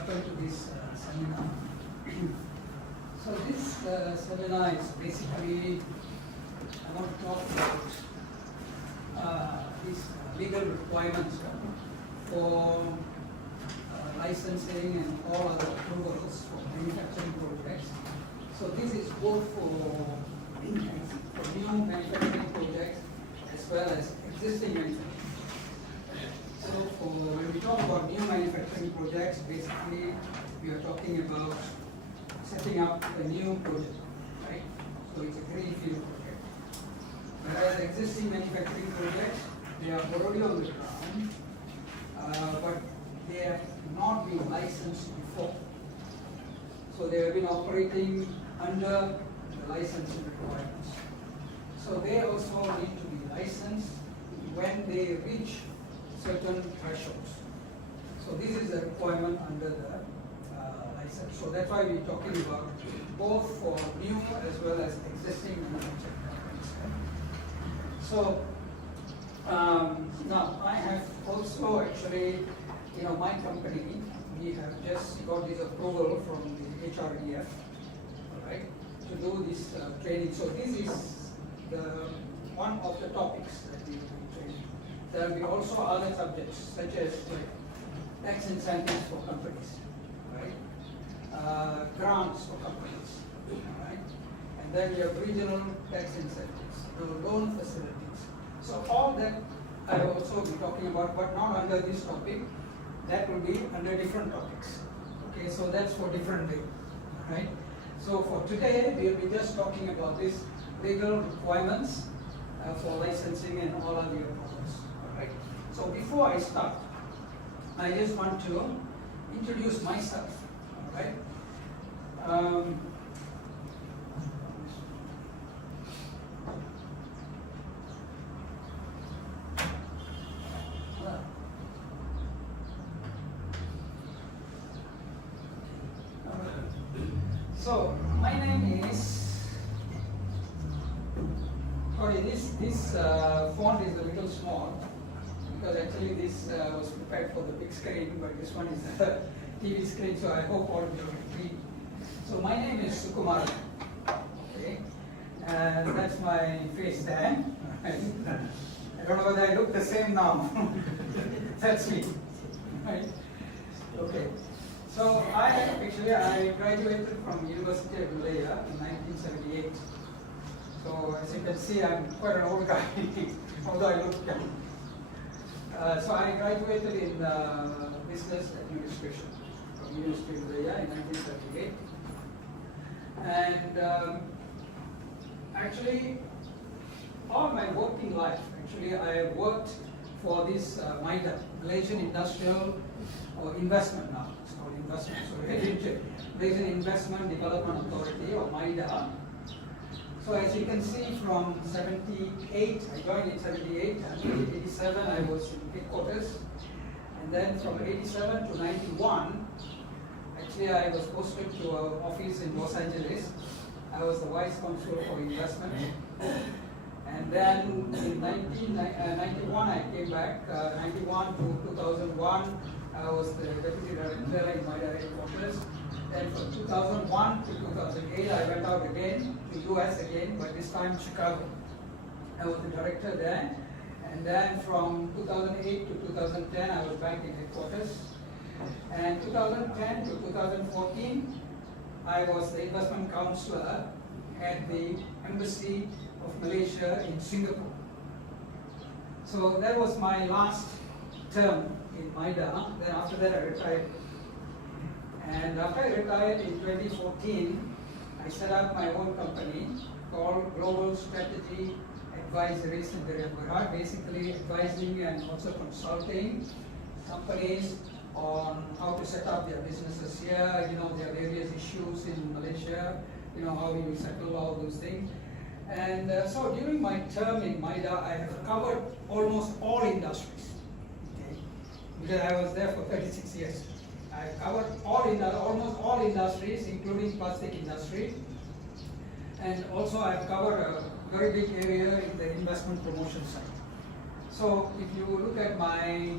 welcome to this seminar. So this seminar is basically, I want to talk about these legal requirements for licensing and all other approvals for manufacturing projects. So this is both for new manufacturing projects as well as existing manufacturing. So when we talk about new manufacturing projects, basically we are talking about setting up a new project, right? So it's a greenfield project. Whereas existing manufacturing projects, they are already on the ground, but they have not been licensed before. So they have been operating under the licensing requirements. So they also need to be licensed when they reach certain thresholds. So this is a requirement under the license. So that's why we're talking about both for new as well as existing manufacturing companies. So now I have also actually, my company, we have just got this approval from the HREF, right, to do this training. So this is one of the topics that we will be training. There will be also other subjects such as tax incentives for companies, right? Grants for companies, right? And then you have regional tax incentives, loan facilities. So all that I will also be talking about, but not under this topic. That will be under different topics. Okay, so that's for different day, right? So for today, we will be just talking about these legal requirements for licensing and all other approvals. Right. So before I start, I just want to introduce myself. All right. So my name is. Sorry, this font is a little small because actually this was prepared for the big screen, but this one is the TV screen, so I hope all of you will read. So my name is Sukumar, okay, and that's my face there. I don't know whether I look the same now. That's me, right? Okay. So I graduated from University of Malaya in 1978. So as you can see, I'm quite an old guy, although I look young. So I graduated in business administration from University of Malaya in 1978. And actually, all my working life, I have worked for this MIDA, Malaysian Industrial Investment now. It's called investment. So Malaysian Investment Development Authority, or MIDA. So as you can see, from 78, I joined in 78, and 87 I was in headquarters. And then from 87 to 91, actually I was posted to our office in Los Angeles. I was the Vice Consul for Investment. And then in 1991 I came back, 91 to 2001, I was the Deputy Director in MIDA headquarters. Then from 2001 to 2008, I went out again to US again, but this time Chicago. I was the director there. And then from 2008 to 2010, I was back in headquarters. And 2010 to 2014, I was the investment counselor at the Embassy of Malaysia in Singapore. So that was my last term in MIDA. Then after that, I retired. And after I retired in 2014, I set up my own company called Global Strategy Advisories in Berhad, basically advising and also consulting companies on how to set up their businesses here, their various issues in Malaysia, how we will settle all those things. And so during my term in MIDA, I have covered almost all industries, okay? Because I was there for 36 years. I covered almost all industries, including plastic industry. And also I've covered a very big area in the investment promotion side. So if you look at my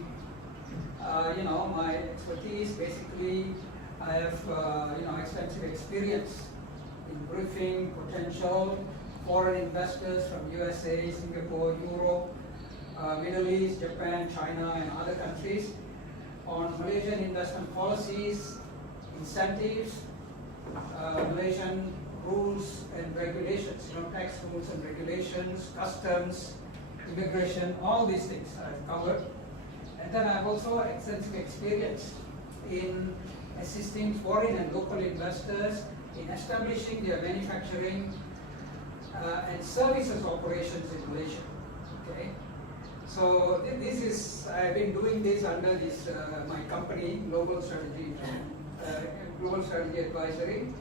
my expertise, basically I have extensive experience in briefing potential foreign investors from USA, Singapore, Europe, Middle East, Japan, China, and other countries on Malaysian investment policies, incentives, Malaysian rules and regulations, tax rules and regulations, customs, immigration, all these things I've covered. And then I have also extensive experience in assisting foreign and local investors in establishing their manufacturing and services operations in Malaysia. Okay, so this is, I've been doing this under this my company, Global Strategy Advisory.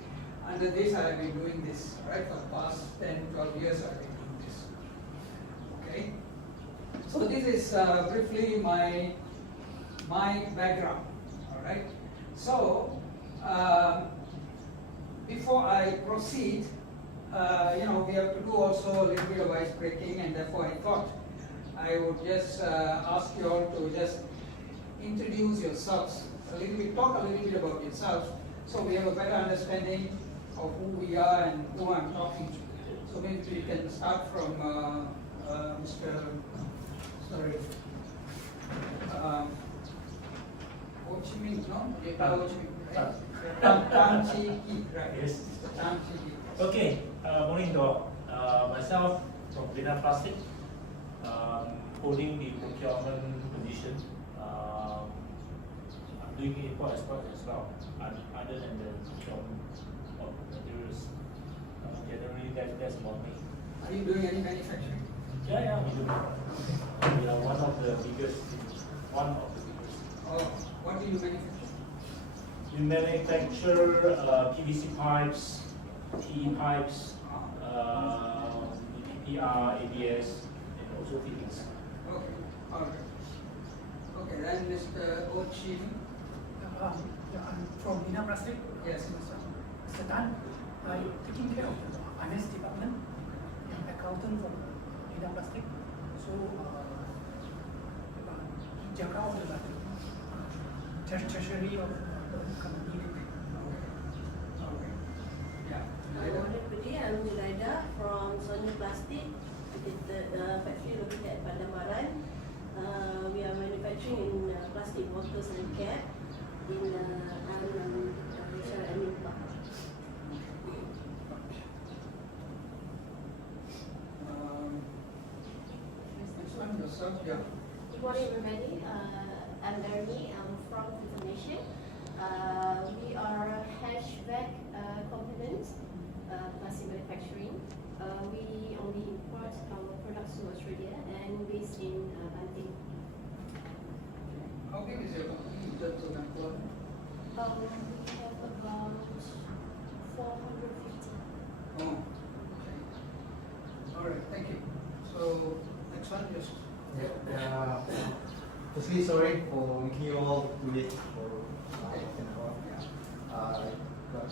Under this, I have been doing this, right, for the past 10, 12 years I've been doing this. Okay, so this is briefly my background. All right, so before I proceed, we have to do also a little bit of ice breaking, and therefore I thought I would just ask you all to just introduce yourselves a little bit, talk a little bit about yourselves, so we have a better understanding of who we are and who I'm talking to. So maybe we can start from Ho Chi Minh, no? Ho Chi Minh, right? Tan Chi Ki, right? Yes. Tan Chi Ki. Okay, morning Doc. Myself from Mpma Plastic, holding the procurement position. I'm doing import export as well, other than the procurement of materials. Generally, that's about me. Are you doing any manufacturing? Yeah, we do. We are one of the biggest. Oh, what do you manufacture? We manufacture PVC pipes, PE pipes, PPR, ABS, and also fittings. Okay, all right. Okay, then Mr. Ho Chi Minh. I'm from Mpma Plastic. Yes. Mr. Tan, I'm taking care of the finance department. I'm accountant from Mpma Plastic. So, jaga all the treasury of the company. Okay. Yeah. Hello everybody, I'm Zulaida from Sonia Plastic, the factory located at Pandamaran. We are manufacturing in plastic bottles and cap in Malaysia and Mpma. Next one, yourself, yeah. Good morning, everybody. I'm Darmi. I'm from Indonesia. We are hatchback components, plastic manufacturing. We only import our products to Australia and based in Banting. How big is your company in terms of employment? We have about 450. Oh, okay. All right, thank you. So, next one, just. Yeah, firstly, sorry for making you all too late for half an hour. I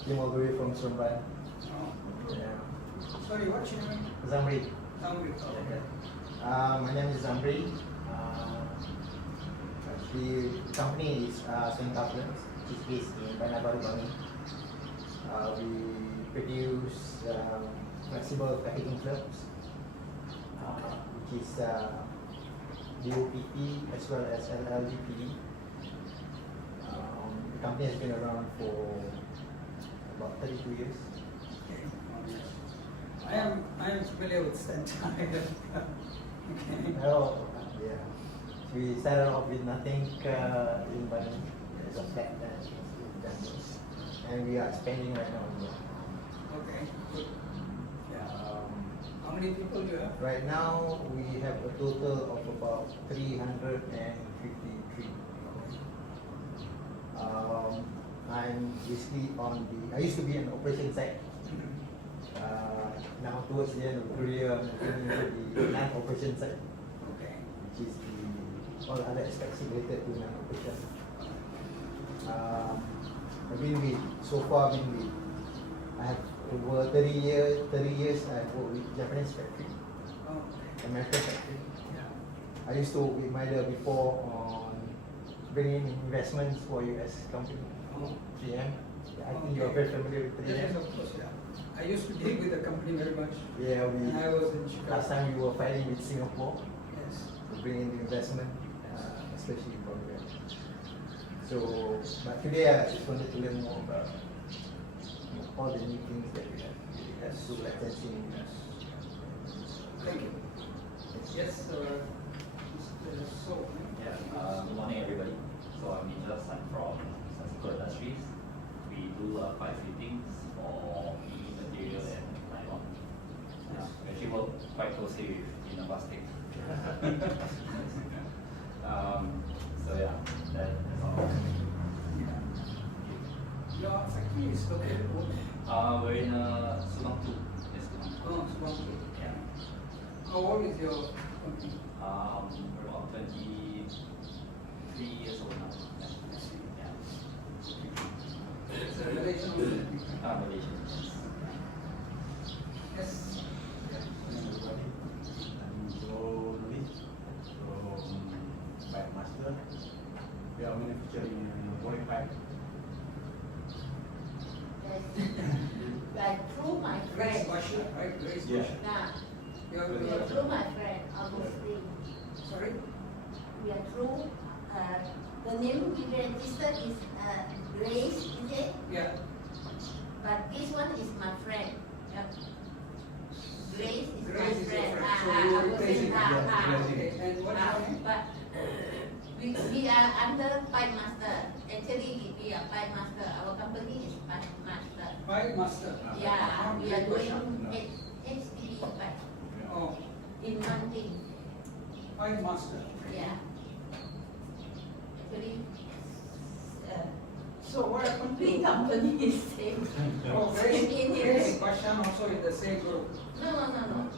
came all the way from Seremban. Oh. Yeah. Sorry, what's your name? Zamri. Zamri. Okay. My name is Zamri. Actually, the company is Swing Couplings, which is based in Bandar Baru, Bangi. We produce flexible packaging films, which is DOPP as well as LLDPD. The company has been around for about 32 years. Okay. Oh, yes. I am familiar with Stenta. Okay. Oh, yeah. We started off with nothing in Bali as a flat and we are expanding right now. Okay. Good. Yeah. How many people do you have? Right now we have a total of about 353. I'm basically on the. I used to be an operation side. Now towards the end of the career, I'm moving into the non-operation side, Okay. which is all other aspects related to non-operation. I've been with, so far been with, I have over 30 years I've worked with Japanese factory, Oh, okay. American factory. Yeah. I used to work with Mida before on bring in investments for US company. Oh. 3M. I think you are very familiar with 3M. Yes, of course, yeah. I used to deal with the company very much. Yeah, When I was in Chicago. last time we were fighting with Singapore Yes. to bring in the investment, especially from there. So, but today I just wanted to learn more about all the new things that we have to licensing. Thank you. Yes, Mr. So. Yeah, good morning everybody. So I'm Ninjas, I'm from Sensible Industries. We do pipe fittings for PE material and nylon. We actually work quite closely with Mpma Plastic. So yeah, that's all. Your factory is located where? We're in Subang 2. Yes, Subang 2. Oh, Subang. Yeah. How old is your company? We're about 23 years old now. Yeah. It's a relation of Malaysian. Yes. Everybody, I'm Joe Luis from Pipe Master. We are manufacturing body pipe. Like through my Grace friend. Basha, right? Grace Yeah. Basha. Nah, You are we are through my friend, obviously. sorry? We are through, the name we registered is Grace, is it? Yeah. But this one is my friend. Yep. Grace is Grace my is your friend. friend. So you I was replace saying, it. Yeah, Okay. And what's your name? But we are under Pipe Master. Actually, we are Pipe Master. Our company is Pipe Master. Pipe Master. Yeah, we are Grace Basha. doing HDD pipe Oh, in one thing. Pipe Master. Yeah. Actually, So what happened three to? company is same. Oh, Same Grace, in Grace it. Basha also in the same group. No.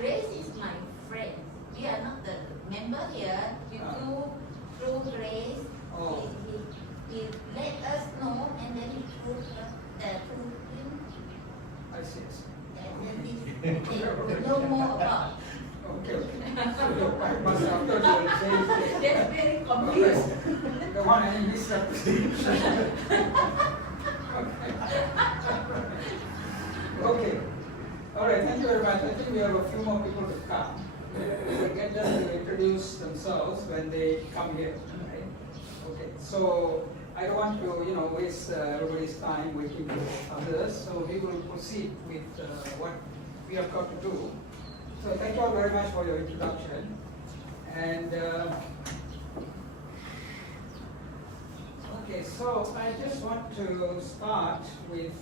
Grace is my friend. We are not the member here. We through Grace. Oh. He let us know and then he through him. I see. And then he know more about. Okay. So your Pipe Master after you will change it. That's very confused. The one any misrepresentation. Okay. All right, thank you very much. I think we have a few more people to come. We'll get them to introduce themselves when they come here, right? Okay, so I don't want to, waste everybody's time waiting for others, so we will proceed with what we have got to do. So thank you all very much for your introduction. And okay, so I just want to start with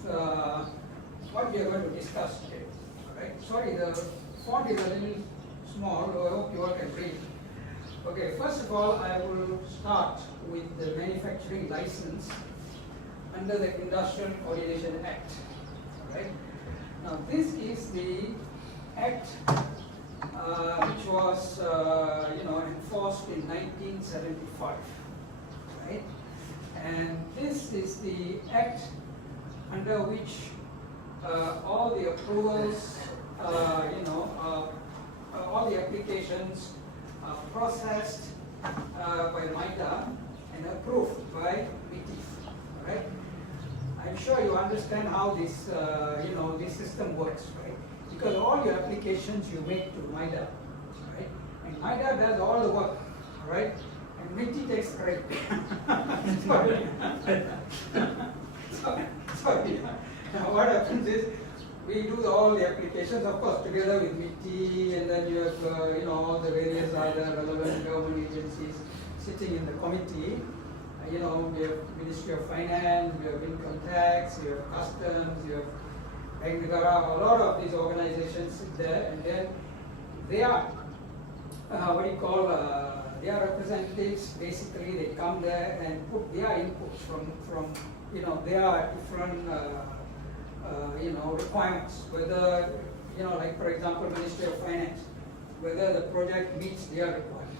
what we are going to discuss today. All right. Sorry, the font is a little small, so I hope you all can read. Okay, first of all, I will start with the manufacturing license under the Industrial Coordination Act. All right. Now, this is the act which was enforced in 1975, right? And this is the act under which all the approvals, all the applications are processed by MITA and approved by MITI, right? I'm sure you understand how this, this system works, right? Because all your applications you make to MITA, right? And MITA does all the work, right? And MITI takes credit. Sorry. Sorry. Now what happens is, we do all the applications, of course, together with MITI, and then you have, all the various other relevant government agencies sitting in the committee. We have Ministry of Finance, we have Income Tax, we have Customs, we have Bank Negara, a lot of these organizations sit there, and then they are, their representatives, basically they come there and put their inputs from their different, requirements, whether, like for example, Ministry of Finance, whether the project meets their requirements.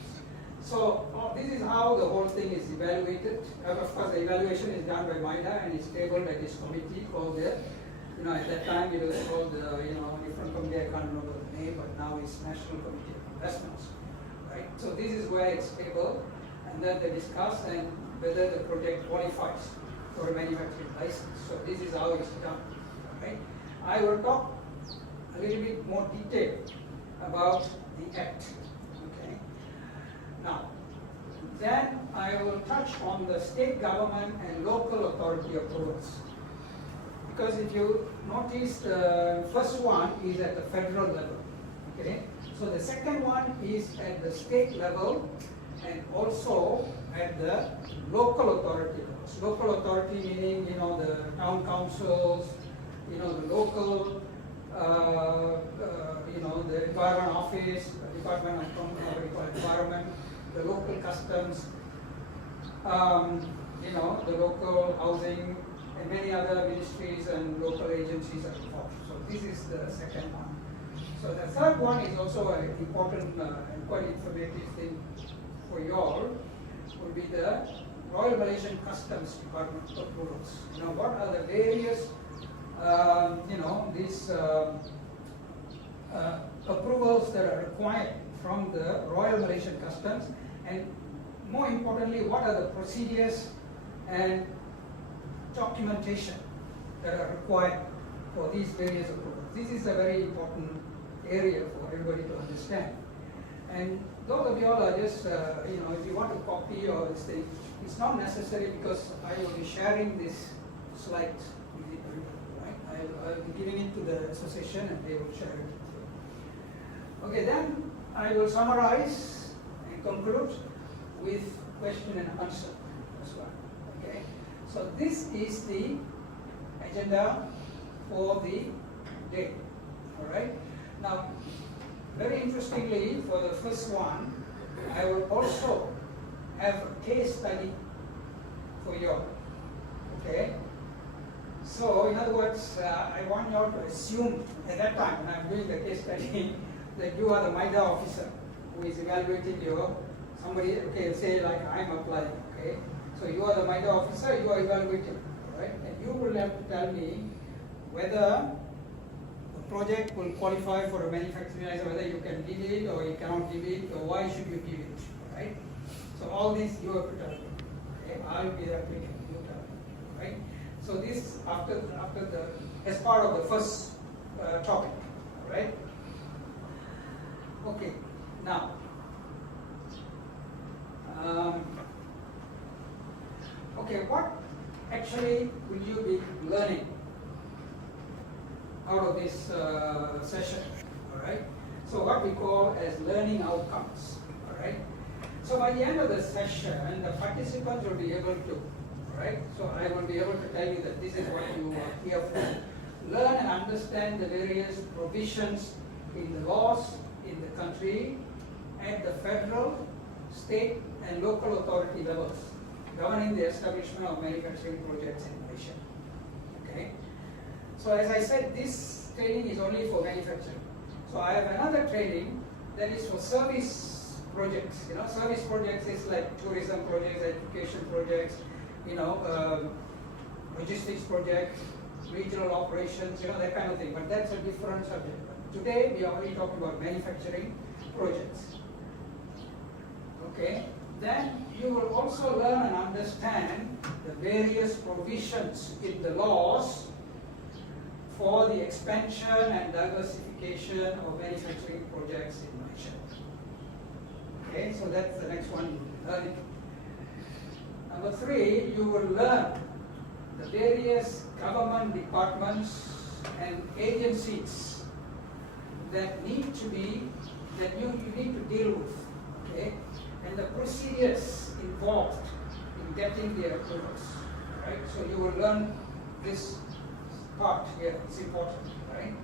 So this is how the whole thing is evaluated. Of course, the evaluation is done by MITA and is tabled at this committee called the, at that time it was called the, different committee, I can't remember the name, but now it's National Committee of Investments, right? So this is where it's tabled, and and then they discuss and whether the project qualifies for a manufacturing license. So this is how it's done. Right? I will talk a little bit more detail about the Act. Okay. Now, then I will touch on the state government and local authority approvals. Because if you notice, the first one is at the federal level. Okay. So the second one is at the state level and also at the local authority levels. Local authority meaning, the town councils, the local, the environment office, the department of environment, the local customs, the local housing, and many other ministries and local agencies are involved. So this is the second one. So the third one is also an important and quite informative thing for you all, would be the Royal Malaysian Customs Department approvals. What are the various, these approvals that are required from the Royal Malaysian Customs, and more importantly, what are the procedures and documentation that are required for these various approvals. This is a very important area for everybody to understand. And those of you all are just, if you want to copy or this thing, it's not necessary because I will be sharing this slides with everybody, right? I'll be giving it to the association and they will share it with you. Okay, then I will summarize and conclude with question and answer as well. Okay, so this is the agenda for the day. All right. Now, very interestingly, for the first one, I will also have a case study for you. Okay. So, in other words, I want you all to assume at that time when I'm doing the case study that you are the MIDA officer who is evaluating your somebody. Okay, say like I'm applying. Okay. So you are the MIDA officer. You are evaluating, right? And you will have to tell me whether project will qualify for a manufacturing license, whether you can give it or you cannot give it, or why should you give it, right? So all this you have to tell me. Okay, I'll be the applicant, you tell me, right? So this after as part of the first topic, right? Okay, now. Okay, what actually will you be learning out of this session, all right? So what we call as learning outcomes, all right? So by the end of the session, the participants will be able to, all right? So I will be able to tell you that this is what you are here for. Learn and understand the various provisions in the laws in the country at the federal, state and local authority levels governing the establishment of manufacturing projects in Malaysia, okay? So as I said, this training is only for manufacturing. So I have another training that is for service projects. Service projects is like tourism projects, education projects, logistics projects, regional operations, that kind of thing. But that's a different subject. Today we are only talking about manufacturing projects. Okay. Then you will also learn and understand the various provisions in the laws for the expansion and diversification of manufacturing projects in Malaysia. Okay, so that's the next one you will learn. Number 3, you will learn the various government departments and agencies that you need to deal with, okay, and the procedures involved in getting the approvals. Right? So you will learn this part here, it's important, right?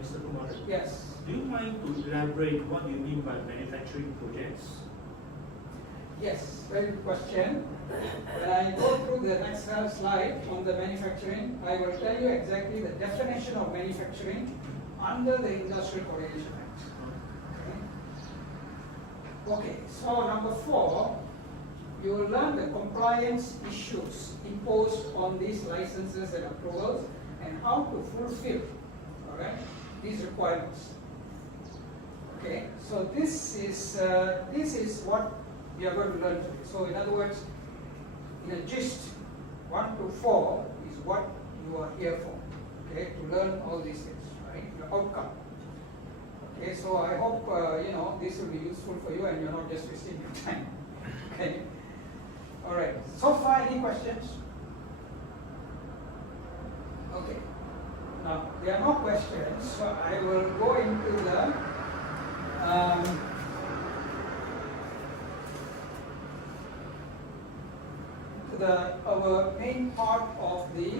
Mr. Kumar, Yes. do you mind to elaborate what you mean by manufacturing projects? Yes, very good question. When I go through the next slide on the manufacturing, I will tell you exactly the definition of manufacturing under the Industrial Coordination Act. Okay, so number 4, you will learn the compliance issues imposed on these licenses and approvals and how to fulfill, all right, these requirements. Okay, so this is what we are going to learn today. So in other words, in a gist, 1 to 4 is what you are here for, okay, to learn all these things, right, your outcome. Okay, so I hope, this will be useful for you and you're not just wasting your time, okay. All right, so far any questions? Okay, now there are no questions, so I will go into our main part of the,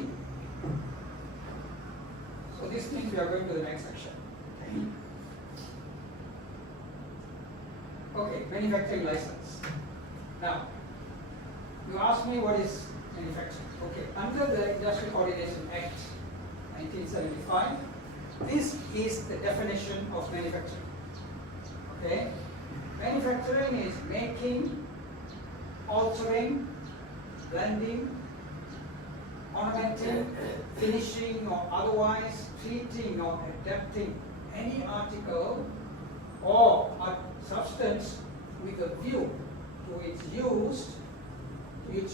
so this means we are going to the next section. Okay, manufacturing license. Now, you asked me what is manufacturing. Okay, under the Industrial Coordination Act 1975, this is the definition of manufacturing. Okay, manufacturing is making, altering, blending, ornamenting, finishing, or otherwise treating or adapting any article or a substance with a view to its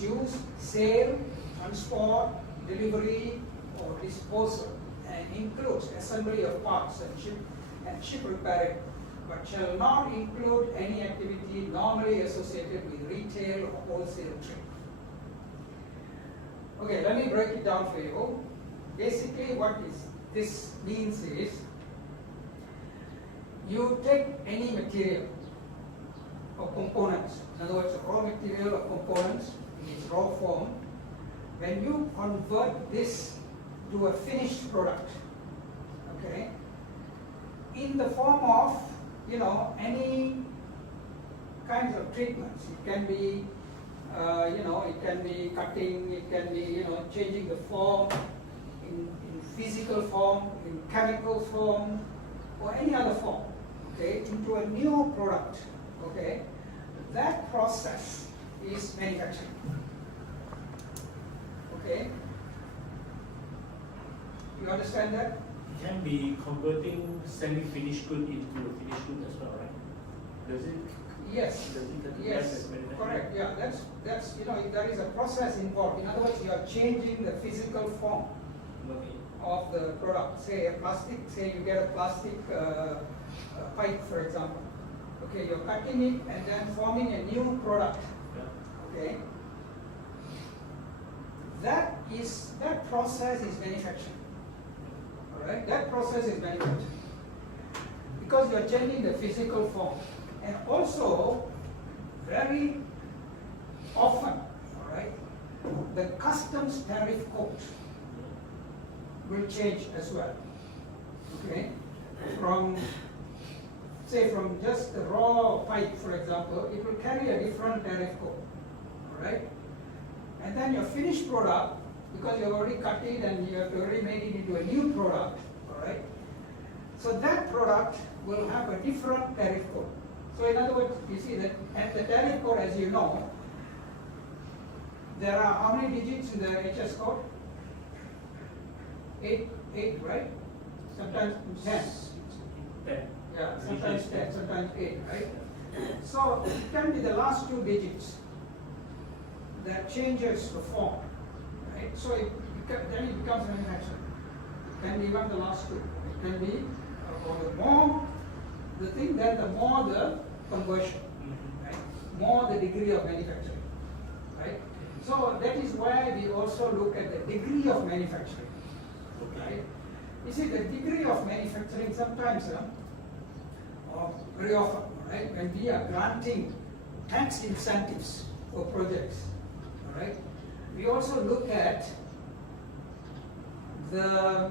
use, sale, transport, delivery, or disposal, and includes assembly of parts and ship repairing, but shall not include any activity normally associated with retail or wholesale trade. Okay, let me break it down for you. Basically, what this means is, you take any material or components, in other words, raw material or components in its raw form, when you convert this to a finished product, okay, in the form of, any kinds of treatments. It can be, it can be cutting, it can be, changing the form, in physical form, in chemical form, or any other form, okay, into a new product, okay. That process is manufacturing, okay. You understand that? Can be converting semi-finished good into a finished good as well, right? Does it? Yes. Does it categorize Yes. as manufacturing? Correct. Yeah. That's there is a process involved. In other words, you are changing the physical form Okay. of the product. Say a plastic. Say you get a plastic pipe, for example. Okay, you're cutting it and then forming a new product. Yeah. Okay. That process is manufacturing. All right. That process is manufacturing because you are changing the physical form, and also very often, all right, the customs tariff code will change as well. Okay, from just the raw pipe, for example, it will carry a different tariff code. All right, and then your finished product, because you have already cut it and you have already made it into a new product. All right, so that product will have a different tariff code. So in other words, you see that at the tariff code, as you know, there are how many digits in the HS code? 8, right? Sometimes 10. 10. Yeah, sometimes 10, sometimes 8, right? So it can be the last 2 digits that changes the form, right? So then it becomes manufacturing. It can be even the last 2. It can be, or the more the thing, then the more the conversion, right? More the degree of manufacturing, right? So that is why we also look at the degree of manufacturing, right? You see, the degree of manufacturing sometimes, or very often, right, when we are granting tax incentives for projects, all right, we also look at the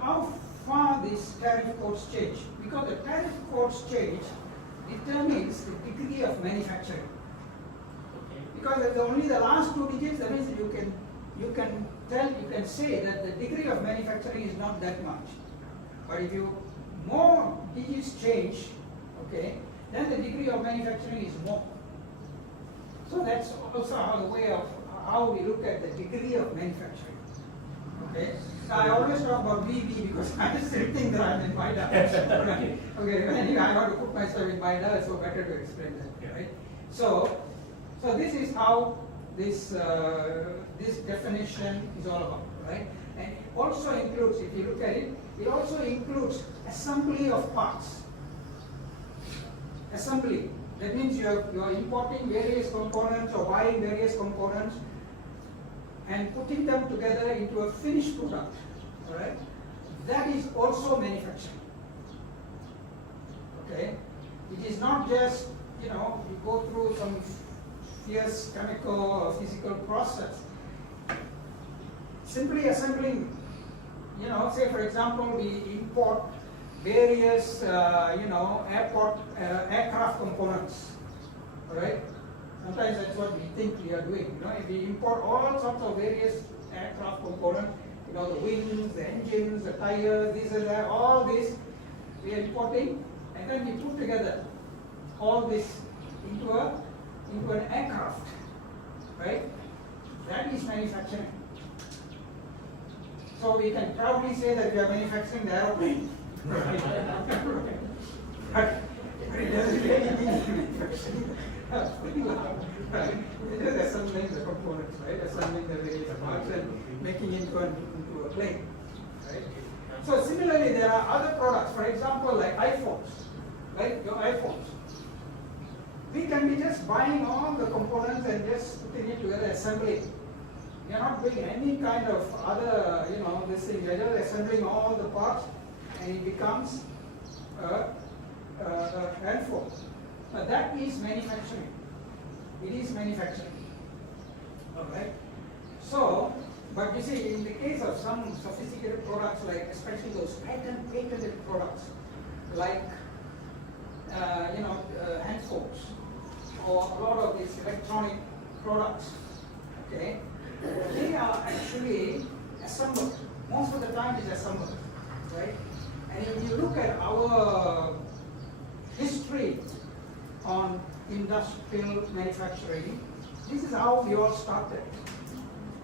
how far these tariff codes change, because the tariff codes change determines the degree of manufacturing. Because only the last 2 digits, that means you can say that the degree of manufacturing is not that much. But if more digits change, okay, then the degree of manufacturing is more. So that's also the way of how we look at the degree of manufacturing. Okay. So I always talk about BB because I still think that I'm in MIDA. Okay. Anyway, I want to put myself in MIDA, so better to explain that. Right. So this is how this this definition is all about, right? And it also includes, if you look at it, it also includes assembly of parts. Assembly. That means you are importing various components or buying various components and putting them together into a finished product. All right? That is also manufacturing. Okay? It is not just, you go through some fierce chemical or physical process. Simply assembling, say for example, we import various, aircraft components, all right? Sometimes that's what we think we are doing, If we import all sorts of various aircraft components, the wings, the engines, the tires, this and that, all this, we are importing, and then we put together all this into an aircraft, right? That is manufacturing. So we can proudly say that we are manufacturing the aeroplane. But it doesn't really mean manufacturing. Right? It is assembling the components, right? Assembling the various parts and making into a plane, right? So similarly, there are other products. For example, like iPhones, right? Your iPhones. We can be just buying all the components and just putting it together, assembling. We are not doing any kind of other, this thing. We are just assembling all the parts, and it becomes a handful. But that is manufacturing. It is manufacturing. All right. So, but you see, in the case of some sophisticated products, like especially those patented products, like handphones, or a lot of these electronic products, okay, they are actually assembled. Most of the time it's assembled, right? And if you look at our history on industrial manufacturing, this is how we all started.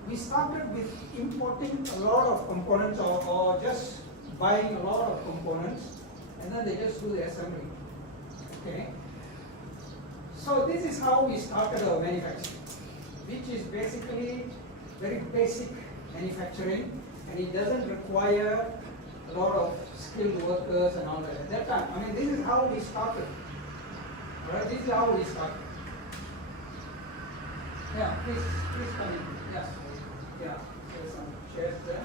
We started with importing a lot of components or just buying a lot of components, and then they just do the assembly, okay? So this is how we started our manufacturing, which is basically very basic manufacturing, and it doesn't require a lot of skilled workers and all that. At that time, this is how we started. All right, this is how we started. Yeah, please come in. Yes. Yeah, there's some chairs there.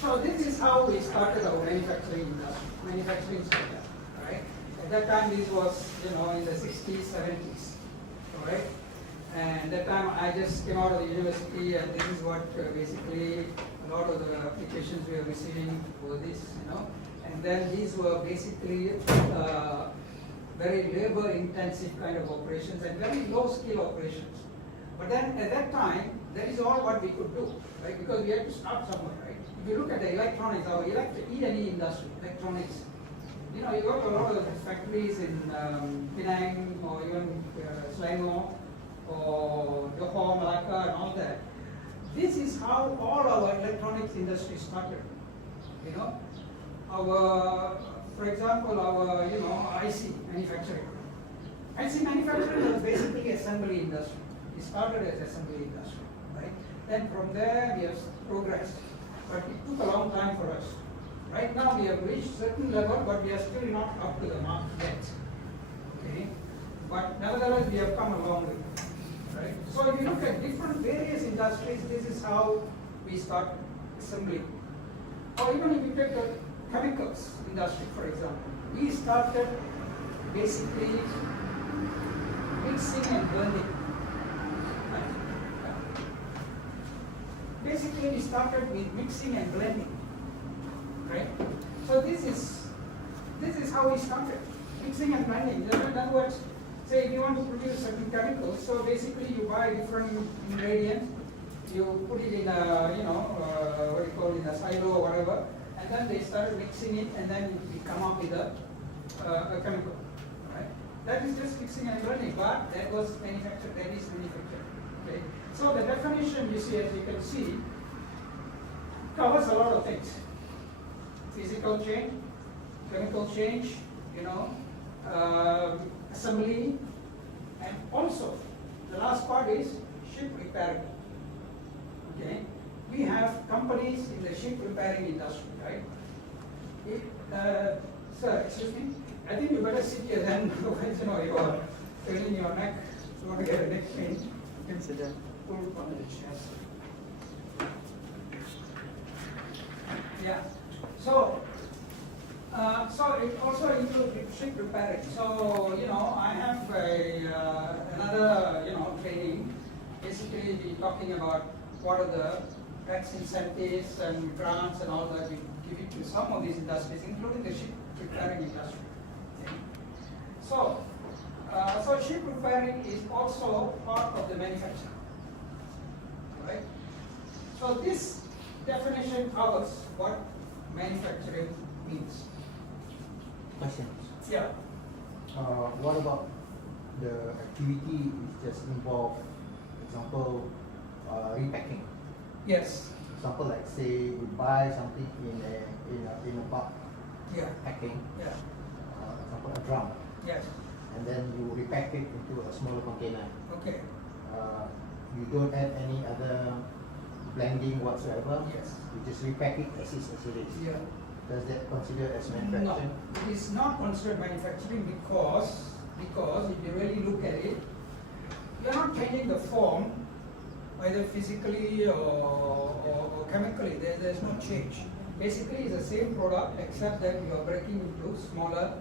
So this is how we started our manufacturing sector, right? At that time, this was, in the 60s, 70s, all right? And at that time, I just came out of the university, and this is what basically a lot of the applications we are receiving were this, And then these were basically very labor-intensive kind of operations and very low-skill operations. But then at that time, that is all what we could do, right? Because we had to start somewhere, right? If you look at the electronics, our E&E industry, electronics, you go to a lot of the factories in Penang or even Selangor or Johor, Malacca and all that. This is how all our electronics industry started, For example, our, IC manufacturing. IC manufacturing was basically assembly industry. It started as assembly industry, right? Then from there we have progressed, but it took a long time for us. Right now we have reached certain level, but we are still not up to the mark yet. Okay, but nevertheless we have come a long way. Right? So if you look at different various industries, this is how we start assembling. Or even if you take the chemicals industry, for example, we started basically mixing and blending. Right? Basically, we started with mixing and blending. Right? So this is how we started, mixing and blending. In other words, say if you want to produce certain chemicals, so basically you buy different ingredients, you put it in a, in a silo or whatever, and then they started mixing it, and then we come up with a chemical, right? That is just mixing and blending, but that was manufactured, that is manufactured, okay? So the definition you see, as you can see, covers a lot of things. Physical change, chemical change, assembly, and also the last part is ship repairing. Okay, we have companies in the ship repairing industry, right? Sir, excuse me. I think you better sit here then. Otherwise, you are turning your neck. You want to get a neck pain. Consider pull on the chest. Yeah. So it also includes ship repairing. So I have another training. Basically, we talking about what are the tax incentives and grants and all that we give it to some of these industries, including the ship repairing industry. Okay. So ship repairing is also part of the manufacture, right? So this definition covers what manufacturing means. Questions? Yeah. What about the activity is just involve, example, repacking? Yes. Example, like say we buy something in a bulk Yeah. packing. Yeah. Example, a drum, Yes. and then you repack it into a smaller container. Okay. You don't add any other blending whatsoever. Yes. You just repack it as it is. Yeah. Does that consider as No, manufacturing? it is not considered manufacturing because if you really look at it, you are not changing the form either physically or chemically. There's no change. Basically, it's the same product except that you are breaking into smaller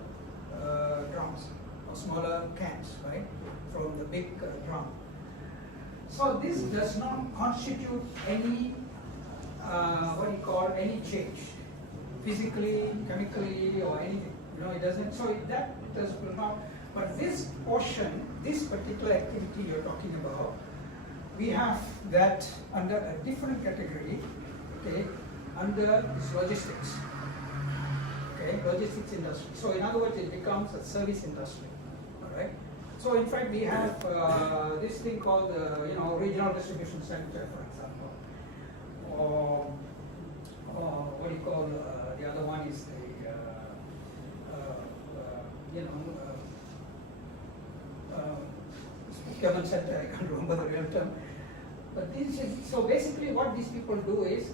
drums or smaller cans, right, from the big drum. So this does not constitute any any change, physically, chemically, or anything. It doesn't. So that does not. But this portion, this particular activity you're talking about, we have that under a different category. Okay, under this logistics. Okay, logistics industry. So in other words, it becomes a service industry. All right. So in fact, we have this thing called the regional distribution center, for example, or what do you call the other one is the procurement center. I can't remember the real term. But this is so basically what these people do is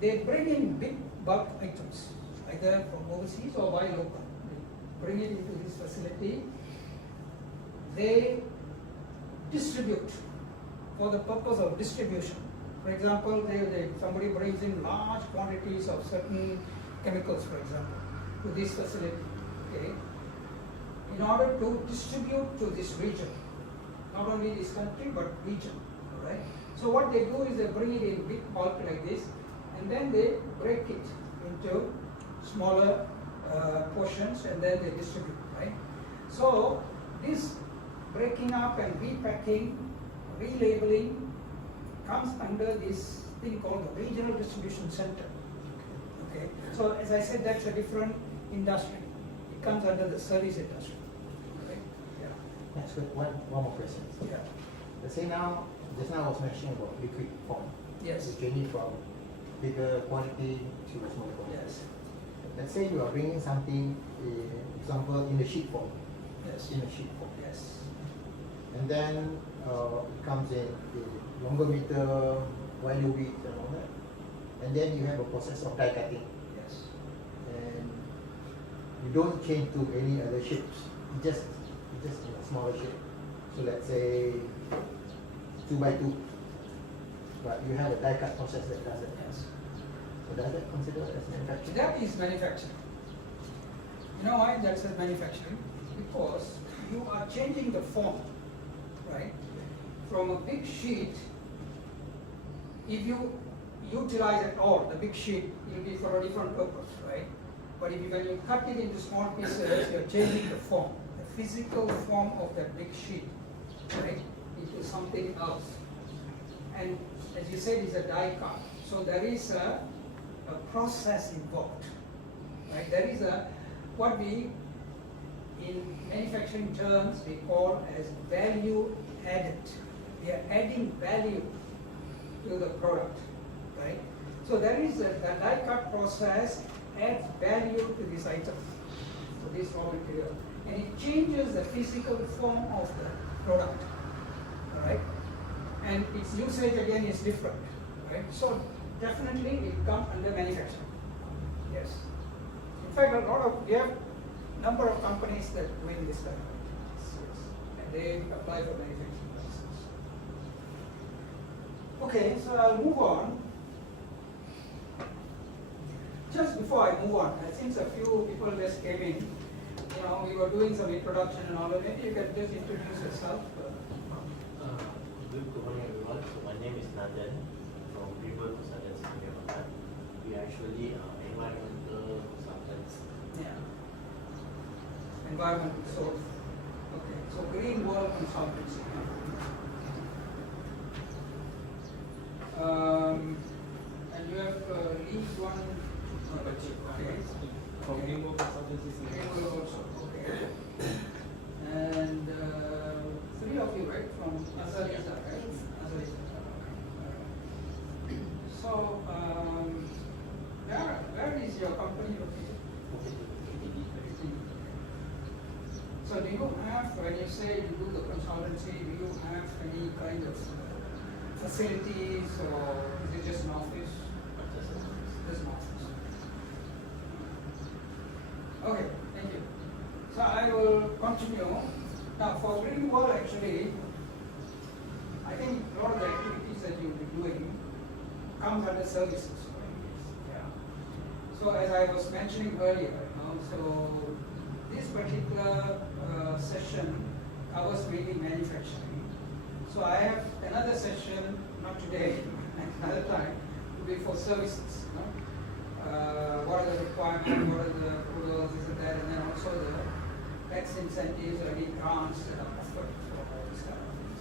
they bring in big bulk items, either from overseas or by local. They bring it into this facility. They distribute for the purpose of distribution. For example, somebody brings in large quantities of certain chemicals, for example, to this facility, okay, in order to distribute to this region, not only this country but region, all right? So what they do is they bring it in big bulk like this, and then they break it into smaller portions, and then they distribute, right? So this breaking up and repacking, relabeling comes under this thing called the regional distribution center. Okay, so as I said, that's a different industry. It comes under the service industry. Right? Yeah. That's good. One more question. Yeah. Let's say now, just now I was mentioning about liquid form. Yes. It's changing from bigger quantity to a smaller quantity. Yes. Let's say you are bringing something, example, in a sheet form. Yes. In a sheet form. Yes. And then it comes in a longer meter, wider width and all that. And then you have a process of die cutting. Yes. And you don't change to any other shapes. You just in a smaller shape. So let's say 2 by 2. But you have a die cut process that does it. Yes. So does that consider as manufacturing? That is manufacturing. You know why that says manufacturing? Because you are changing the form, right? From a big sheet, if you utilize at all the big sheet, it will be for a different purpose, right? But when you cut it into small pieces, you're changing the form, the physical form of that big sheet, right, into something else. And as you said, it's a die cut. So there is a process involved, right? There is what we, in manufacturing terms, we call as value added. We are adding value to the product, right? So there is the die cut process adds value to this item, to this raw material, and it changes the physical form of the product. All right, and its usage again is different. Right, so definitely it comes under manufacturing. Yes. In fact, we have number of companies that doing this type of things. Yes. And they apply for manufacturing license. Okay, so I'll move on. Just before I move on, since a few people just came in, we were doing some introduction and all that. Maybe you can just introduce yourself. Good morning, everyone. So my name is Nathan from People Consultants Seminar. We are actually environmental consultants. Yeah. Environmental, so okay. So Green World Consultancy. And you have each one. Okay. From Green World Consultancy Green Seminar. World also. Okay. And three of you, right? From Azaliza, right? Azaliza. So, where is your company located? So do you have, when you say you do the consultancy, do you have any kind of facilities or is it just an office? Just an office. Okay, thank you. So I will continue. Now for Green World actually, I think a lot of the activities that you'll be doing comes under services. Yeah. So as I was mentioning earlier, so this particular session covers mainly manufacturing. So I have another session, not today, another time, to be for services. What are the requirements, what are the approvals, this and that, and then also the tax incentives or any grants that are offered for all these kind of things.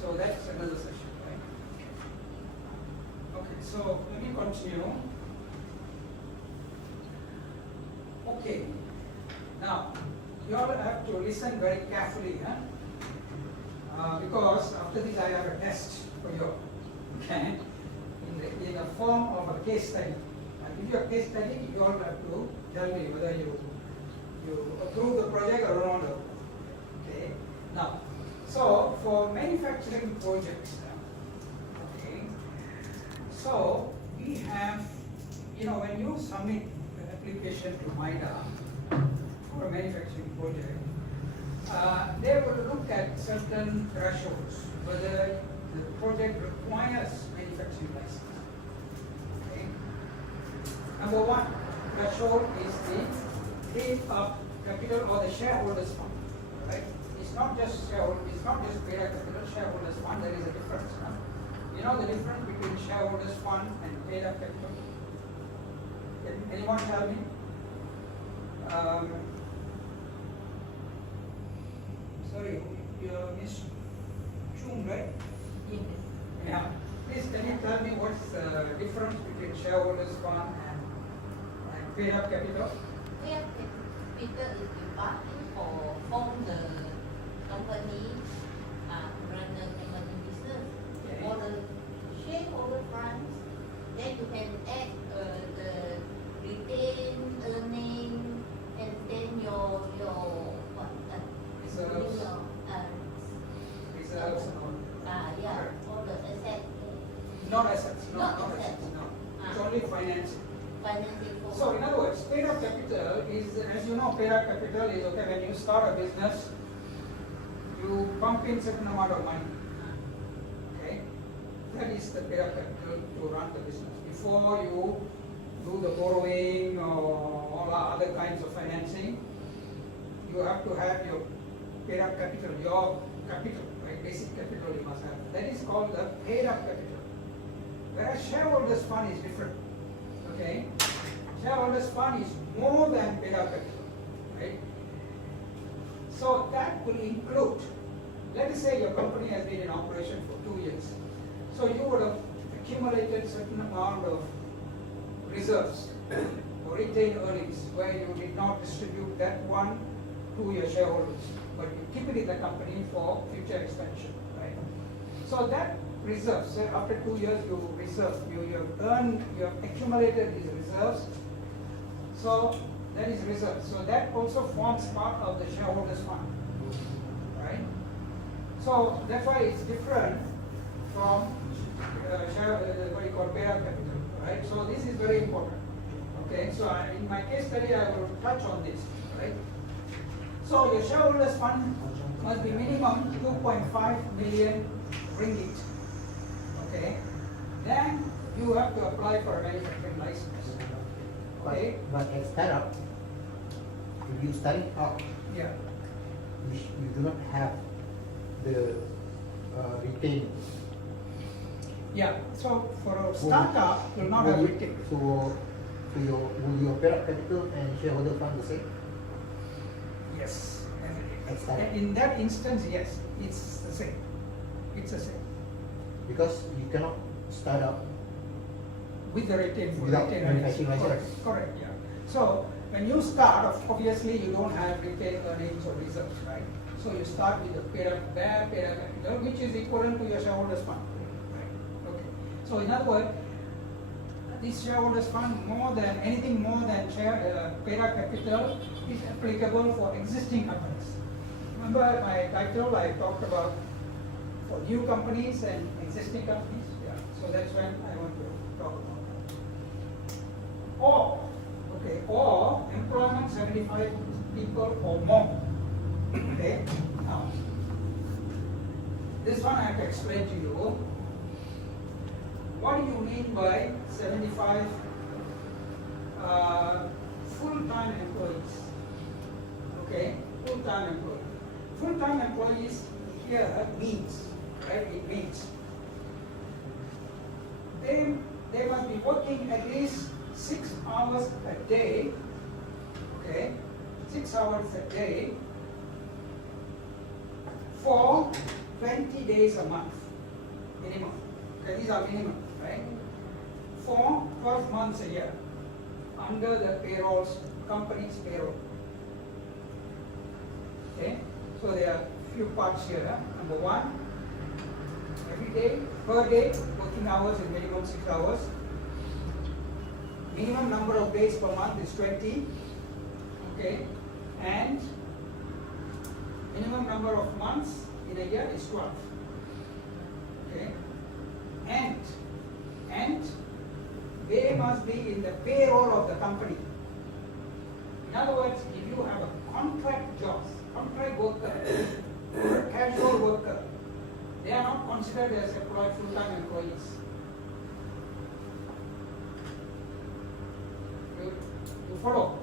So that's another session, right? Okay, so let me continue. Okay, now you all have to listen very carefully, because after this I have a test for you, okay, in the form of a case study. I give you a case study, you all have to tell me whether you approve the project or not. Okay. Now, so for manufacturing projects, okay. So we have, when you submit an application to MIDA for a manufacturing project, they will look at certain thresholds whether the project requires manufacturing license. Okay. Number one threshold is the paid-up capital or the shareholders fund. Right? It's not just paid-up capital, shareholders fund. There is a difference. You know the difference between shareholders fund and paid-up capital? Can anyone tell me? Sorry, you're Miss Chung, right? Yes. Yeah. Please, can you tell me what's the difference between shareholders fund and paid-up capital? We have capital is departing for form the company, run the company business. Okay. For the shareholder funds, then you can add the retained earning and then your what Reserves. Reserves and all. yeah, all the assets. Not assets, Not not assets. assets, no. It's only financing. Financing for. So in other words, paid-up capital is, as you know, paid-up capital is, okay, when you start a business, you pump in certain amount of money. Okay? That is the paid-up capital to run the business. Before you do the borrowing or all other kinds of financing, you have to have your paid-up capital, your capital, right? Basic capital you must have. That is called the paid-up capital. Whereas shareholders fund is different. Okay? Shareholders fund is more than paid-up capital, right? So that will include, let us say your company has been in operation for 2 years. So you would have accumulated certain amount of reserves or retained earnings where you did not distribute that one to your shareholders, but you keep it in the company for future expansion, right? So that reserves. So after 2 years, you reserve. You have earned, you have accumulated these reserves. So that is reserve. So that also forms part of the shareholders fund, right? So that's why it's different from what you call paid-up capital, right? So this is very important. Okay, so in my case study, I will touch on this, right? So your shareholders fund must be minimum 2.5 million ringgit. Okay, then you have to apply for a manufacturing license. Okay, But at startup, if you start it up, yeah, you do not have the retain. yeah. So for a startup, you'll not have retail. So will your paid-up capital and shareholder fund the same? Yes. At startup? And in that instance, yes, it's the same. It's the same. Because you cannot start up With the retain for without retain manufacturing earnings. license. Correct, yeah. So when you start, obviously you don't have retained earnings or reserves, right? So you start with the paid-up capital, which is equivalent to your shareholders fund. Right. Okay. So in other words, this shareholders fund anything more than paid-up capital is applicable for existing companies. Remember my title, I talked about for new companies and existing companies. Yeah. So that's when I want to talk about that. Or employment 75 people or more. Okay. Now, this one I have to explain to you. What do you mean by 75 full-time employees? Okay, full-time employees. Full-time employees here means, right? It means they must be working at least 6 hours a day. Okay, 6 hours a day for 20 days a month minimum. Okay, these are minimum, right? For 12 months a year under the company's payroll. Okay, so there are few parts here. Number one, every day, per day, working hours is minimum 6 hours. Minimum number of days per month is 20. Okay, and minimum number of months in a year is 12. Okay, and they must be in the payroll of the company. In other words, if you have a contract job, contract worker, or a casual worker, they are not considered as employed full-time employees. You follow?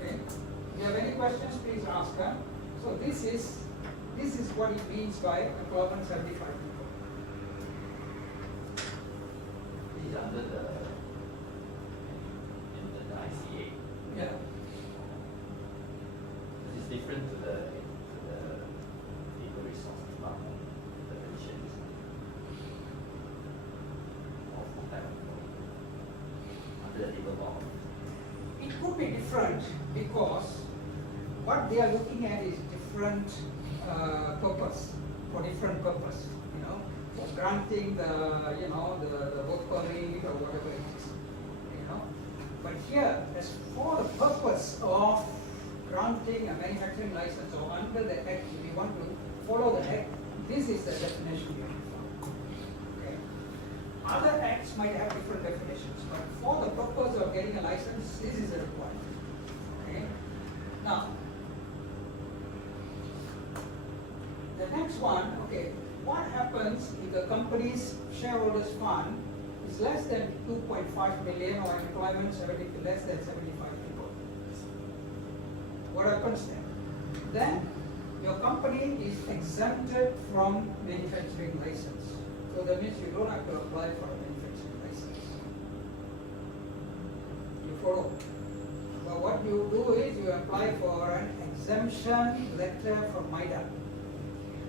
Okay. If you have any questions, please ask her. So this is what it means by employment 75 people. These are under the ICA. Yeah. This is different to the People Resource Department definitions of full-time employee under the labor law. It could be different because what they are looking at is different purpose, for different purpose, you know, for granting the work permit or whatever it is, you know. But here, as for the purpose of granting a manufacturing license or under the Act, if you want to follow the Act, this is the definition you have. Okay. Other acts might have different definitions, but for the purpose of getting a license, this is a requirement. Okay. Now, the next one, okay, what happens if the company's shareholders fund is less than 2.5 million or employment less than 75 people? What happens then? Then your company is exempted from manufacturing license. So that means you don't have to apply for a manufacturing license. You follow? But what you do is you apply for an exemption letter from MIDA.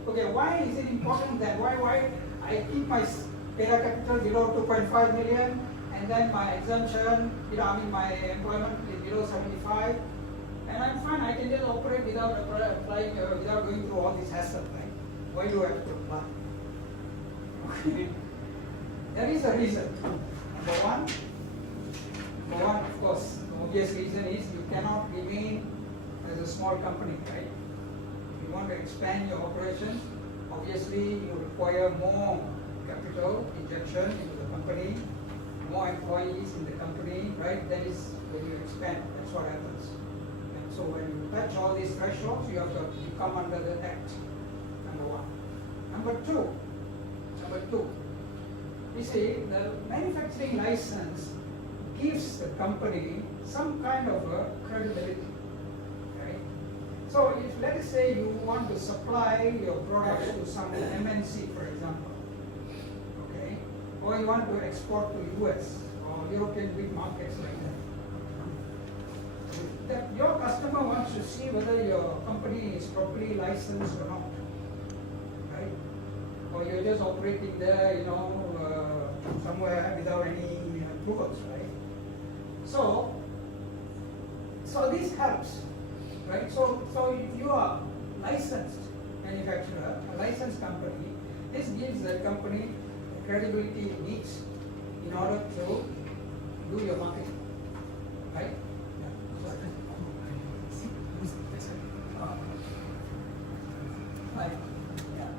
Okay, why is it important then? Why I keep my paid-up capital below 2.5 million and then my exemption, my employment is below 75, and I'm fine, I can just operate without applying, without going through all this hassle, right? Why do I have to apply? There is a reason. Number one, of course, the obvious reason is you cannot remain as a small company, right? If you want to expand your operations, obviously you require more capital injection into the company, more employees in the company, right? That is when you expand, that's what happens. And so when you touch all these thresholds, you have to come under the act, number one. Number two, you see, the manufacturing license gives the company some kind of a credibility, right? So if, let us say, you want to supply your products to some MNC, for example, okay, or you want to export to US or European big markets like that your customer wants to see whether your company is properly licensed or not, right? Or you're just operating there, somewhere without any approvals, right? So this helps, right? So if you are licensed manufacturer, a licensed company, this gives the company the credibility it needs in order to do your marketing, right? Right. Yeah.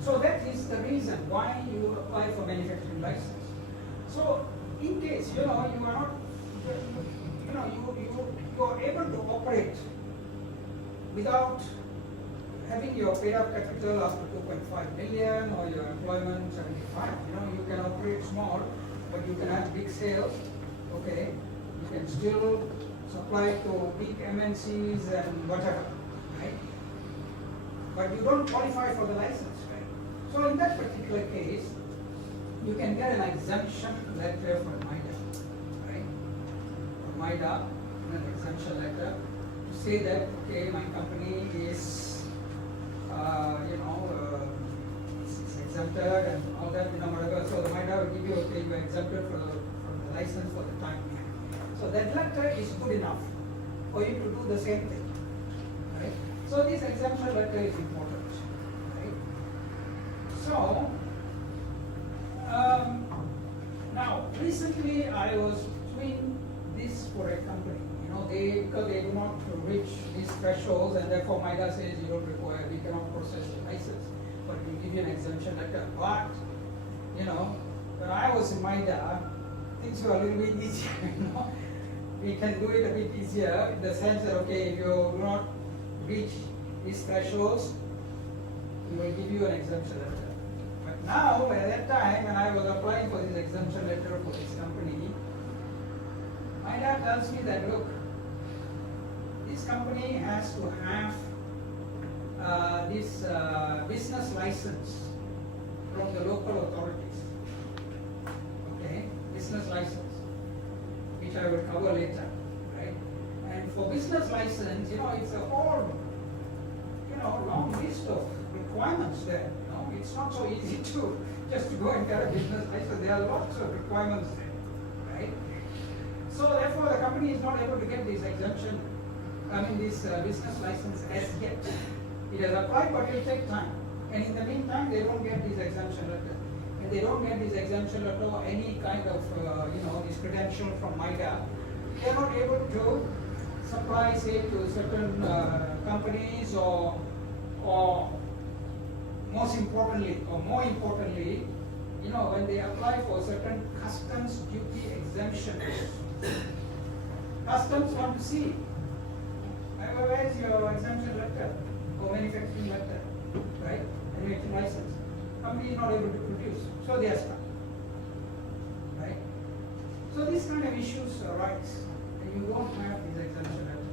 So that is the reason why you apply for manufacturing license. So in case you are not, you are able to operate without having your paid up capital up to 2.5 million or your employment 75. You can operate small, but you can have big sales. Okay, you can still supply to big MNCs and whatever, right? But you don't qualify for the license, right? So in that particular case, you can get an exemption letter from MIDA, right? From MIDA, an exemption letter to say that, okay, my company is, it's exempted and all that, whatever. So the MIDA will give you, okay, you are exempted from the license for the time being. So that letter is good enough for you to do the same thing, right? So this exemption letter is important, right? So now recently I was doing this for a company. Because they do not reach these thresholds, and therefore MIDA says you don't require, we cannot process the license, but we give you an exemption letter. But when I was in MIDA, things were a little bit easier. We can do it a bit easier in the sense that, okay, if you do not reach these thresholds, we will give you an exemption letter. But now, at that time, when I was applying for this exemption letter for this company, MIDA tells me that, look, this company has to have this business license from the local authorities. Okay, business license, which I will cover later, right? And for business license, it's a whole, long list of requirements there. It's not so easy to just to go and get a business license. There are lots of requirements there, right? So therefore, the company is not able to get this exemption, this business license as yet. It has applied, but it will take time. And in the meantime, they don't get this exemption letter. And they don't get this exemption letter or any kind of, this credential from MIDA. They are not able to supply, say, to certain companies or more importantly, when they apply for certain customs duty exemptions, customs want to see, where is your exemption letter or manufacturing letter, right? Manufacturing license. Company is not able to produce, so they are stuck, right? So these kind of issues arise, and you don't have this exemption letter,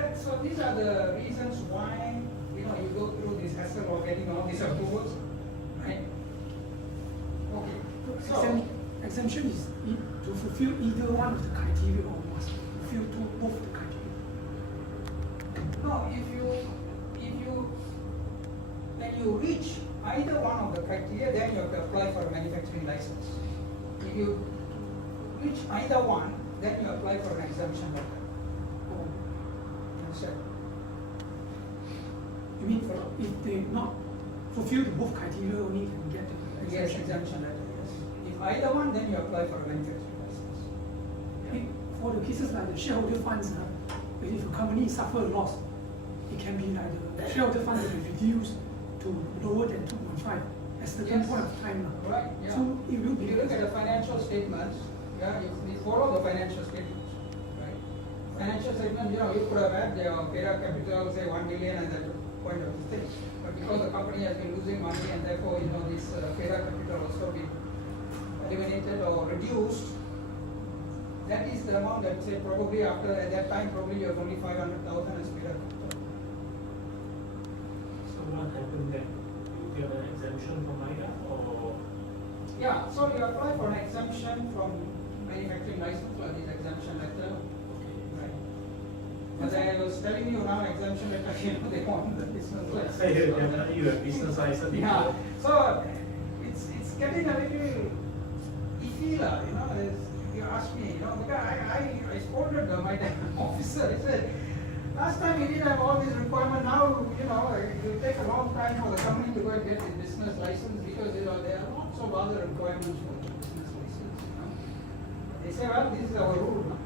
right? So these are the reasons why you go through this hassle of getting all these approvals, right? Okay. So exemption is to fulfill either one of the criteria or must fulfill both the criteria. No, when you reach, I either one of the criteria, then you have to apply for a manufacturing license. If you reach either one, then you apply for an exemption letter. Or Understand? you mean for if they not fulfill the both criteria, only can get the Yes, exemption. exemption letter, yes. If either one, then you apply for a manufacturing license. For the cases like the shareholder funds, if a company suffer a loss, it can be like the shareholder funds will be reduced to lower than 2.5 at certain Yes. point of time. Right, yeah. So it will If be. you look at the financial statements, yeah, you follow the financial statements, right? Financial statement, you could have had your paid-up capital, say 1 million at that point of the thing. But because the company has been losing money and therefore, this paid-up capital also been eliminated or reduced, that is the amount that say probably after, at that time, probably you have only 500,000 as paid-up capital. So what happened then? You get an exemption from IDA or? Yeah, so you apply for an exemption from manufacturing license or this exemption letter. Right. But I was telling you now, exemption letter, they want the business license. Definitely you have business license. Yeah, so it's getting a little iffy, if you ask me, because I scolded my officer. He said, last time you didn't have all these requirements, now, it will take a long time for the company to go and get the business license because, there are lots of other requirements for the business license, They say, well, this is our rule now,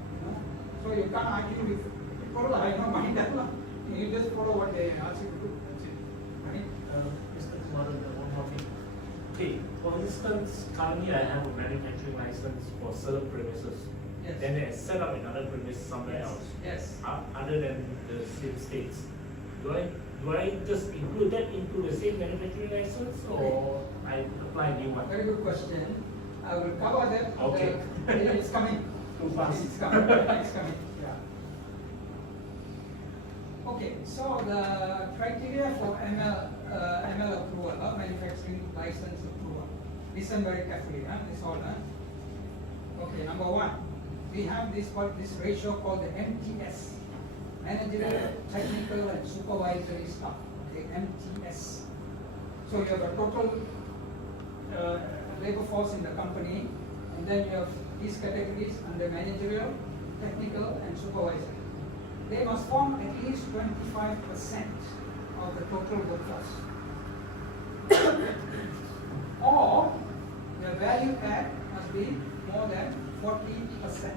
So you can't argue with people, I don't mind that, You just follow what they ask you to do, that's it, right? Mr. Kumar, one more thing. Okay, for instance, currently I have a manufacturing license for certain premises. Yes. Then I set up another premise somewhere Yes. else. Yes. Other than the same states. Do I just include that into the same manufacturing license or I apply a new one? Very good question. I will cover that. Okay. It's coming. Too fast. It's coming. It's coming. Yeah. Okay. So the criteria for ML approval, manufacturing license approval. Listen very carefully. This all. Okay. Number one, we have this ratio called the MTS, managerial, technical, and supervisory staff. Okay. MTS. So you have a total labor force in the company, and then you have these categories under managerial, technical, and supervisory. They must form at least 25% of the total workforce. Or the value add must be more than 40%.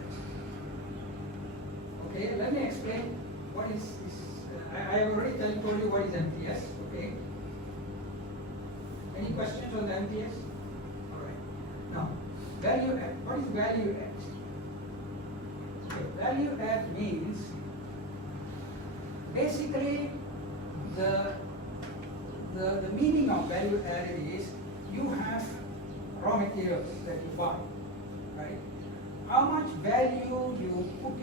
Okay, let me explain what is this. I have already told you what is MTS. Okay. Any questions on the MTS? All right. Now, value add. What is value add? Okay, value add means basically the meaning of value add is you have raw materials that you buy, right? How much value you put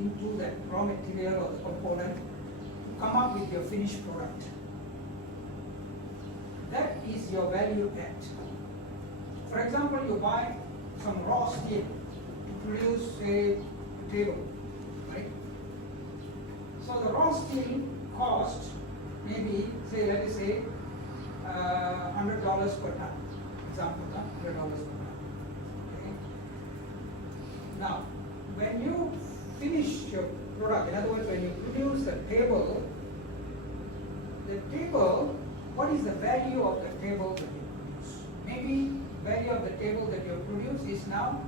into that raw material or the component to come up with your finished product. That is your value add. For example, you buy some raw steel to produce a table, right? So the raw steel cost maybe, let us say, $100 per ton. Example, $100 per ton. Okay? Now, when you finish your product, in other words, when you produce the table, what is the value of the table that you produce? Maybe value of the table that you produce is now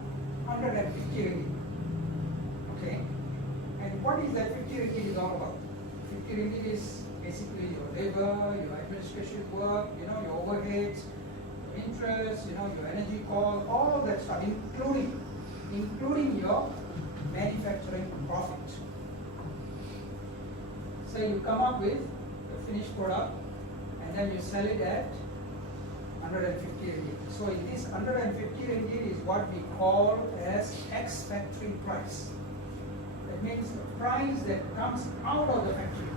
150 ringgit. Okay? And what is that 50 ringgit is all about? 50 ringgit is basically your labor, your administration work, your overheads, your interest, your energy cost, all of that stuff, including your manufacturing profit. So you come up with the finished product and then you sell it at 150 ringgit. So in this 150 ringgit is what we call as ex-factory price. That means the price that comes out of the factory,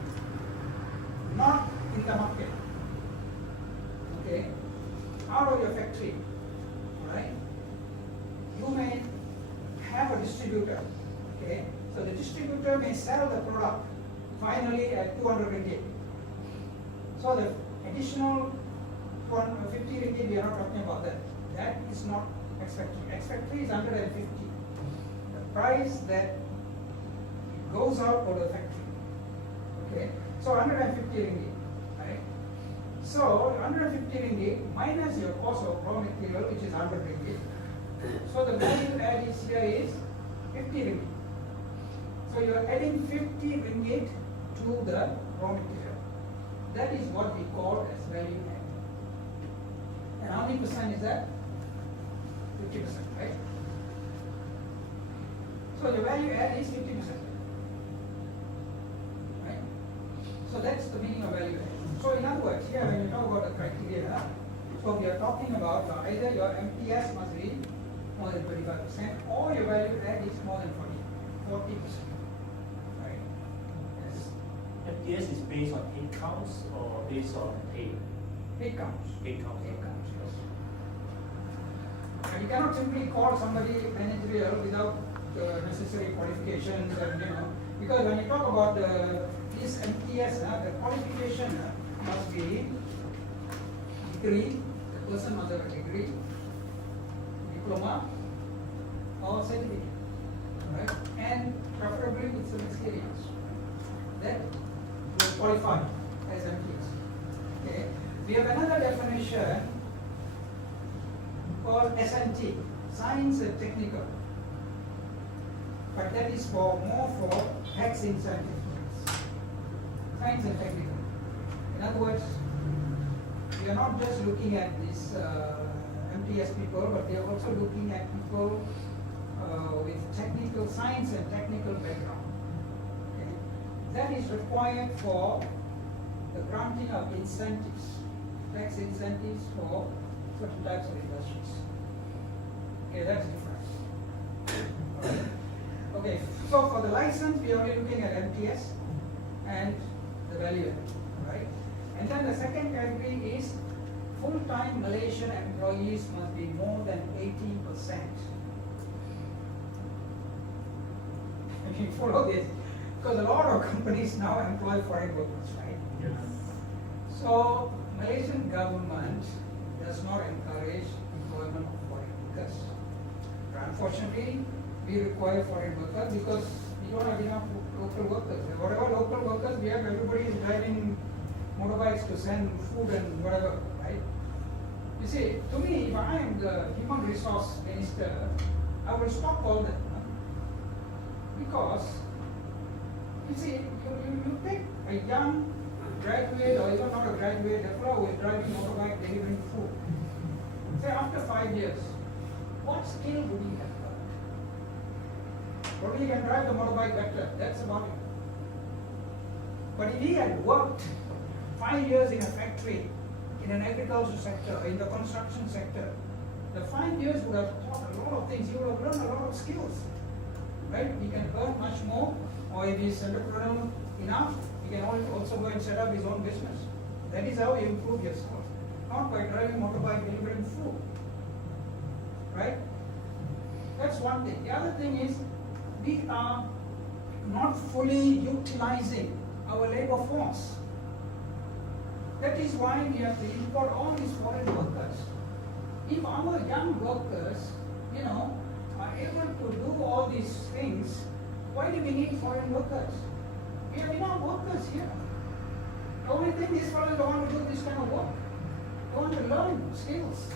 not in the market. Okay? Out of your factory, right? You may have a distributor. Okay? So the distributor may sell the product finally at 200 ringgit. So the additional 50 ringgit, we are not talking about that. That is not X factory. X factory is 150. The price that goes out for the factory. Okay, so 150 ringgit, right? So 150 ringgit minus your cost of raw material, which is 100 ringgit. So the value add is here is 50 ringgit. So you are adding 50 ringgit to the raw material. That is what we call as value add. And how many percent is that? 50%, right? So the value add is 50%. Right? So that's the meaning of value add. So in other words, here when you talk about the criteria, so we are talking about either your MTS must be more than 25% or your value add is more than 40%. Right? Yes. MTS is based on head counts or based on pay? Head counts. Head counts. Head counts, yes. And you cannot simply call somebody managerial without necessary qualifications and because when you talk about this MTS, the qualification must be degree, the person must have a degree, diploma or certificate, right? And preferably with some experience. That will qualify as MTS. Okay. We have another definition called SNT, Science and Technical. But that is more for tax incentives. Science and Technical. In other words, we are not just looking at these MTS people, but we are also looking at people with technical science and technical background. Okay. That is required for the granting of incentives, tax incentives for certain types of industries. Okay, that's different. Okay, so for the license, we are only looking at MTS and the value add, right? And then the second category is full-time Malaysian employees must be more than 18%. And you follow this, because a lot of companies now employ foreign workers, right? Yes. So Malaysian government does not encourage employment of foreign workers. Unfortunately, we require foreign workers because we don't have enough local workers. Whatever local workers we have, everybody is driving motorbikes to send food and whatever, right? You see, to me, if I am the human resource minister, I will stop all that. Because, you see, you take a young graduate or even not a graduate, a fellow who is driving motorbike delivering food. Say after 5 years, what skill would he have got? Probably he can drive the motorbike better, that's about it. But if he had worked 5 years in a factory, in an agriculture sector, in the construction sector, the 5 years would have taught a lot of things, he would have learned a lot of skills. Right? He can earn much more, or if he is entrepreneurial enough, he can also go and set up his own business. That is how you improve yourself. Not by driving motorbike delivering food. Right? That's one thing. The other thing is, we are not fully utilizing our labor force. That is why we have to import all these foreign workers. If our young workers, are able to do all these things, why do we need foreign workers? We have enough workers here. The only thing these fellows don't want to do this kind of work. They want to learn skills.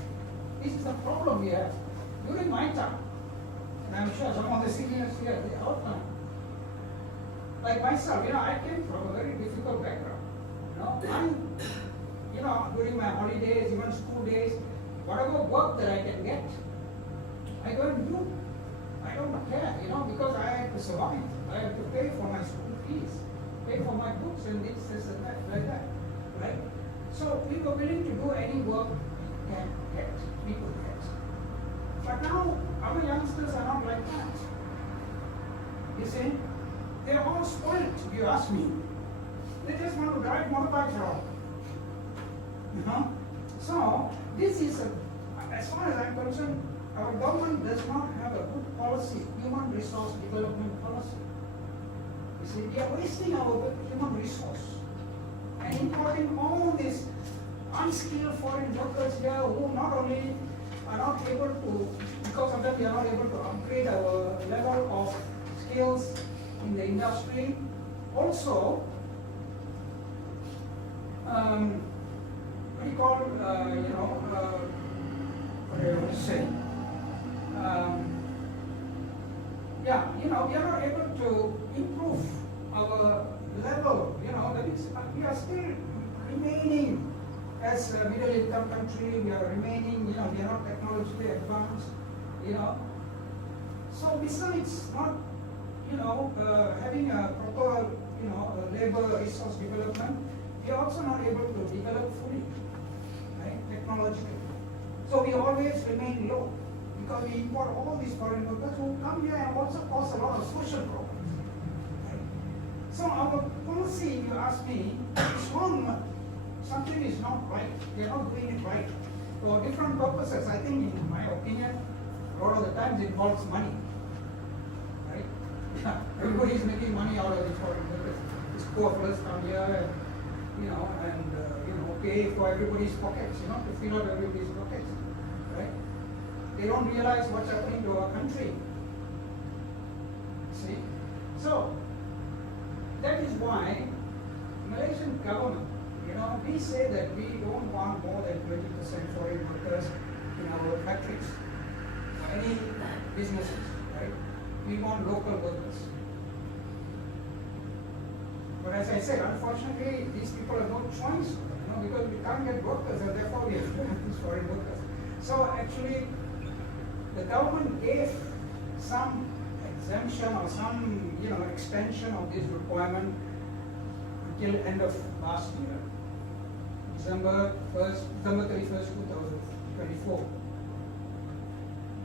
This is the problem we have. During my time, and I'm sure some of the seniors here, they outline. Like myself, I came from a very difficult background. During my holidays, even school days, whatever work that I can get, I go and do. I don't care, because I have to survive. I have to pay for my school fees, pay for my books and this and that, like that, right? So we were willing to do any work we can get, we could get. But now, our youngsters are not like that. You see, they're all spoiled, if you ask me. They just want to drive motorbikes around. So, this is, as far as I'm concerned, our government does not have a good policy, human resource development policy. You see, we are wasting our human resource and importing all these unskilled foreign workers here who not only are not able to, because of that we are not able to upgrade our level of skills in the industry. Also, what do you call, what do I want to say? Yeah, we are not able to improve our level, that is, we are still remaining as a middle income country, we are remaining, we are not technologically advanced, So besides not, having a proper, labor resource development, we are also not able to develop fully, right, technologically. So we always remain low because we import all these foreign workers who come here and also cause a lot of social problems. Right? So our policy, if you ask me, is wrong. Something is not right. We are not doing it right. For different purposes, I think, in my opinion, a lot of the times it involves money. Right? Everybody is making money out of these foreign workers. These poor fellows come here and pay for everybody's pockets, to fill out everybody's pockets, right? They don't realize what's happening to our country. See? So, that is why Malaysian government, we say that we don't want more than 20% foreign workers in our factories or any businesses, right? We want local workers. But as I said, unfortunately, these people have no choice, because we can't get workers, and therefore we have to have these foreign workers. So actually, the government gave some exemption or some, extension of this requirement until end of last year, December 31st, 2024.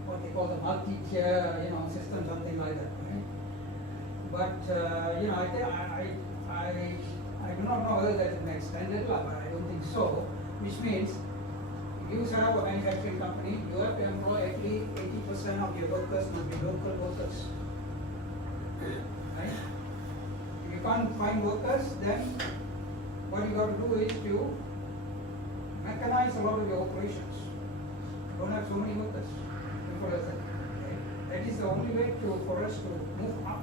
What they call the multi-tier, system, something like that. Right? But I do not know whether that has been extended, but I don't think so. Which means, if you set up a manufacturing company, you have to employ at least 80% of your workers to be local workers. Right? If you can't find workers, then what you got to do is to mechanize a lot of your operations. You don't have so many workers. Simple as that. Right? That is the only way for us to move up.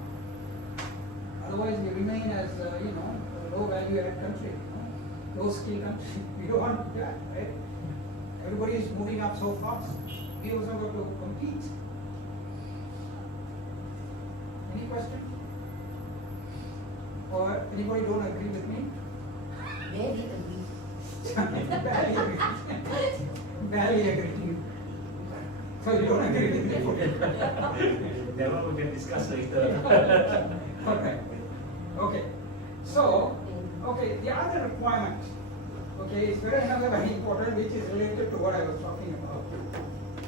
Otherwise, we remain as a low value added country, low skill country. We don't want that, right? Everybody is moving up so fast. We also got to compete. Any question? Or anybody don't agree with me? Very agree. Barely agree. Barely agree. So you don't agree with me? That one we can discuss later. Alright. Okay. So, the other requirement, is another very important, which is related to what I was talking about,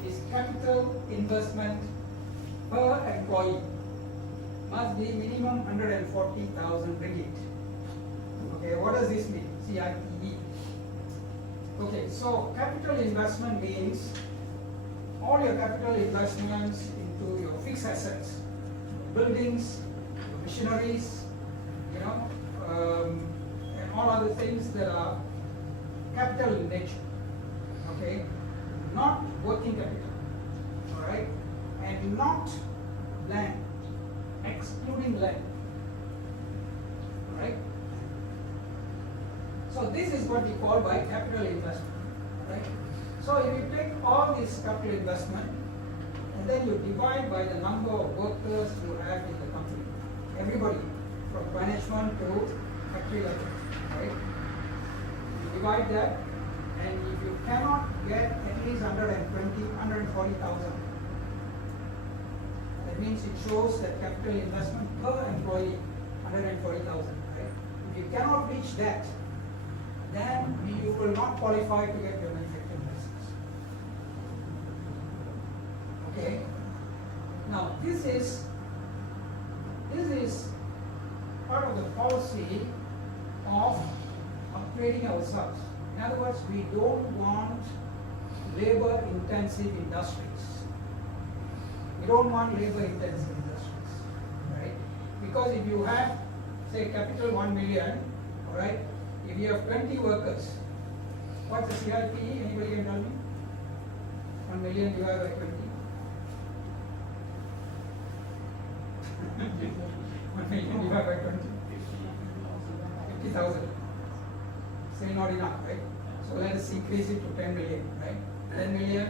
is capital investment per employee must be minimum 140,000 ringgit. Okay, what does this mean? CITE. Okay, so capital investment means all your capital investments into your fixed assets, buildings, machineries, and all other things that are capital in nature, okay, not working capital, all right, and not land, excluding land, all right. So this is what we call by capital investment, right. So if you take all this capital investment and then you divide by the number of workers you have in the company, everybody from management to factory level, right? You divide that, and if you cannot get at least 140,000, that means it shows that capital investment per employee 140,000, right? If you cannot reach that, then you will not qualify to get your manufacturing license. Okay. Now this is part of the policy of upgrading ourselves. In other words, we don't want labor-intensive industries. We don't want labor-intensive industries, right? Because if you have, say, capital 1 million, all right, if you have 20 workers, What's the CIP? Anybody can tell me? 1 million divided by 20. 1 million divided by 20. 50,000. Still not enough, right? So let us increase it to 10 million, right? 10 million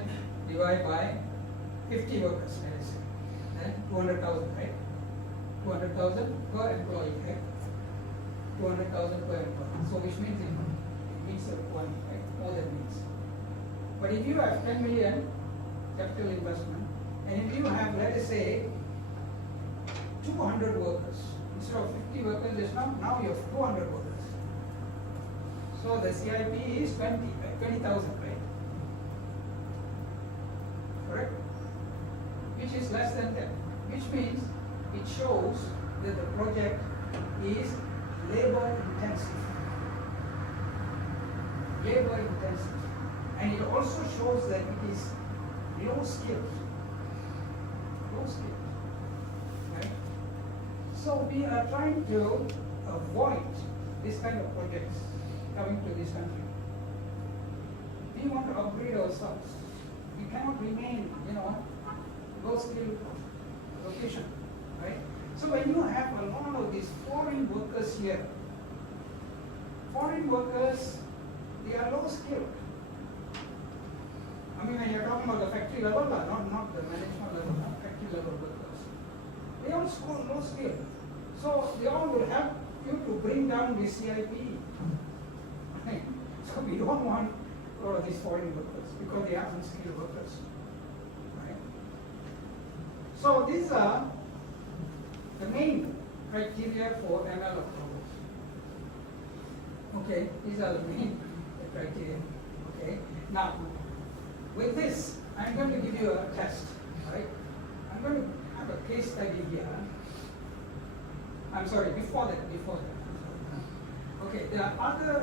divided by 50 workers, let us say. Then 200,000, right? 200,000 per employee, right? 200,000 per employee. So which means it meets the requirement, right? More than meets. But if you have 10 million capital investment, and if you have, let us say, 200 workers, instead of 50 workers, there's now you have 200 workers. So the CIP is 20, right? 20,000, right? Correct? Which is less than 10. Which means it shows that the project is labor intensive. Labor intensive. And it also shows that it is low skilled. Low skilled. Right? So we are trying to avoid this kind of projects coming to this country. We want to upgrade ourselves. We cannot remain, low skilled location, right? So when you have a lot of these foreign workers here, foreign workers, they are low skilled. I mean, when you're talking about the factory level, not the management level, factory level workers, they all score low skilled. So they all will help you to bring down the CIP. Right? So we don't want all of these foreign workers because they are unskilled workers. Right? So these are the main criteria for ML approvals. Okay, these are the main criteria. Okay. Now, with this, I'm going to give you a test. Right? I'm going to have a case study here. I'm sorry, before that. Okay, there are other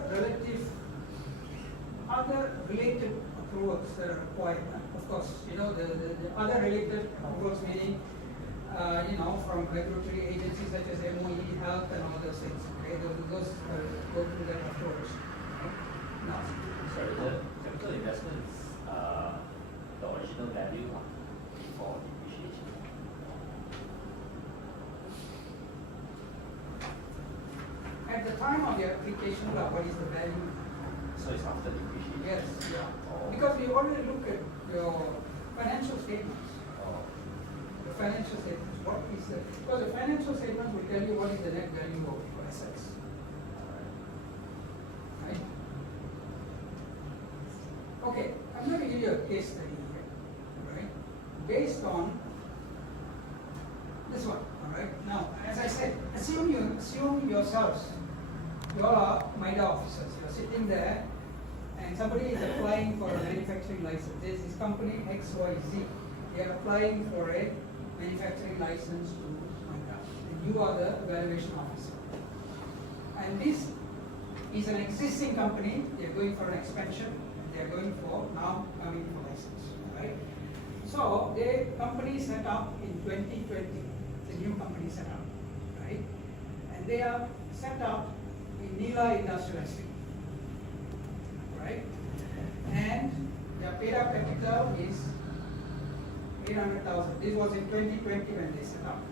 related approvals that are required. Of course, the other related approvals meaning, from regulatory agencies such as MOE, health, and all those things. Okay, those go through that approach. Okay? Now, Sorry, the capital investment is the original value before depreciation. at the time of the application, what is the value? So it's after depreciation. Yes, yeah. Oh. Because we already look at your financial statements. Oh. The financial statements. What is the? Because the financial statements will tell you what is the net value of your assets. Right? Okay, I'm going to give you a case study here, right? Based on this one, all right? Now, as I said, assume yourselves, you all are MIDA officers. You're sitting there, and somebody is applying for a manufacturing license. This is company XYZ. They are applying for a manufacturing license to MIDA. And you are the evaluation officer. And this is an existing company. They are going for an expansion. They are going for now coming for license, right? So the company set up in 2020. It's a new company set up, right? And they are set up in Nila Industrial Estate, right? And their paid up capital is 800,000. This was in 2020 when they set up,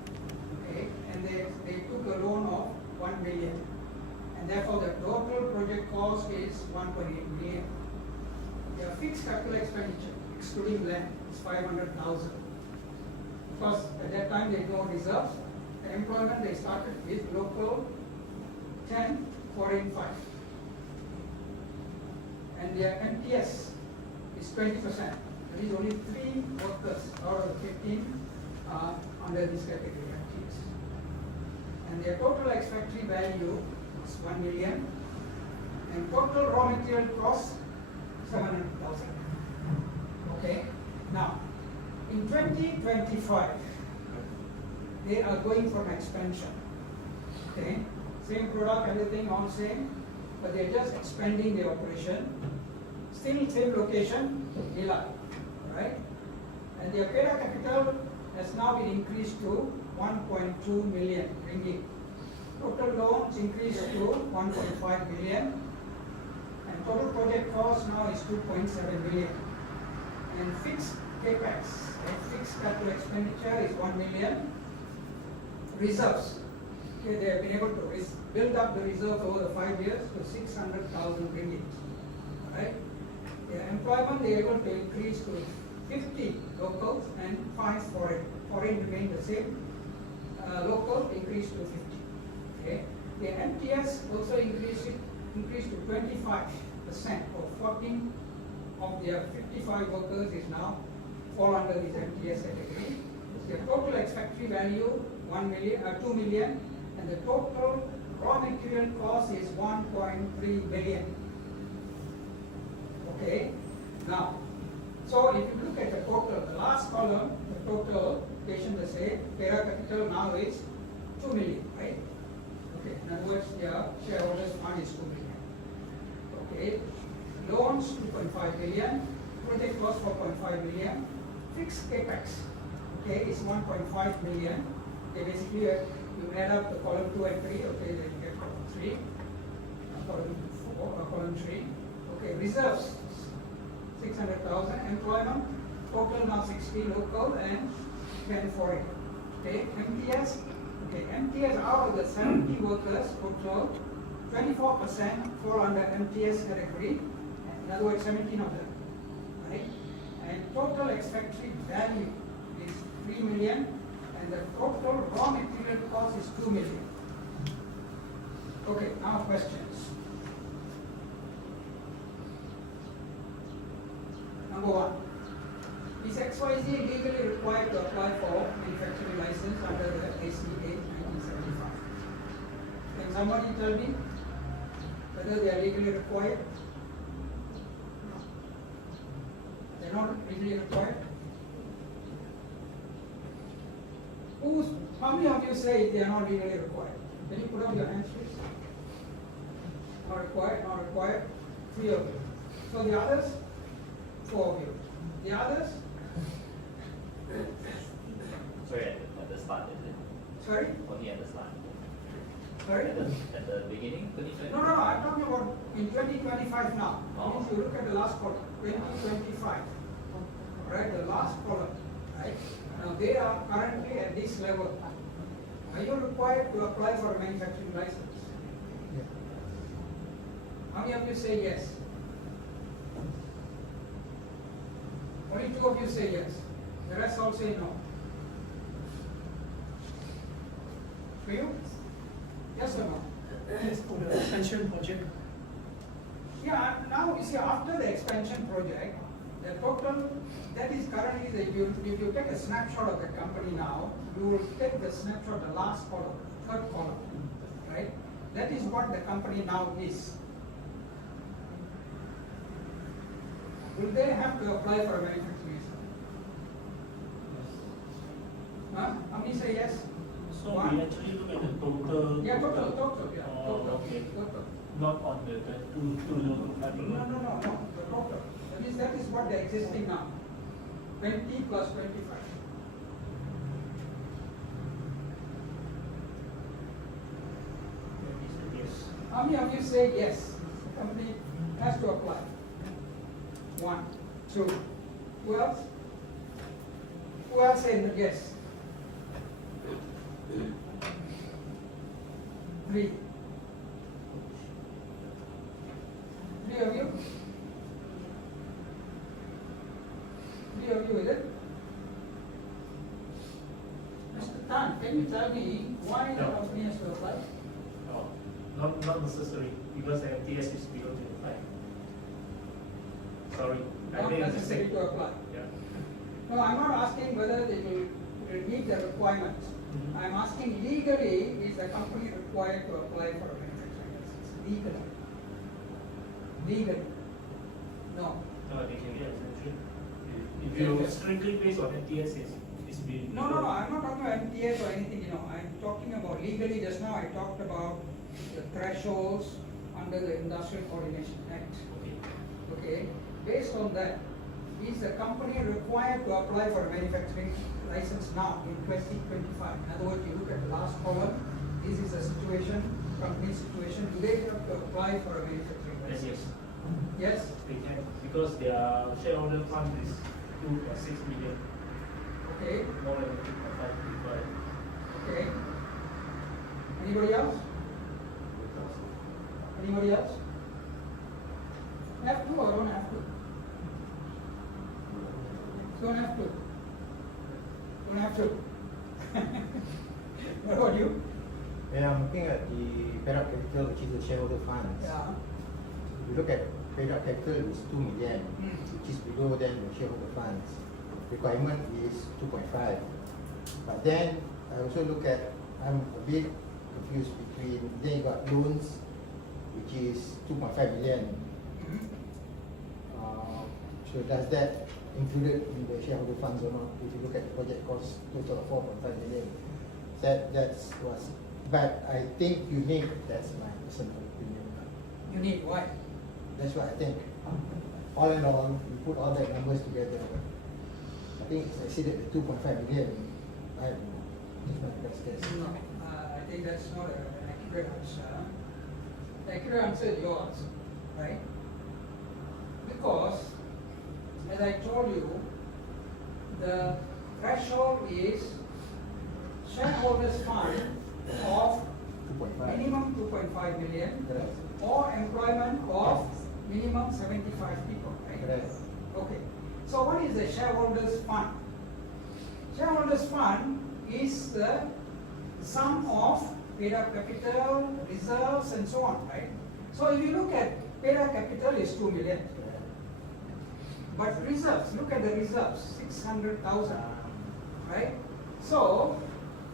okay? And they took a loan of 1 million, and therefore the total project cost is 1.8 million. Their fixed capital expenditure, excluding land, is 500,000. Because at that time they had no reserves. The employment they started with local 10, foreign 5. And their MTS is 20%. There is only 3 workers out of the 15 under this category MTS. And their total ex-factory value is 1 million. And total raw material cost 700,000. Okay. Now, in 2025, they are going for an expansion. Okay. Same product, everything all same, but they are just expanding the operation. Still same location, Nila, right? And their paid up capital has now been increased to 1.2 million ringgit. Total loans increased to 1.5 million. And And total project cost now is 2.7 million. And fixed capex, fixed capital expenditure is 1 million. Reserves, okay, they have been able to build up the reserves over the 5 years to 600,000 ringgit. Right? Employment they are able to increase to 50 locals and 5 foreign. Foreign remain the same. Local increased to 50. Okay. The MTS also increased to 25%, or 14 of their 55 workers is now fall under this MTS category. The total ex-factory value 2 million, and the total raw material cost is 1.3 billion. Okay. Now, so if you look at the total, the last column, the total, patient the same, Mpma capital now is 2 million, right? Okay, in other words, their shareholders fund is 2 million. Okay, loans 2.5 million, project cost 4.5 million, fixed capex, okay, is 1.5 million. Okay, basically you add up the column 2 and 3, okay, then you get column 3, column 4, column 3. Okay, reserves 600,000, employment total now 60 local and 10 foreign. Okay, MTS. Okay, MTS out of the 70 workers total, 24% fall under MTS category. In other words, 17 of them. Right? And total ex-factory value is 3 million, and the total raw material cost is 2 million. Okay, now questions. Number 1. Is XYZ legally required to apply for manufacturing license under the ACA 1975? Can somebody tell me whether they are legally required? They are not legally required? How many of you say they are not legally required? Can you put up your hands, please? Not required, not required. 3 of you. So the others? 4 of you. The others? Sorry, at the start, is it? Sorry? Only at the start. Sorry? At the beginning, 2020? No, I'm talking about in 2025 now. Oh. Means you look at the last column, 2025. Right, the last column. Right? Now they are currently at this level. Are you required to apply for a manufacturing license? Yeah. How many of you say yes? Only 2 of you say yes. The rest all say no. For you? Yes or no? Yes, for the expansion project. Yeah, now you see after the expansion project, the total, that is currently, if you take a snapshot of the company now, you will take the snapshot, the last column, 3rd column, right? That is what the company now is. Will they have to apply for a manufacturing license? Huh? How many say yes? So One. we actually look at the total. Yeah, total, yeah. Oh, Total. okay. Total. Not on the 2 No, the total. That is what they're existing now. 20 plus 25. How many of you say yes? The company has to apply. 1, 2. Who else? Who else said yes? 3. 3 of you? 3 of you, is it? Mr. Tan, can you tell me why the No. company has to apply? Oh, not necessary, because the MTS is below 25. Sorry, I Not made a necessary mistake. to apply. Yeah. No, I'm not asking whether they will meet the requirements. Mhm. I'm asking legally, is the company required to apply for a manufacturing license? Legally. Legally. No. No, they can get exemption. If you strictly based on MTS, it's being. No, I'm not talking about MTS or anything, I'm talking about legally. Just now I talked about the thresholds under the Industrial Coordination Act. Okay. Okay, based on that, is the company required to apply for a manufacturing license now in 2025? In other words, you look at the last column, this is a situation, company situation, do they have to apply for a manufacturing license? Yes. Yes? They can, because their shareholder fund is 2.6 million, Okay, more than 2.5. okay. Anybody else? Anybody else? Have to or don't have to? Don't have to. Don't have to. What about you? When I'm looking at the paid-up capital, which is the shareholder funds, Yeah. we look at paid-up capital is 2 million, which is below than the shareholder funds. Requirement is 2.5. But then I also look at, I'm a bit confused between, then you got loans, which is 2.5 million. So does that included in the shareholder funds or not? If you look at the project cost, total of 4.5 million. That's was, but I think unique, that's my personal opinion. You need why? That's what I think. All in all, you put all that numbers together, I think it's exceeded the 2.5 million. I don't know. It's my best guess. No, I think that's not an accurate answer. The accurate answer is yours, right? Because, as I told you, the threshold is shareholders fund of 2.5. minimum 2.5 million Correct. or employment of minimum 75 people, right? Correct. Okay. So what is the shareholders fund? Shareholders fund is the sum of paid up capital, reserves and so on, right? So if you look at paid up capital is 2 million. But reserves, look at the reserves, 600,000, right? So,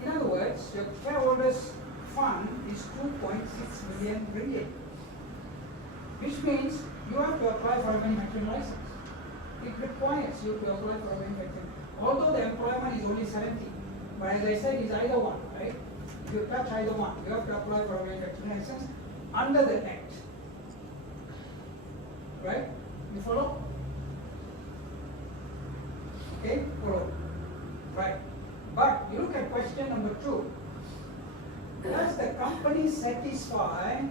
in other words, your shareholders fund is 2.6 million ringgit, which means you have to apply for a manufacturing license. It requires you to apply for a manufacturing. Although the employment is only 70, but as I said, it's either one, right? If you touch either one, you have to apply for a manufacturing license under the Act. Right? You follow? Okay, follow. Right. But you look at question number 2. Does the company satisfy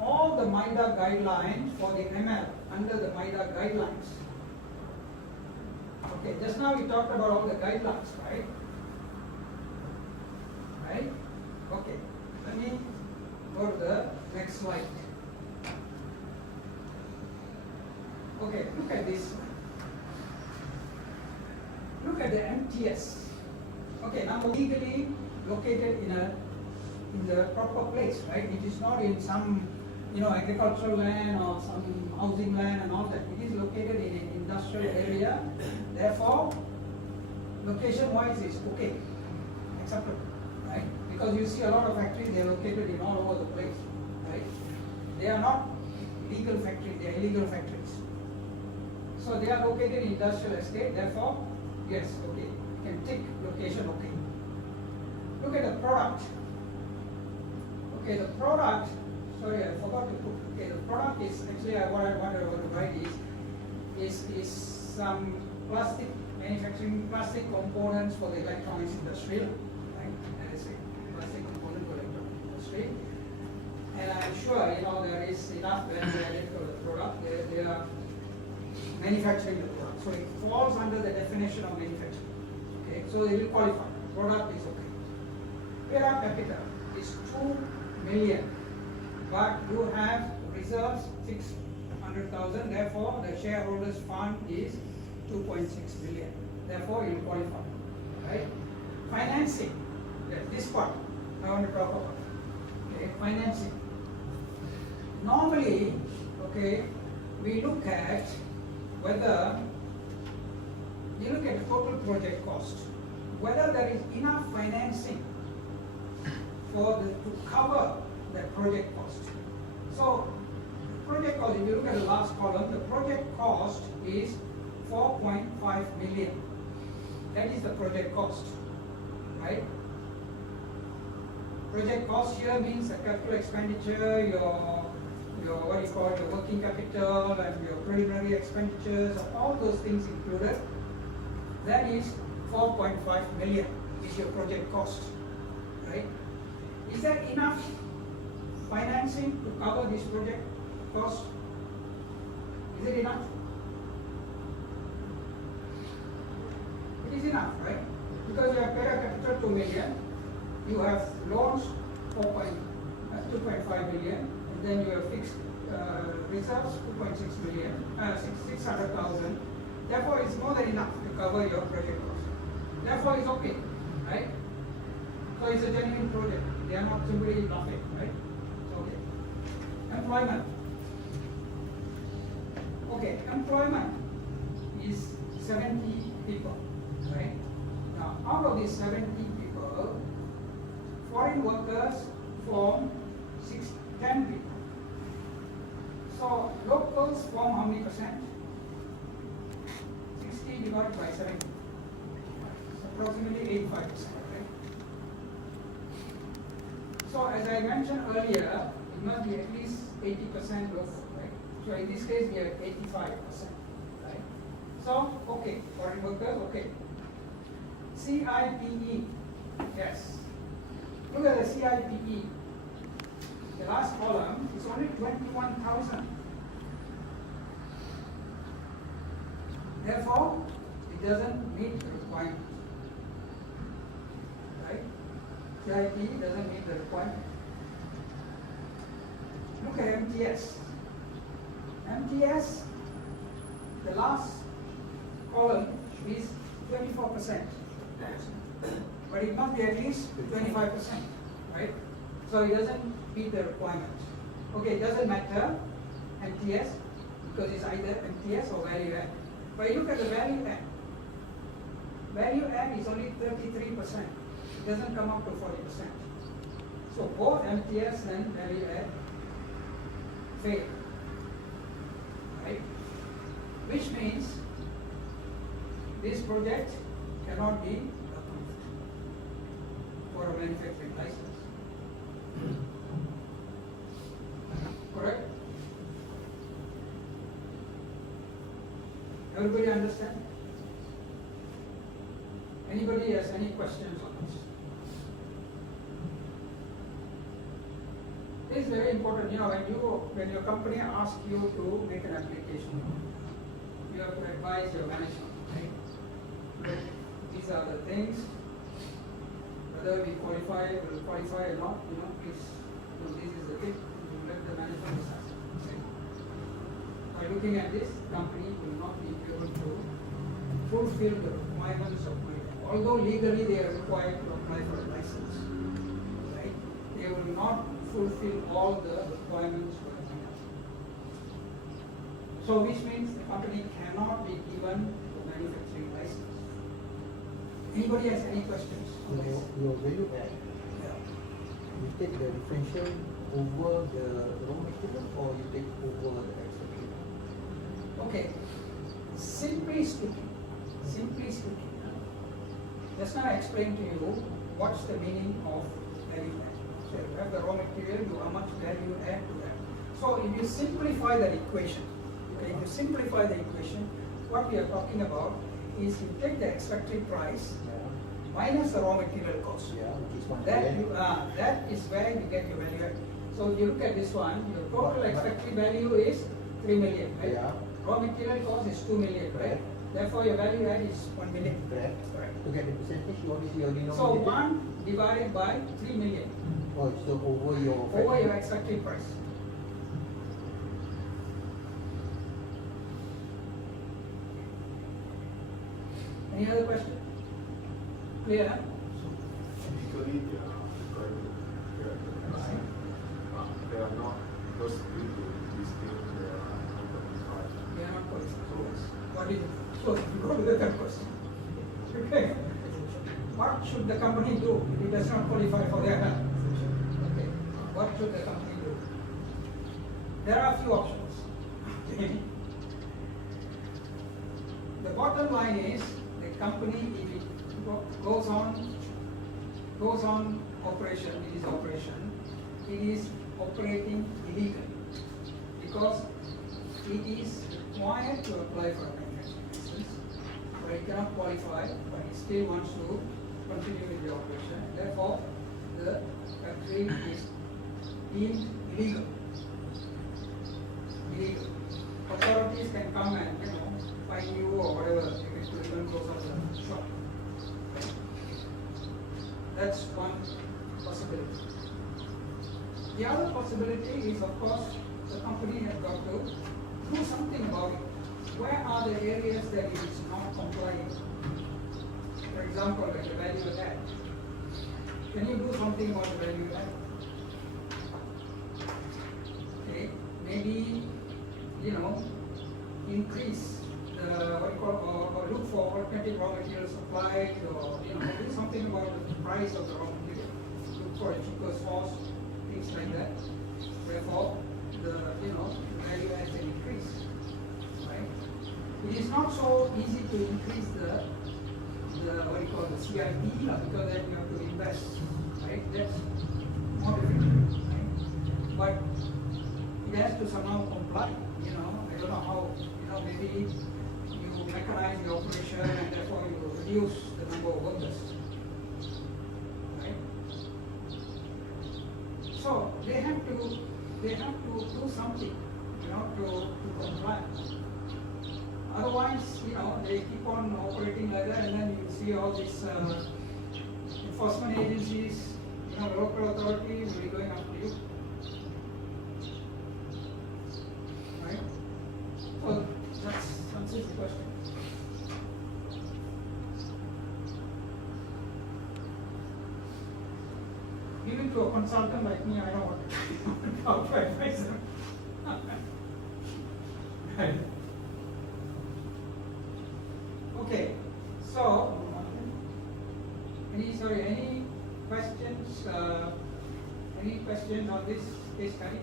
all the MIDA guidelines for the ML under the MIDA guidelines? Okay, just now we talked about all the guidelines, right? Right? Okay, let me go to the next slide. Okay, look at this one. Look at the MTS. Okay, now legally located in the proper place, right? It is not in some, agricultural land or some housing land and all that. It is located in an industrial area. Therefore, location-wise is okay, acceptable, right? Because you see a lot of factories, they are located in all over the place, right? They are not legal factories, they are illegal factories. So they are located in industrial estate, therefore, yes, okay, you can tick location, okay. Look at the product. Okay, the product, sorry, I forgot to put, okay, the product is, actually what I want to write is some plastic, manufacturing plastic components for the electronics industry, right? And it's a plastic component for electronics industry. And I'm sure, there is enough value added for the product. They are manufacturing the product. So it falls under the definition of manufacturing. Okay, so they will qualify. Product is okay. Paid up capital is 2 million, but you have reserves 600,000. Therefore, the shareholders fund is 2.6 million. Therefore, you qualify. Right? Financing. This part I want to talk about. Okay, financing. Normally, okay, we look at whether you look at the total project cost, whether there is enough financing to cover that project cost. So, project cost, if you look at the last column, the project cost is 4.5 million. That is the project cost, right? Project cost here means the capital expenditure, your what you call your working capital and your preliminary expenditures, all those things included. That is 4.5 million is your project cost, right? Is there enough financing to cover this project cost? Is it enough? It is enough, right? Because you have paid a capital 2 million, you have loans 2.5 million, and then you have fixed reserves 2.6 million, 600,000. Therefore, it's more than enough to cover your project cost. Therefore, it's okay, right? So it's a genuine project. They are not simply bluffing, right? It's okay. Employment. Okay, employment is 70 people, right? Now, out of these 70 people, foreign workers form 10 people. So locals form how many percent? 60 divided by 70. It's approximately 85%, right? So as I mentioned earlier, it must be at least 80% local, right? So in this case, we have 85%, right? So, okay, foreign workers, okay. CIPE, yes. Look at the CIPE. The last column is only 21,000. Therefore, it doesn't meet the requirement. Right? CIPE doesn't meet the requirement. Look at MTS. MTS, the last column is 24%. But it must be at least 25%, right? So it doesn't meet the requirement. Okay, it doesn't matter, MTS, because it's either MTS or value add. But you look at the value add. Value add is only 33%. It doesn't come up to 40%. So both MTS and value add fail. Right? Which means this project cannot be approved for a manufacturing license. Correct? Everybody understand? Anybody has any questions on this? It's very important, when your company asks you to make an application, you have to advise your management, right? That these are the things, whether we will qualify or not, please, this is the thing, you let the management decide. Okay? By looking at this, company will not be able to fulfill the requirements of my, although legally they are required to apply for a license, right? They will not fulfill all the requirements for the license. So which means the company cannot be given a manufacturing license. Anybody has any questions on this? Your value add, you take the differential over the raw material or you take over the extraction? Okay, simply speaking, just now I explained to you what's the meaning of value add. So you have the raw material, how much value add to that. So if you simplify the equation, what we are talking about is you take the expected price minus the raw material cost. That is where you get your value add. So if you look at this one, your total expected value is 3 million, right? Yeah. Raw material cost is 2 million, right? Therefore your value add is 1 million. Correct. Correct. To get the percentage, you obviously already know. So 1 divided by 3 million Oh, so over your over your expected price. Any other question? Clear? Huh? Typically, they are they are not those people this thing, they are not qualified. They are not qualified. What is it? So you go to the third question. Okay. What should the company do if it does not qualify for their help? Okay. What should the company do? There are a few options. The bottom line is the company, if it goes on operation, it is operating illegally because it is required to apply for a manufacturing license, but it cannot qualify, but it still wants to continue with the operation. Therefore, the factory is deemed illegal. Authorities can The other possibility is, of course, the company has got to do something about it. Where are the areas that it is not complying? For example, like the value add. Can you do something about the value add? Okay, maybe, increase the, or look for alternative raw material supplies, or, do something about the price of the raw material. Look for a cheaper source, things like that. Therefore, the value add can increase, right? It is not so easy to increase the the CIP, because then you have to invest, right? That's more difficult, right? But it has to somehow comply, I don't know how, maybe you mechanize the operation and therefore you reduce the number of workers, right? So they have to do something, to comply. Otherwise, they keep on operating like that, and then you see all these enforcement agencies, local authorities will be going after you. Right? So that's answers the question. Give it to a consultant like me, I know what how to advise them. Right. Okay, so any questions? Any questions on this case study?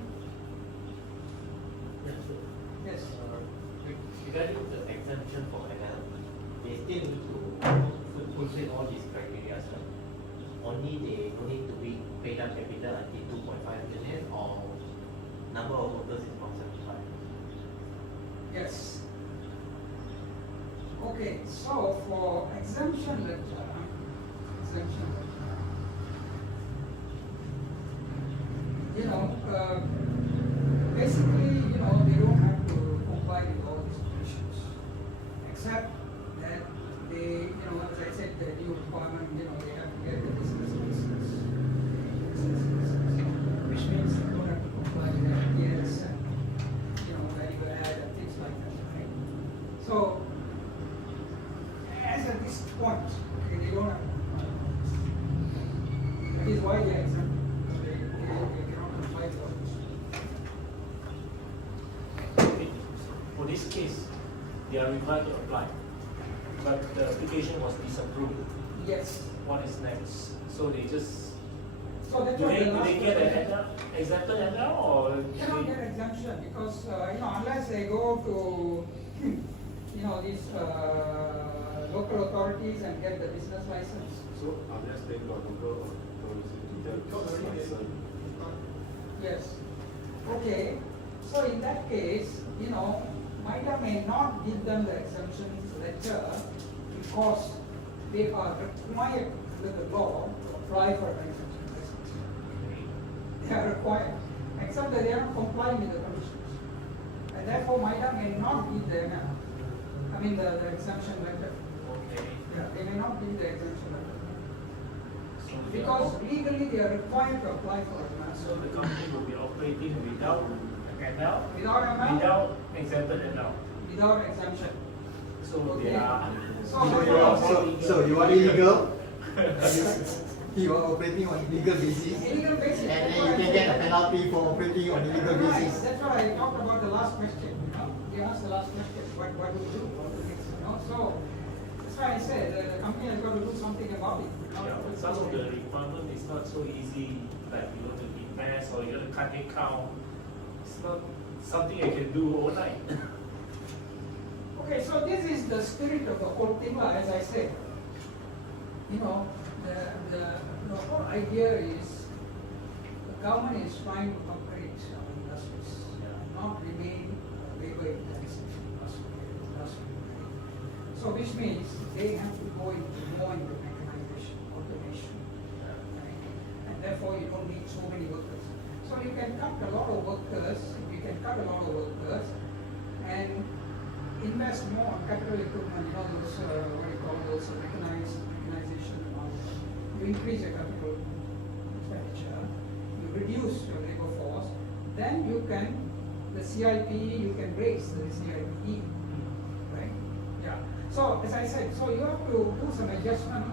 Yeah, sure. Yes. Regarding the exemption for ML, they still need to fulfill all these criteria, right? Only they don't need to be paid up capital until 2.5 million, or number of workers is not 75. Yes. Okay, so for exemption letter, basically, they don't have to comply with all these conditions, except that they, as I said, the new requirement, they have to get the business license, which means they don't have to comply with FTS and, value add and things like that, right? So, as at this point, they don't have to comply with all this. That is why they are exempt. They cannot comply with all this. Okay. For this case, they are required to apply, but the application was disapproved. Yes. What is next? So they just So that's do what they, the do last they get question- an exempted NL, or They cannot get exemption because, unless they go to, these local authorities and get the business license. So unless they got local authority to get business license. Yes. Okay. So in that case, MITA may not give them the exemption letter because they are required with the law to apply for an exemption license. They are required, except that they are not complying with the conditions. And therefore MITA may not give them, the exemption letter. okay? Yeah, they may not give the exemption letter. So Because legally they are required to apply for it. so the company will be operating without NL, Without ML, without exempted NL. without exemption. So Okay. they are. So you are illegal. You are operating on illegal basis, Illegal basis. and that's then what you I can get a said. penalty for operating on illegal Right, basis. that's what I talked about the last question, You asked the last question, what do we do, what do next, So, that's why I said, the company has got to do something about it. Yeah, but some of the requirement is not so easy, like you want to invest or you want to cut headcount. It's not something you can do overnight. Okay, so this is the spirit of the whole thing, as I said. The whole idea is the government is trying to upgrade our industries, not remain labor intensive industry. So which means they have to go more into mechanization, automation, right? And therefore you don't need so many workers. So you can cut a lot of workers, and invest more on capital equipment, those, those mechanization and all that. You increase your capital expenditure, you reduce your labor force, then you can, the CIP, you can raise the CIPE, right? Yeah. So as I said, so you have to do some adjustment.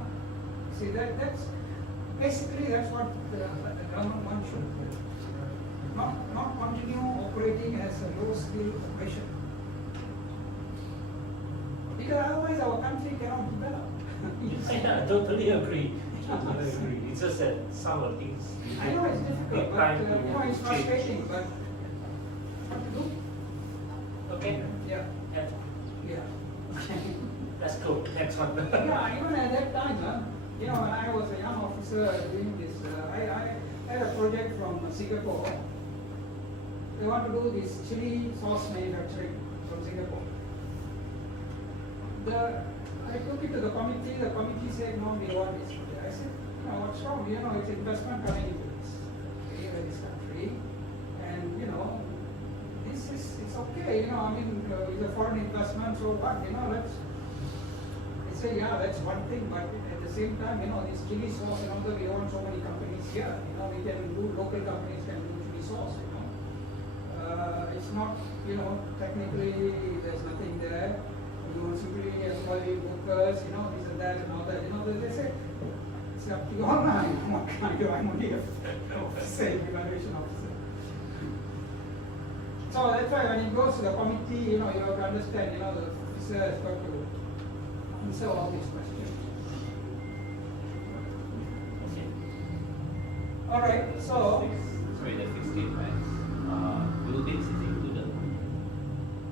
See that's basically that's what the government wants you to do. Not continue operating as a low skill operation. Because otherwise our country cannot develop. Yeah, totally agree. Totally agree. It's just that some of the things I know it's difficult, take but time you know, it's to frustrating, but what to do? Okay. Yeah. Yeah. Yeah. Let's go. Next one. Yeah, even at that time, you know, when I was a young officer doing this, I had a project from Singapore. They want to do this chili sauce manufacturing from Singapore. I took it to the committee said, no, we want this. I said, you know, what's wrong? You know, it's investment coming into this country. And, you know, it's okay, you know, I mean, it's a foreign investment, so what, you know, they say, yeah, that's one thing, but at the same time, you know, this chili sauce and all that, we own so many companies here, you know, we can do, local companies can do chili sauce, you know. It's not, you know, technically, there's nothing there. You simply employ workers, you know, this and that and all that, you know, they say, it's up to you all now, what can I do? I'm only a officer, evaluation officer. So that's why when it goes to the committee, you know, you have to understand, you know, the officer has got to answer all these questions. Okay. All right, so. Sorry, the fixed capex, buildings is included.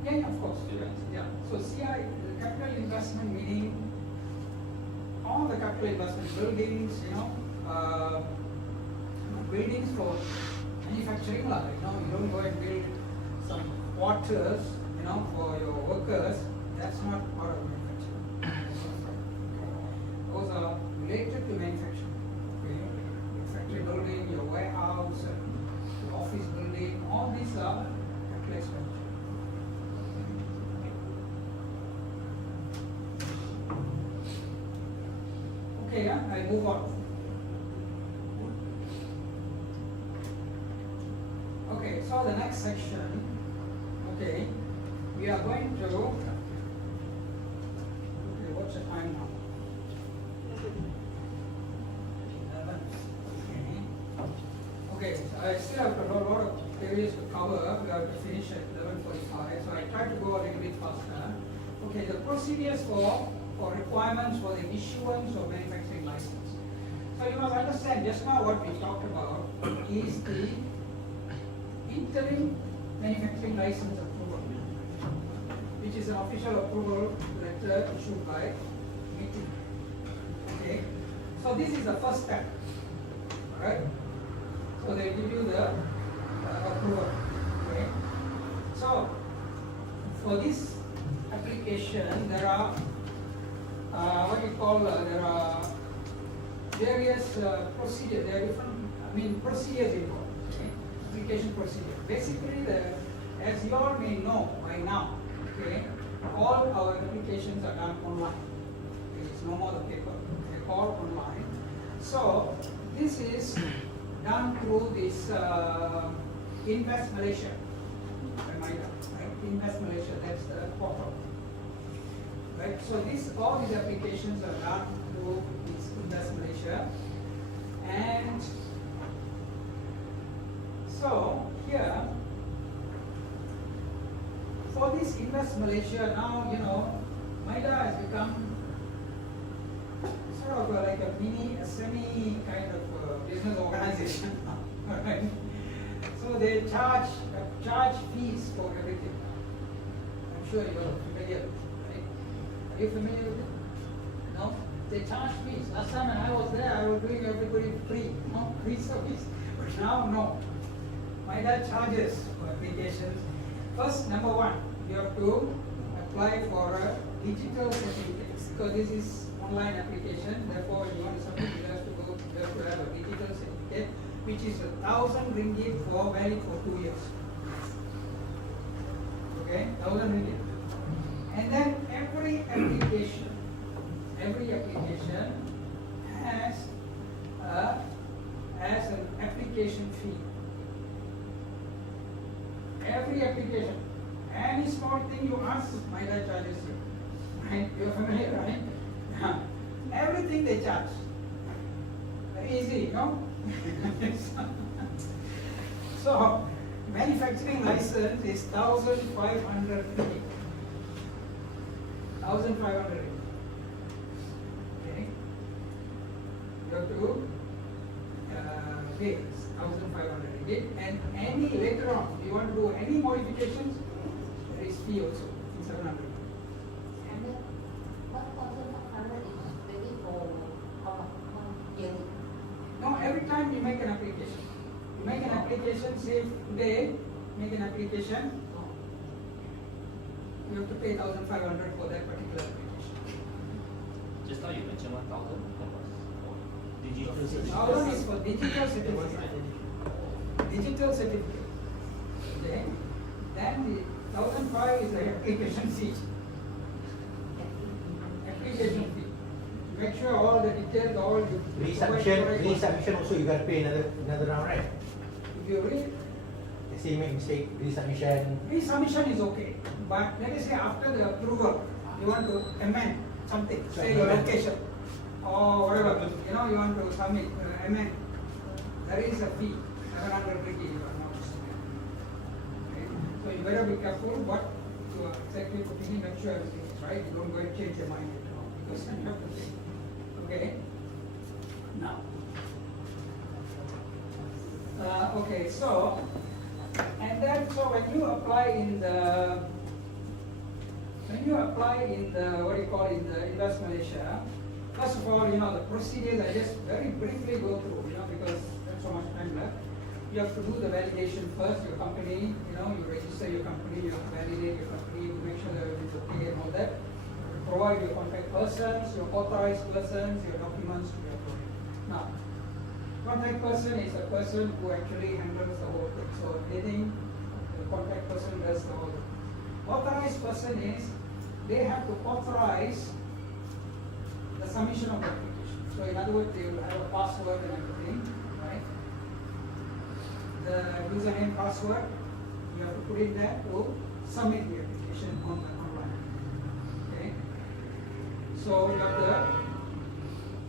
Yeah, of course. Yeah. So CI, the capital investment meaning all the capital investment buildings, you know, buildings for manufacturing, you know, you don't go and build some quarters, you know, for your workers. That's not part of manufacturing. Those are related to manufacturing. Okay? Your factory building, your warehouse, your office building, all these are capital expenditure. Okay, yeah, I move on. Okay, so the next section, okay, we are going to, okay, what's the time now? 11. Okay, so I still have a lot of areas to cover. We have to finish at 11:45, so I try to go a little bit faster. Okay, the procedures for requirements for the issuance of manufacturing license. So you must understand, just now what we talked about is the interim manufacturing license approval, which is an official approval letter issued by meeting. Okay, so this is the first step. Alright, so they give you the approval. Okay, so for this application, there are there are various procedures. There are different, procedures involved. Okay? Application procedure. Basically, as you all may know by now, okay, all our applications are done online. Okay, it's no more the paper. They're all online. So this is done through this Invest Malaysia. Right? Invest Malaysia. That's the portal. Right, so all these applications are done through this Invest Malaysia, and so here for this Invest Malaysia, now you know Mpma has become sort of like a semi kind of business organization. Right? So they charge fees for everything. I'm sure you're familiar with it. Are you familiar with it? No? They charge fees. Last time when I was there, I was doing everybody free, free service. But now, no. Mpma charges for applications. First, number one, you have to apply for a digital certificate. Because this is online application, therefore, if you want to submit, you have to have a digital certificate, which is 1,000 ringgit for valid for 2 years. Okay, 1,000 ringgit. And then every application has an application fee. Every application, any small thing you ask, Mpma charges you. Right? You're familiar, right? Yeah. Everything they charge. Very easy, you know? So, manufacturing license is 1,500 ringgit. 1,500 ringgit. Okay? You have to pay 1,500 ringgit, and any later on, if you want to do any modifications, there is fee also, 700. And then, 1,500 is maybe for how much? 1 year? No, every time you make an application. You make an application, say today, make an application, you have to pay 1,500 for that particular application. Just now you mentioned 1,000. That was for Digital 1,000 certificate. is for digital certificate. Digital certificate. Okay. Then the 1,500 is the application fee. Application fee. Make sure all the details, all you Resubmission also you gotta pay another round, right? If you read, Let's say you make mistake, resubmission. resubmission is okay, but let us say after the approval, you want to amend something, say your location or whatever, you know, you want to submit, amend. There is a fee, 700 ringgit, if I'm not mistaken. Okay? So you better be careful what you are exactly putting in, make sure everything is right. You don't go and change your mind later on, because then you have to pay. Okay? Now. Okay, so, and then, so when you apply in the, what do you call, in the Invest Malaysia, first of all, you know, the procedures, I just very briefly go through, you know, because there's so much time left. You have to do the validation first, your company, you know, you register your company, you have to validate your company, you make sure that everything's okay and all that. You provide your contact persons, your authorized persons, your documents to be uploaded. Now, contact person is a person who actually handles the whole thing. So anything, the contact person does the whole thing. Authorized person is, they have to authorize the submission of the application. So in other words, they will have a password and everything, right? The username, password, you have to put in there to submit the application online. Okay? So you have the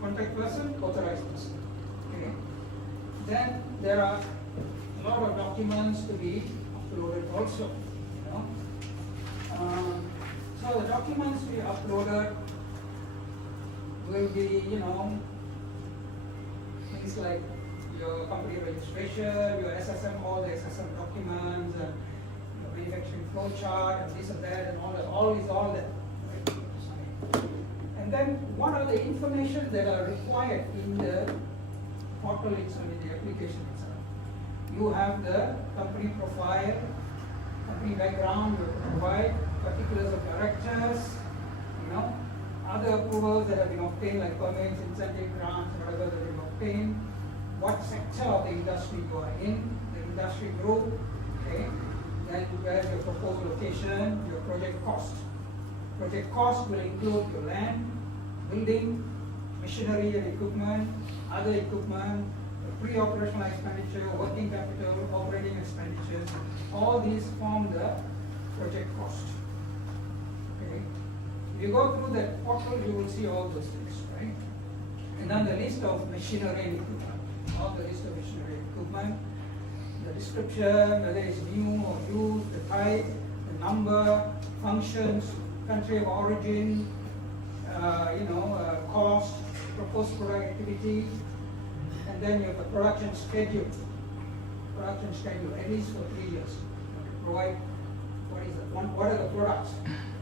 contact person, authorized person. Okay? Then there are a lot of documents to be uploaded also, you know. So the documents to be uploaded will be, you know, things like your company registration, your SSM, all the SSM documents, and your manufacturing flow chart, and this and that, and all that. Right? And then what are the information that are required in the portal itself, in the application itself? You have the company profile, company background, you have to provide particulars of directors, you know, other approvals that have been obtained, like permits, incentive grants, whatever that have been obtained, what sector of the industry you are in, the industry group, okay, then where's your proposed location, your project cost. Project cost will include your land, building, machinery and equipment, other equipment, pre-operational expenditure, working capital, operating expenditures, all these form the project cost. Okay. If you go through that portal, you will see all those things, right? And then the list of machinery and equipment, all the list of machinery and equipment, the description, whether it's new or used, the type, the number, functions, country of origin, cost, proposed product activity, and then you have the production schedule. Production schedule, at least for 3 years. Provide what are the products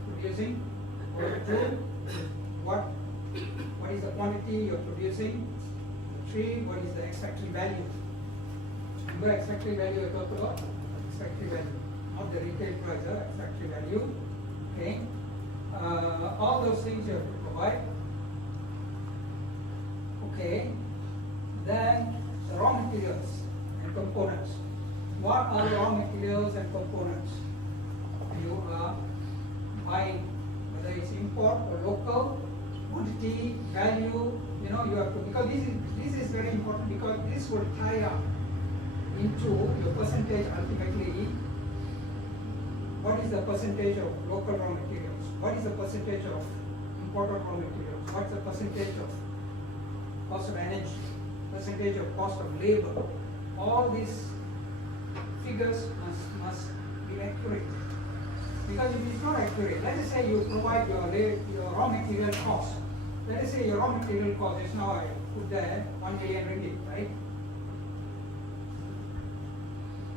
producing, what is the quantity you're producing, 3, what is the expected value. Remember expected value I talked about? Expected value, not the retail price, expected value. Okay. All those things you have to provide. Okay. Then the raw materials and components. What are the raw materials and components you are buying, whether it's import or local, quantity, value, you know, you have to, because this is very important, because this will tie up into your percentage ultimately what is the percentage of local raw materials, what is the percentage of imported raw materials, what's the percentage of cost of energy, percentage of cost of labor. All these figures must be accurate. Because if it's not accurate, let us say you provide your raw material cost. Let us say your raw material cost is now, I put there 1 million ringgit, right?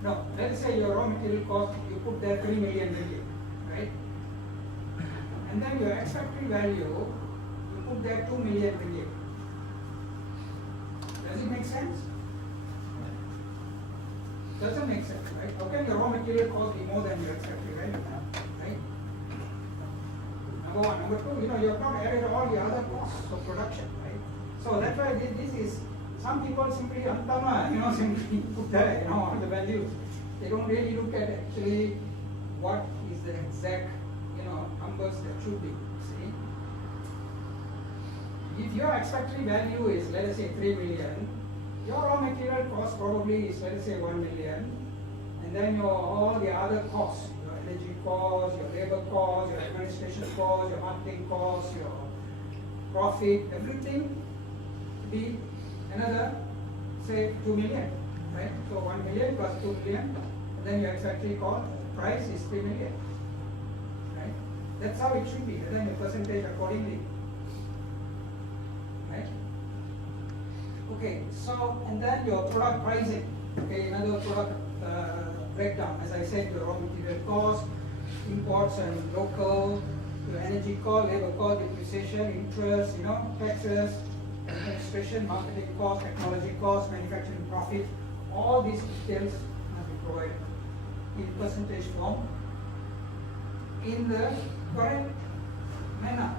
No, let us say your raw material cost, you put there 3 million ringgit, right? And then your expected value, you put there 2 million ringgit. Does it make sense? Doesn't make sense, right? How can your raw material cost be more than your expected value? Right? Number one. Number two, you have not added all the other costs of production, right? So that's why this is, some people simply Mpma, simply put there, the values. They don't really look at actually what is the exact, numbers that should be. See? If your expected value is, let us say, 3 million, your raw material cost probably is, let us say, 1 million, and then all the other costs, your energy cost, your labor cost, your administration cost, your marketing cost, your profit, everything be another, say, 2 million, right? So 1 million plus 2 million, and then your expected cost price is 3 million, right? That's how it should be, and then the percentage accordingly, right? Okay, so, and then your product pricing, okay, another product breakdown. As I said, your raw material cost, imports and local, your energy cost, labor cost, depreciation, interest, taxes, administration, marketing cost, technology cost, manufacturing profit, all these details must be provided in percentage form in the correct manner,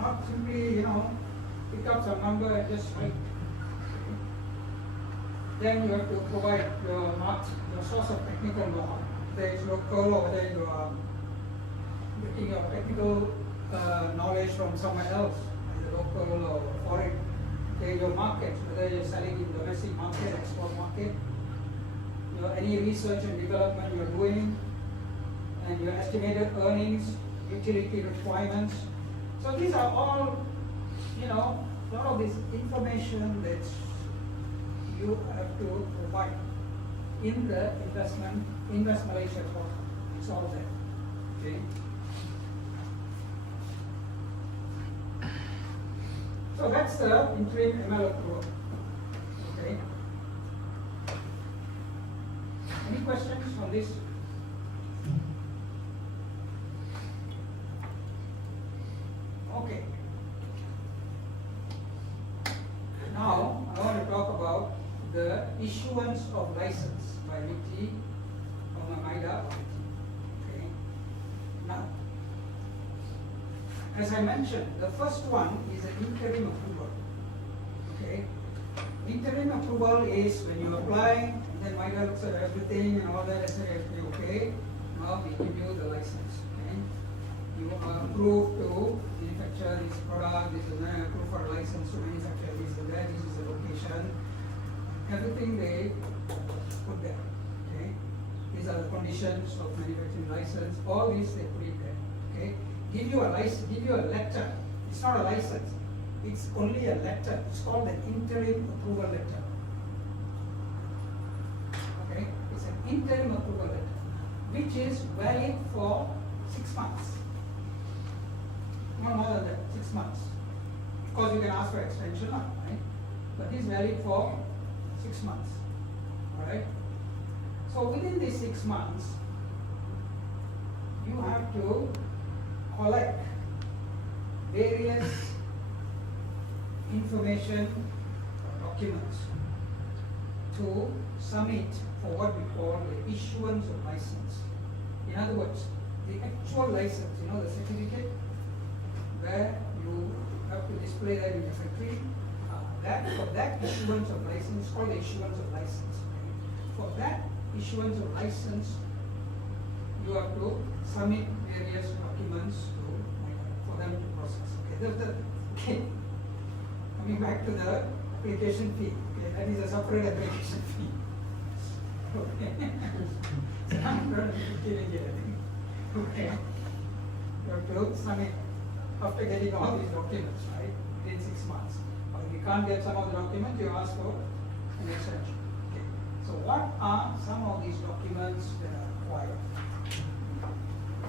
not simply, pick up some number and just write. Then you have to provide your source of technical know-how. Whether it's local or whether you are getting your technical knowledge from somewhere else, either local or foreign. Okay, your market, whether you're selling in domestic market, export market, any research and development you're doing, and your estimated earnings, utility requirements. So these are all, a lot of this information that you have to provide in the Invest Malaysia report. It's all there. Okay. So that's the interim ML approval. Okay. Any questions on this? Okay. Now I want to talk about the issuance of license by Mpma Seminar. Okay. Now, as I mentioned, the first one is an interim approval. Okay. Interim approval is when you apply, and then Seminar looks at everything and all that, and say everything okay. Now we give you the license. Okay. You are approved to manufacture this product. This is approved for a license to manufacture this and that. This is the location. Everything they put there. Okay. These are the conditions of manufacturing license. All these they put it there. Okay. Give you a license, give you a letter. It's not a license. It's only a letter. It's called an interim approval letter. Okay. It's an interim approval letter, which is valid for 6 months. No more than that. 6 months. Of course, you can ask for extension, right? But this is valid for 6 months. Alright? So within these 6 months, you have to collect various information documents to submit for what we call the issuance of license. In other words, the actual license, the certificate where you have to display that in the factory. For that issuance of license, called the issuance of license. For that issuance of license, you have to submit various documents for them to process. Okay, coming back to the application fee. Okay, that is a separate application fee. Okay, so I'm going to be killing it, I think. Okay. You have to submit after getting all these documents, right? Within 6 months. Or if you can't get some of the documents, you ask for an extension. Okay. So what are some of these documents that are required?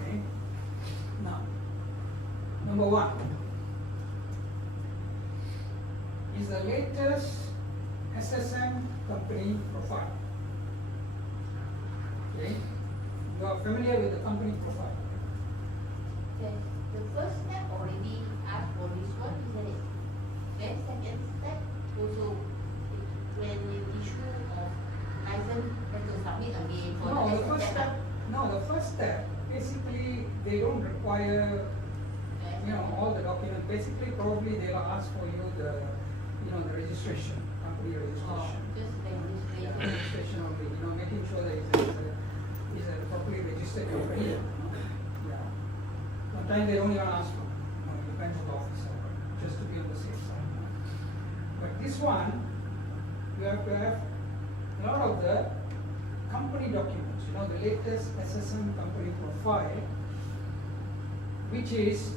Okay. Now, number 1 is the latest SSN company profile. Okay. You are familiar with the company profile. Okay. The first step already asked for this one, isn't it? Then second step also when you issue of license, have to submit again for No, the the first second step. No, the first step. Basically, they don't require, all the documents. Basically, probably they will ask for you the, the registration, company registration. Just Yeah, registration. registration only. Making sure that it's a properly registered company. Yeah. Sometimes they don't even ask for. It depends on the officer, just to be on the safe side. But this one, you have to have a lot of the company documents, the latest SSN company profile, which is,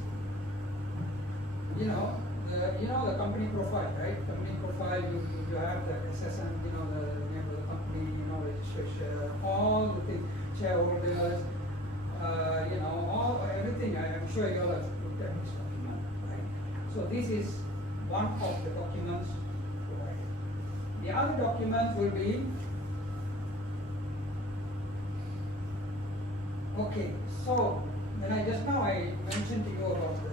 the company profile, right? Company profile, you have the SSN, the name of the company, registration, all the things, shareholders, everything. I'm sure you all have looked at this document, right? So this is one of the documents provided. The other documents will be, okay, so when I mentioned to you about the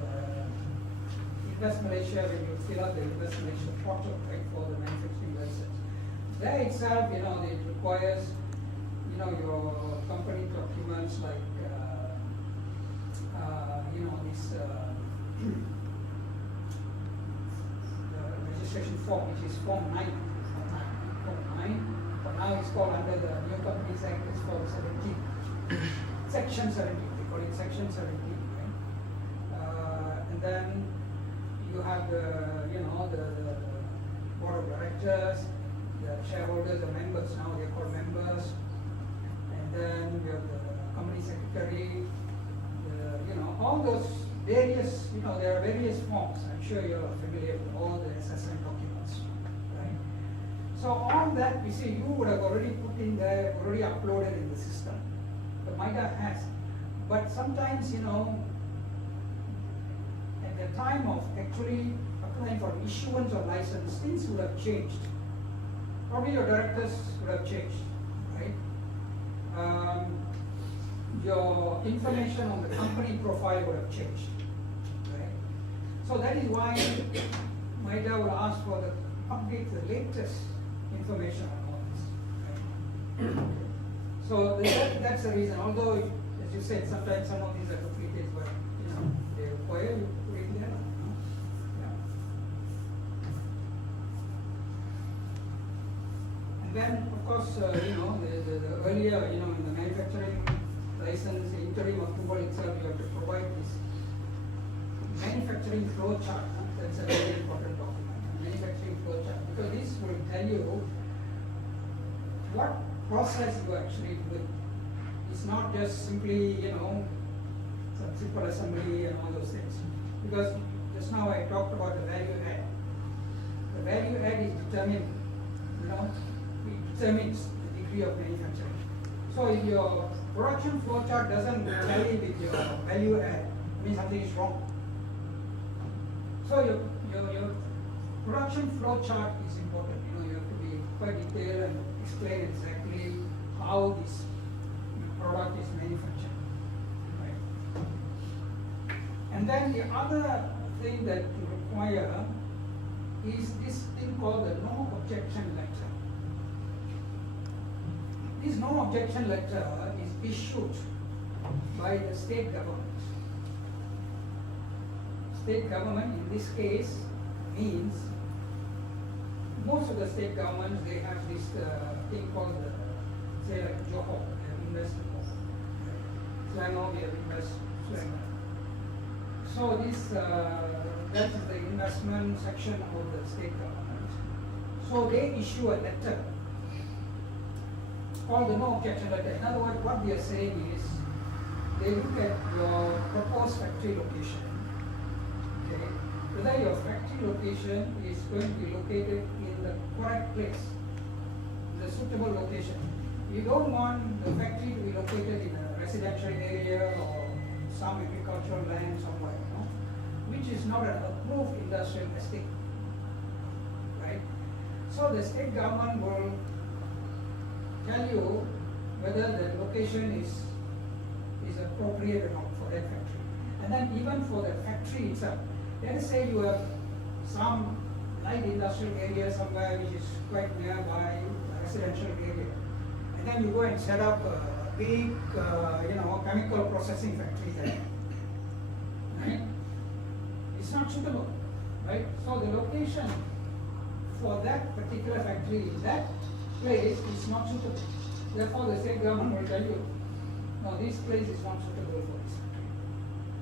Invest Malaysia, when you fill out the Invest Malaysia portal, right, for the manufacturing license. There itself, it requires, your company documents like, this registration form, which is Form 9. Form 9. But now it's called under the New Companies Act, it's called 17. Section 17, they call it Section 17. Right? And then you have the board of directors, the shareholders, the members, now they're called members. And then you have the company secretary, all those various, there are various forms. I'm sure you're familiar with all the SSN documents, right? So all that, you see, you would have already put in there, already uploaded in the system. The MIDA has. But sometimes, at the time of actually applying for issuance of license, things would have changed. Probably your directors would have changed, right? Your information on the company profile would have changed, right? So that is why MIDA will ask for the update the latest information on all this, right? So that's the reason. Although, as you said, sometimes some of these are duplicated, but they require you to put it there. Yeah. And then, of course, the earlier, in the manufacturing license, the interim approval itself, you have to provide this manufacturing flow chart. That's a very important document. Manufacturing flow chart, because this will tell you what process you actually do. It's not just simply, some simple assembly and all those things. Because just now I talked about the value add. The value add is determined, it determines the degree of manufacturing. So if your production flow chart doesn't tally with your value add, it means something is wrong. So your production flow chart is important. You have to be quite detailed and explain exactly how this product is manufactured. Right? And then the other thing that you require is this thing called the no objection letter. This no objection letter is issued by the state government. State government in this case means most of the state governments, they have this thing called say like Johor, they have Invest Selangor, we have Invest Selangor. So this that is the investment section of the state government. So they issue a letter called the no objection letter. In other words, what they are saying is they look at your proposed factory location. Okay, whether your factory location is going to be located in the correct place, the suitable location. You don't want the factory to be located in a residential area or some agricultural land somewhere, you know, which is not an approved industrial estate, right? So the state government will tell you whether the location is appropriate or not for that factory. And then even for the factory itself, let us say you have some light industrial area somewhere which is quite nearby a residential area, and then you go and set up a big, chemical processing factory there, right? It's not suitable, right? So the location for that particular factory in that place is not suitable. Therefore, the state government will tell you, no, this place is not suitable for this factory,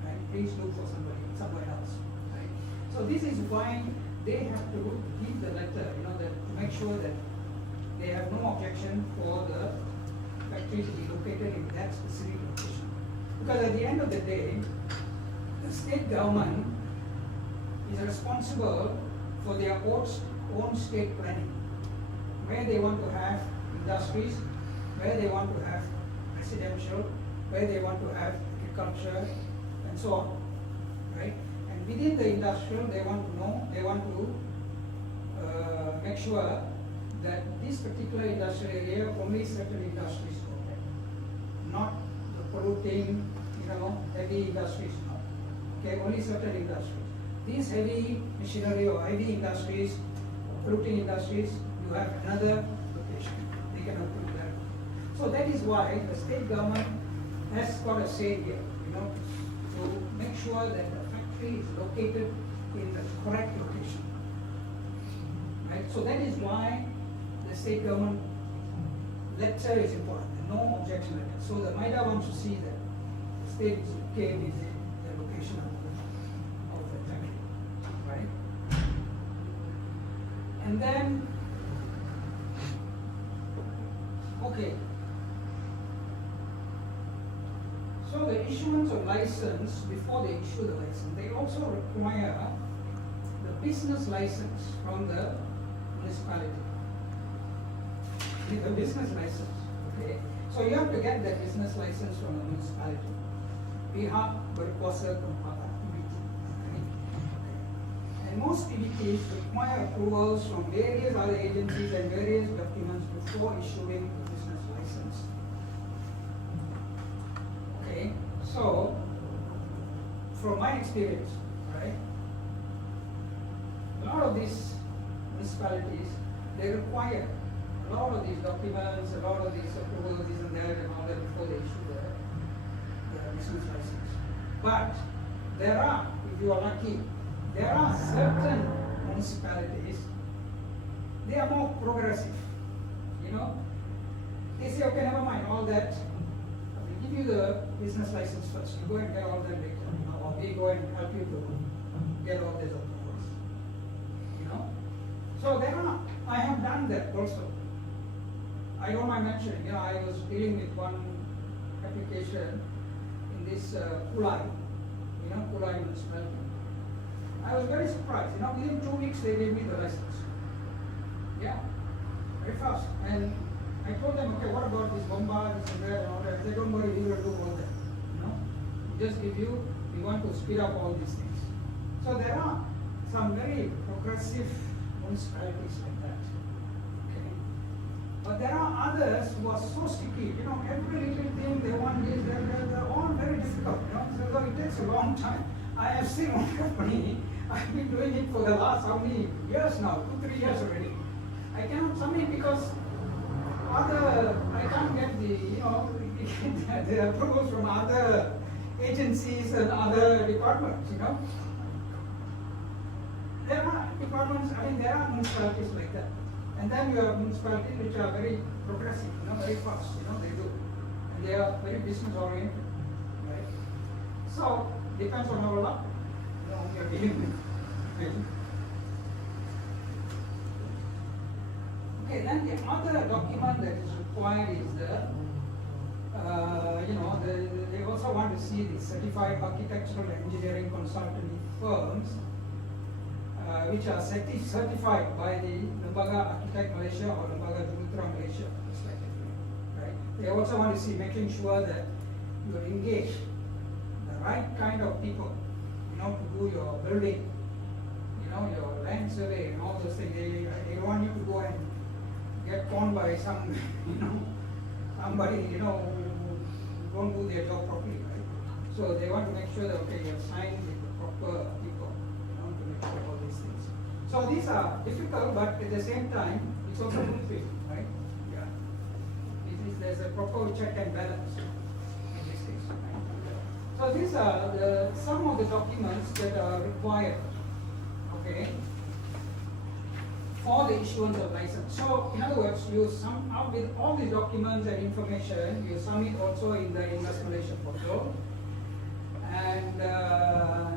right? Please look for somewhere else, right? So this is why they have to give the letter, that to make sure that they have no objection for the factory to be located in that specific location. Because at the end of the day, the state government is responsible for their own state planning, where they want to have industries, where they want to have residential, where they want to have agriculture, and so on, right? And within the industrial, they want to make sure that this particular industrial area, only certain industries go there, not the polluting, heavy industries, not. Okay, only certain industries. These heavy machinery or heavy industries, polluting industries, you have another location. They cannot do that. So that is why the state government has got a say here, to make sure that the factory is located in the correct location. Right? So that is why the state government letter is important, no objection letter. So the MIDA wants to see that the state is okay with the location of the factory, right? And then, okay. So the issuance of license, before they issue the license, they also require the business license from the municipality. The business license, okay. So you have to get that business license from the municipality. Pihak berkuasa tempatan, PBT. Okay. And most PBTs require approvals from various other agencies and various documents before issuing the business license. Okay, so from my experience, right, a lot of these municipalities, they require a lot of these documents, a lot of these approvals, this and that, and all that before they issue the business license. But there are, if you are lucky, there are certain municipalities, they are more progressive. They say, okay, never mind all that. We give you the business license first. You go and get all that later. Or we go and help you to get all these approvals. So there are, I have done that also. I don't mind mentioning, I was dealing with one application in this Kulai, Kulai municipality. I was very surprised, within 2 weeks they gave me the license. Yeah, very fast. And I told them, okay, what about this bomba, this and that, and all that? They don't worry, we will do all that. We just give you, we want to speed up all these things. So there are some very progressive municipalities like that. Okay. But there are others who are so sticky, every little thing they want this, they're all very difficult, so it takes a long time. I have seen one company, I've been doing it for the last how many years now, 2-3 years already. I cannot submit because I can't get the approvals from other agencies and other departments, There are departments, there are municipalities like that. And then you have municipalities which are very progressive, very fast, they do. And they are very business oriented, right? So, depends on our luck, who you're dealing with. Right? Okay, then the other document that is required is the they also want to see the certified architectural engineering consultancy firms which are certified by the Lembaga Architect Malaysia or Lembaga Juruterang Malaysia, respectively. Right? They also want to see, making sure that you engage the right kind of people, to do your building, your land survey and all those things. They don't want you to go and get conned by some, somebody, who don't do their job properly, right? So they want to make sure that, okay, you have signed with the proper people, to make sure all these things. So these are difficult, but at the same time, it's also fulfilling, right? Yeah. There's a proper check and balance in this case, right? So these are some of the documents that are required, okay, for the issuance of license. So in other words, you sum up with all these documents and information, you submit also in the Invest Malaysia portal. And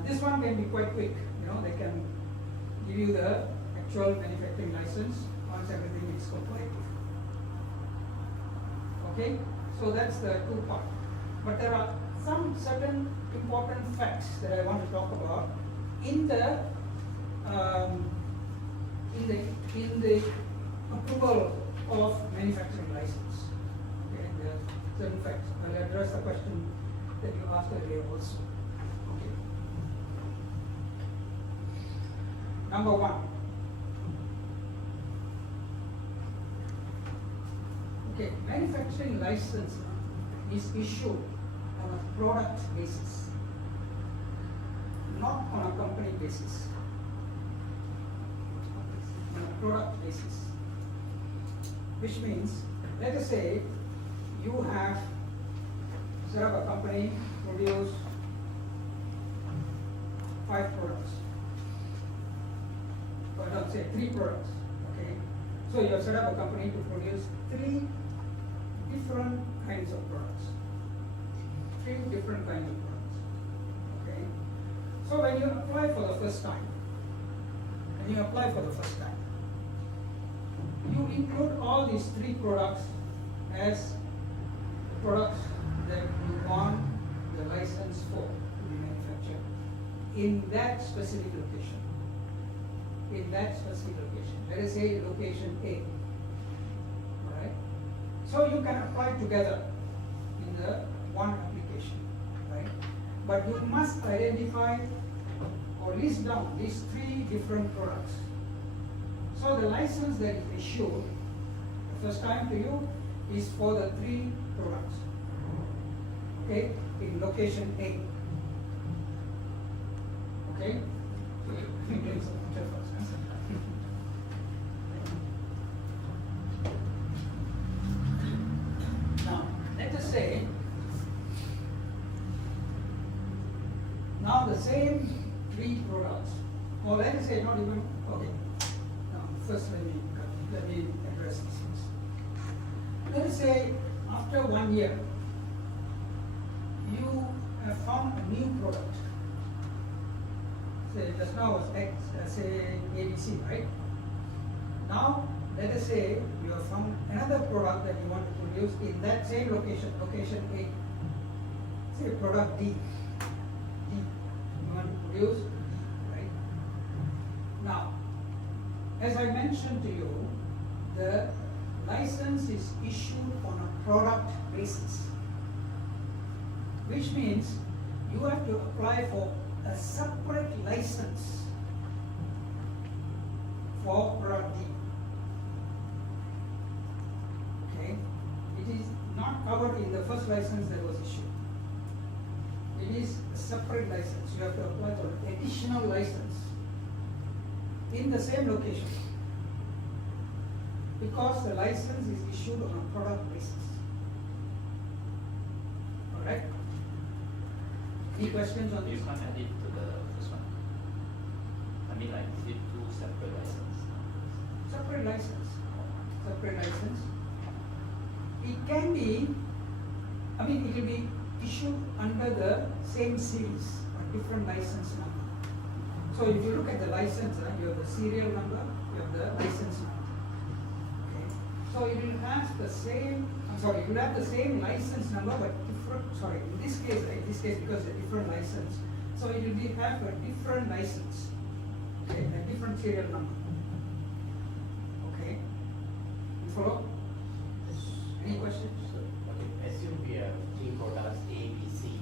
this one can be quite quick, they can give you the actual manufacturing license once everything is complete. Okay, so that's the two part. But there are some certain important facts that I want to talk about in the approval of manufacturing license. Okay, there are certain facts. I'll address the question that you asked earlier also. Okay. Number one. Okay, manufacturing license is issued on a product basis, not on a company basis. On a product basis. Which means, let us say you have set up a company, produce 5 products. Or not say 3 products. Okay. So you have set up a company to produce 3 different kinds of products. 3 different kinds of products. Okay. So when you apply for the first time, you include all these 3 products as products that you want the license for to be manufactured in that specific location. Let us say location A. Alright? So you can apply together in the one application. Right? But you must identify or list down these 3 different products. So the license that is issued the first time to you is for the 3 products. Okay, in location A. Okay? Now, let us say, now the same 3 products, or let us say not even, okay. First, let me address these things. Let us say after 1 year, you have found a new product. Say just now was X, say ABC, right? Now let us say you have found another product that you want to produce in that same location, location A. Say product D. You want to produce D, right? Now, as I mentioned to you, the license is issued on a product basis, which means you have to apply for a separate license for product D. Okay, it is not covered in the first license that was issued. It is a separate license. You have to apply for an additional license in the same location, because the license is issued on a product basis. Alright? Any questions on You this? can't add it to the first one. I mean, like, is it 2 separate licenses? Separate license. Separate license. It can be, it will be issued under the same series, a different license number. So if you look at the license, you have the serial number, you have the license number. Okay. So it will have the same I'm sorry, you will have the same license number but different, sorry, in this case, right, this case because a different license, so it will be have a different license, okay, a different serial number. Okay, you follow? Any questions? Okay, assume we have 3 products A, B, C.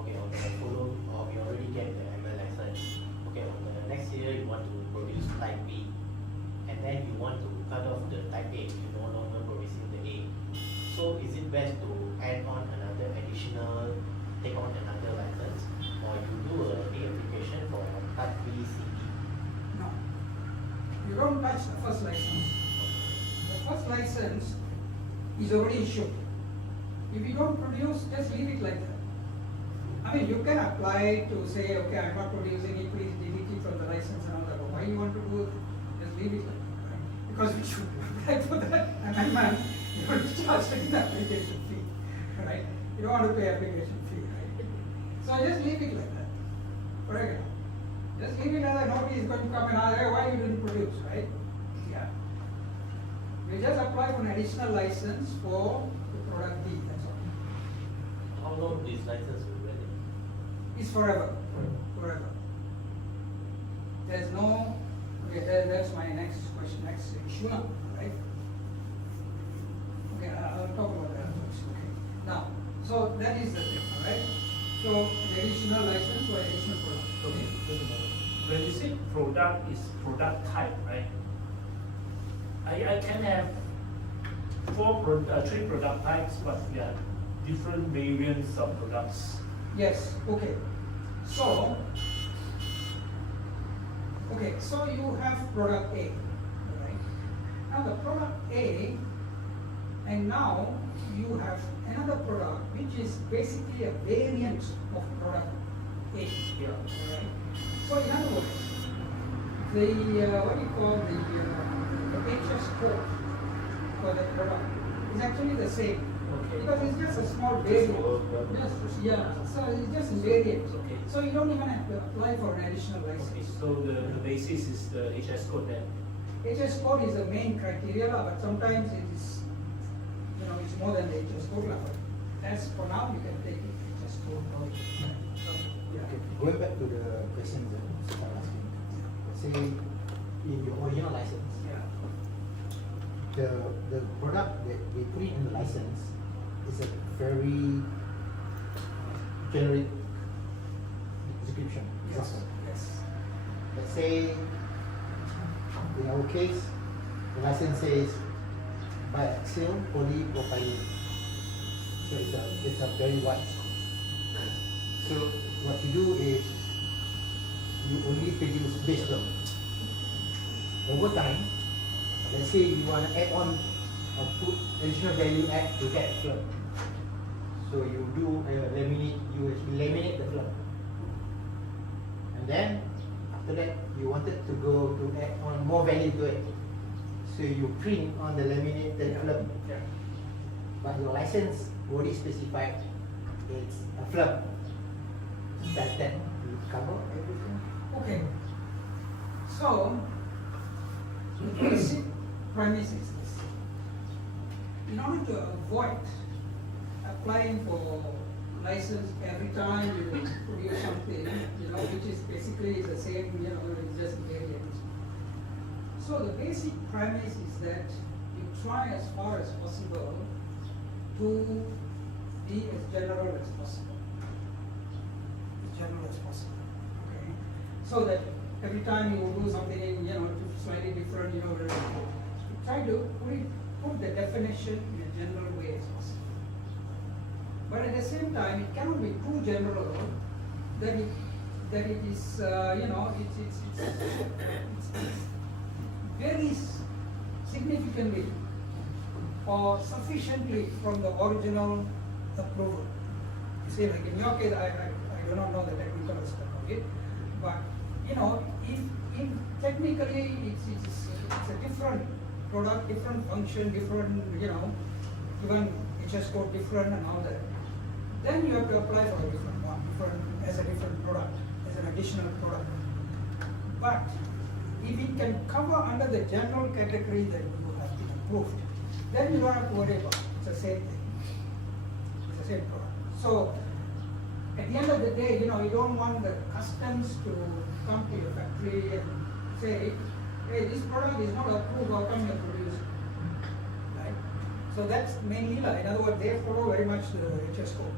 Okay, on the follow, or we already get the ML license. Okay, on the next year you want to produce type B, and then you want to cut off the type A. You no longer producing the A. So is it best to add on another additional, take on another license, or you do a re-application for type B, C, D? No. You don't touch the first license. The first license is already issued. If you don't produce, just leave it like that. I mean, you can apply to say, okay, I'm not producing it, please delete it from the license and all that. But why you want to do it? Just leave it like that, right? Because we should apply for that amendment, you want to charge an application fee, right? You don't want to pay application fee, right? So just leave it like that. Correct? Just leave it like that. Nobody is going to come and ask, hey, why you didn't produce, right? Yeah. You just apply for an additional license for the product B, that's all. How long this license will be valid? It's forever, forever. There's no, okay, that's my next question, next issue now, right? Okay, I'll talk about that first, okay. Now, so that is the thing, alright? So, the additional license for additional product. Okay, just a moment. When you say product is product type, right? I can have 3 product types, but they are different variants of products. Yes, okay. So you have product A, right? Now the product A, and now you have another product which is basically a variant of product A. Yeah. Right? So in other words, the what do you call the HS code for the product is actually the same. Okay. Because it's just a small variant. Yeah, so it's just a variant. Okay. So you don't even have to apply for an additional Okay, license. so the basis is the HS code then. HS code is the main criteria, but sometimes it is, it's more than the HS code level. That's for now, you can take it HS code. Yeah. Okay, going back to the questions that I was asking. Say, in your original license, Yeah. the product that we put in the license is a very generic description. Yes. Yes. Let's say, in our case, the license says biaxial polypropylene. So it's a very wide scope. So what you do is you only produce base film. Over time, let's say you want to add on or put additional value add to that film. So you do laminate the film. And then after that you wanted to go to add on more value to it. So you print on the laminated film. Yeah. But your license already specified it's a film. Does that cover everything? Okay. So, the basic premise is this. In order to avoid applying for license every time you produce something, which is basically the same, it's just variant. So the basic premise is that you try as far as possible to be as general as possible. As general as possible. Okay? So that every time you do something, slightly different, try to put the definition in a general way as possible. But at the same time, it cannot be too general that it is, it's very significantly or sufficiently from the original approval. You see, like in your case, I do not know the technical aspect of it, but if technically it's a different product, different function, different, even HS code different and all that, then you have to apply for a different one, as a different product, as an additional product. But if it can cover under the general category that you have been approved, then you don't have to worry about it. It's the same thing. It's the same product. So at the end of the day, you don't want the customs to come to your factory and say, hey, this product is not approved, how come you're producing? Right? So that's mainly, in other words, they follow very much the HS code,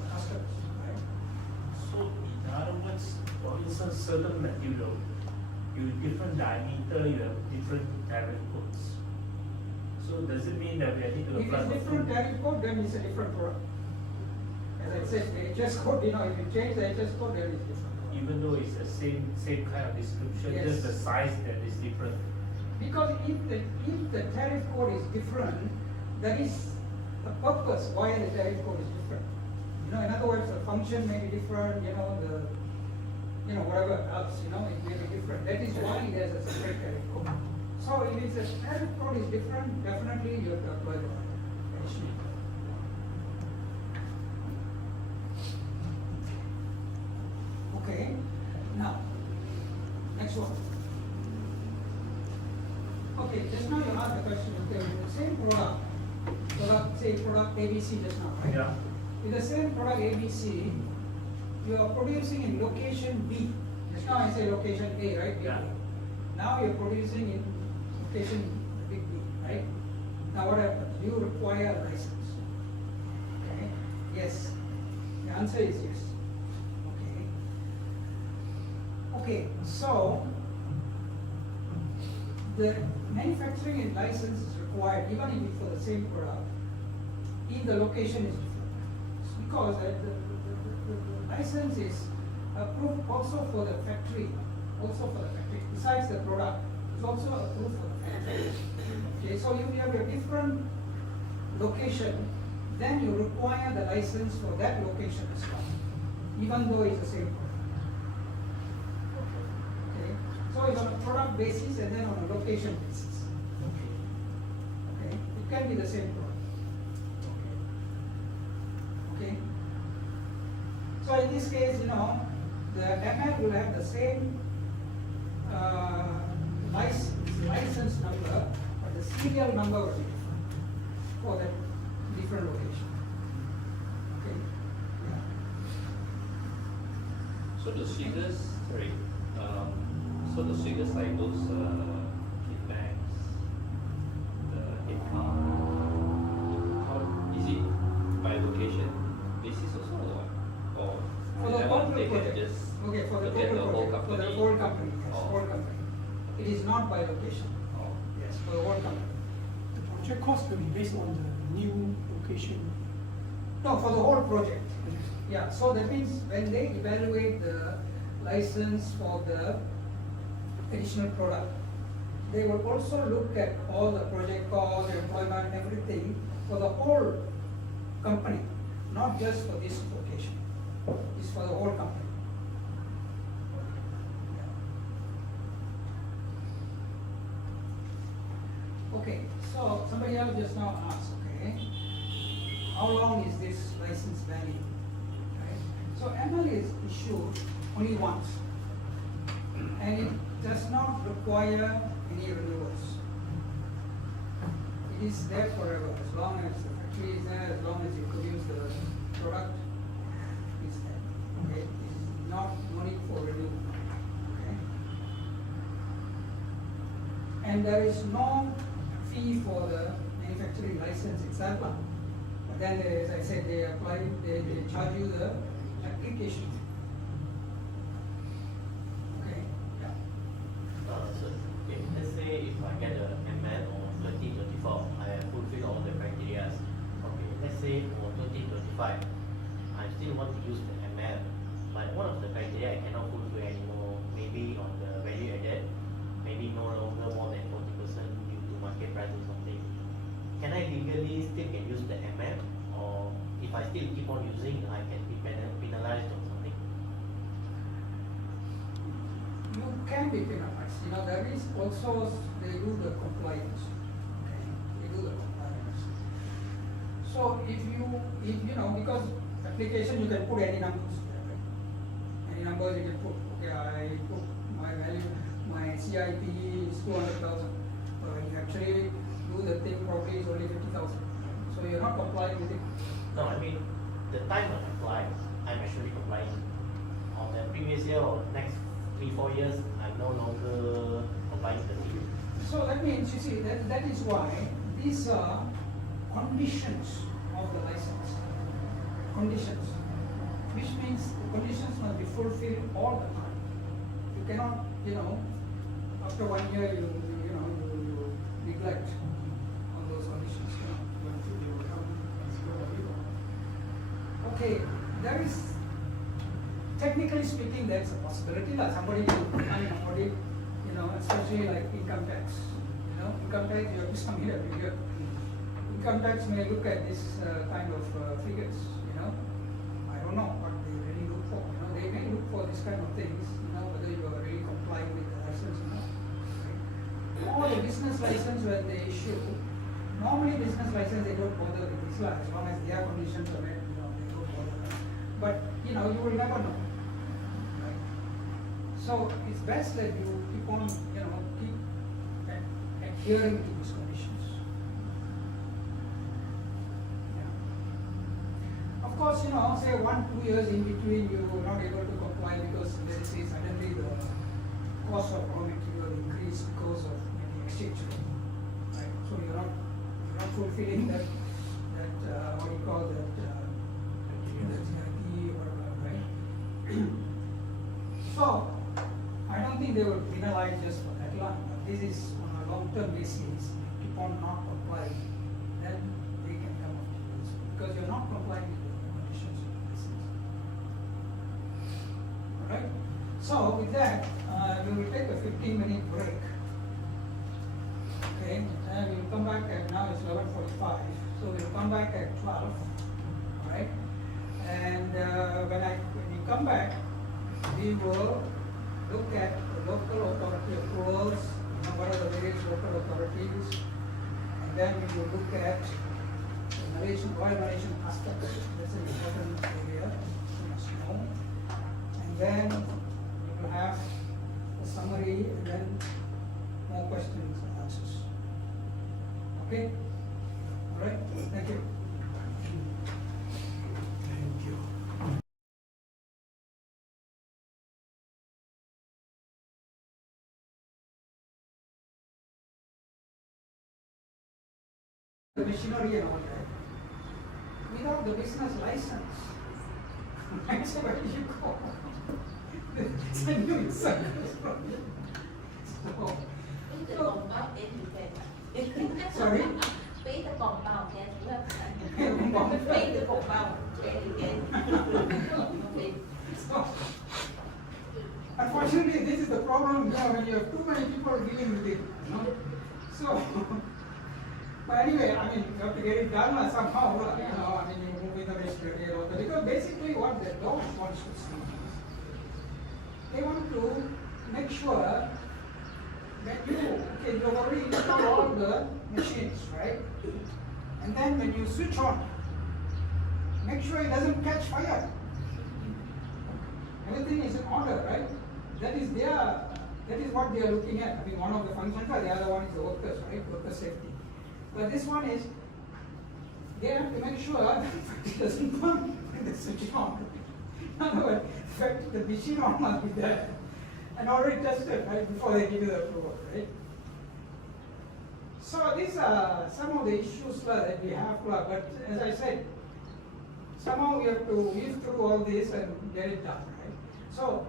the customs, right? So in other words, for instance, certain material, you different diameter, you have different tariff codes. So does it mean that we need to If apply it's different tariff code, then it's a different product. As I said, the HS code, if you change the HS code, then it's different. even though it's the same kind of description, Yes. just the size that is different? Because if the tariff code is different, there is a purpose why the tariff code is different. In other words, the function may be different, whatever else, it may be different. That is why there's a separate tariff code. So if it's a tariff code is different, definitely you have to apply the additional. Okay, now, next one. Okay, just now you asked the question, okay, with the same product, say product ABC just now, right? Yeah. With the same product ABC, you are producing in location B. Just now I say location A, right? Big Yeah. B. Now you're producing in location big B, right? Now what happens? You require a license. Okay? Yes. The answer is yes. Okay. Okay, so the manufacturing license is required even if it's for the same product if the location is different. Because the license is approved also for the factory, besides the product, it's also approved for the factory. Okay, so if you have a different location, then you require the license for that location as well, even though it's the same product. Okay, so it's on a product basis and then on a location basis. Okay, it can be the same product. Okay. So in this case, the ML will have the same license number, but the serial number will be different for that different location. Okay. Yeah. So the figures, so the figures like those kit bags, the headcount, how is it by location basis also or For the that whole one they can project. just Okay, for the look at total the whole project, for the company? whole company, yes, Oh. whole company. It is not by location. Oh. Yes, for the whole company. The project cost will be based on the new location. No, for the whole project. Yeah, so that means when they evaluate the license for the additional product, they will also look at all the project costs, employment, everything for the whole company, not just for this location. It's for the whole company. Okay, so somebody else just now asked, okay, how long is this license valid? Right? So ML is issued only once, and it does not require any renewals. It is there forever, as long as the factory is there, as long as you produce the product, it's there. Okay, it's not no need for renewal. Okay, and there is no fee for the manufacturing license itself. But then, as I said, they charge you the application. Okay, yeah. So, okay, let's say if I get a ML on 2024, I have fulfilled all the criteria. Okay, let's say on 2025, I still want to use the ML, but one of the criteria I cannot fulfill anymore, maybe on the value added, maybe no longer more than 40% due to market price or something. Can I legally still can use the ML, or if I still keep on using, I can be penalized or something? You can be penalized. There is also, they do the compliance. Okay, they do the compliance. So if because application you can put any numbers. Right? Any numbers you can put. Okay, I put my value, my CIP is 200,000. But when you actually do the thing, probably is only 50,000. So you're not complying with it. No, I mean, the time I apply, I'm actually complying. On the previous year or next 3-4 years, I'm no longer complying with the deal. So that means, you see, that is why these are conditions of the license. Conditions. Which means the conditions must be fulfilled all the time. You cannot, after 1 year you neglect all those conditions. Okay, there is, technically speaking, there is a possibility that somebody will audit, especially like income tax. Income tax, you have to come here every year. Income tax may look at this kind of figures, I don't know what they really look for. They may look for this kind of things, whether you are really complying with the license or not. Right? All the business license when they issue, normally business license they don't bother with this as long as their conditions are met, they don't bother. But you will never know. Right? So it's best that you keep on, keep adhering to these conditions. Yeah. Of course, say 1-2 years in between you are not able to comply because let's say suddenly the cost of raw material increase because of maybe exchange rate. Right? So you're not fulfilling that what do you call that GIP or whatever, right? So I don't think they will penalize just for that long. But this is on a long-term basis. Keep on not complying, then they can come up to this because you're not complying with the conditions of the license. All right. So with that, we will take a 15-minute break. Okay, and we'll come back at, now it's 11:45, so we'll come back at 12. All right. And when we come back, we will look at the local authority approvals, what are the various local authorities, and then we will look at the Royal Malaysian Customs. That's an important area you must know. And then we will have a summary and then more questions and answers. Okay? All right? Thank you. Thank you. The machinery and all that. Without the business license, I say, where do you go? It's a new circus. So, Pay the compound, then you can. sorry? Pay the compound, then you Pay the compound. have. Pay the compound, then you can. Okay. So, unfortunately, this is the problem when you have too many people dealing with it. So, but anyway, I mean, you have to get it done somehow. You move in the machinery and all that. Because basically, what the law wants to see is they want to make sure that you have already installed all the machines, right? And then when you switch on, make sure it doesn't catch fire. Everything is in order, right? That is what they are looking at. I mean, one of the functions, the other one is the workers, right? Worker safety. But this one is, they have to make sure that it doesn't burn when they switch it on. In other words, the machine on must be there and already tested, right, before they give you the approval, right? So these are some of the issues that we have, but as I said, somehow we have to weave through all this and get it done, right? So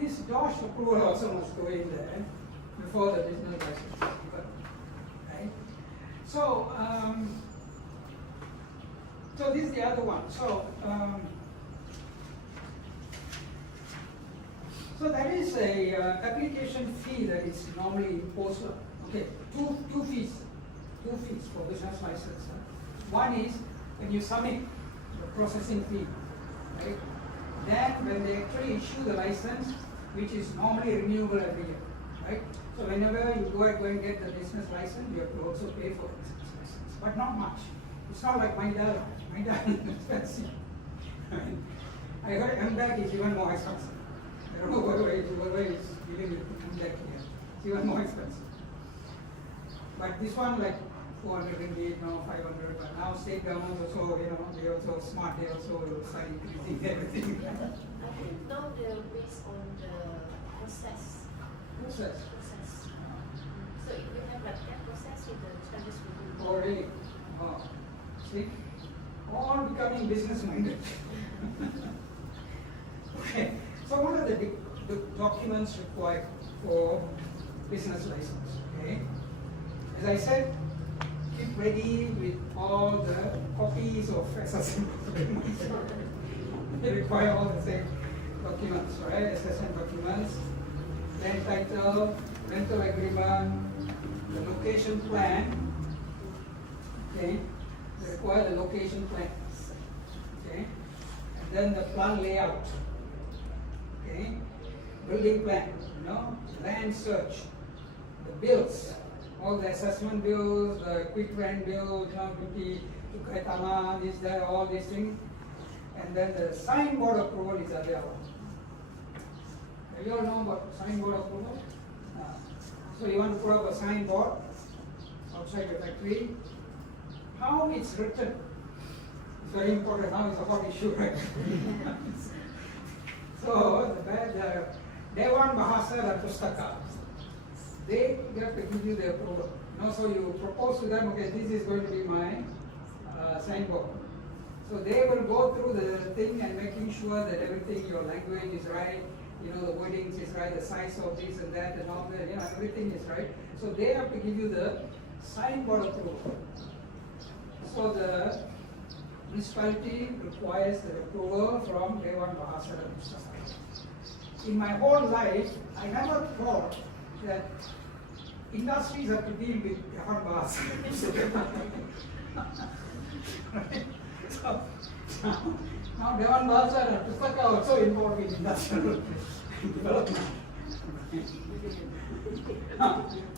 this DOSH approval also must go in there before the business license, right? So this is the other one. So that is a application fee that is normally imposed. Okay, two fees for business license. One is when you submit the processing fee, right? Then when they actually issue the license, which is normally renewable every year, right? So whenever you go and get the business license, you have to also pay for the business license, but not much. It's not like Mpma. Mpma is expensive. I heard Mpma is even more expensive. I don't know whether is dealing with Mpma here. It's even more expensive. But this one, like 400 ringgit, now 500, but now state government also, you know, they also smart, they also start increasing everything. I think now they're based on the process. Process. So if you have like that process, so the charges will be Oh, really? Oh, see? All becoming business minded. Okay, so what are the documents required for business license? Okay, as I said, keep ready with all the copies of SSN documents. They require all the same documents, right? SSN documents, land title, rental agreement, the location plan. Okay, they require the location plans. Okay, and then the plan layout. Okay, building plan, you know, land search, the bills, all the assessment bills, the quick rent bill, Kaitama, this, that, all these things, and then the signboard approval is available. You all know about signboard approval? So you want to put up a signboard outside the factory. How it's written is very important. Now it's a hot issue, right? So the Dewan Bahasa dan Pustaka, they have to give you the approval. You know, so you propose to them, okay, this is going to be my signboard. So they will go through the thing and making sure that everything, your language is right, you know, the wordings is right, the size of this and that and all that, you know, everything is right. So they have to give you the signboard approval. So the municipality requires the approval from Dewan Bahasa dan Pustaka. In my whole life, I never thought that industries have to deal with Dewan Bahasa. Right? So now Dewan Bahasa dan Pustaka also involved in industrial development.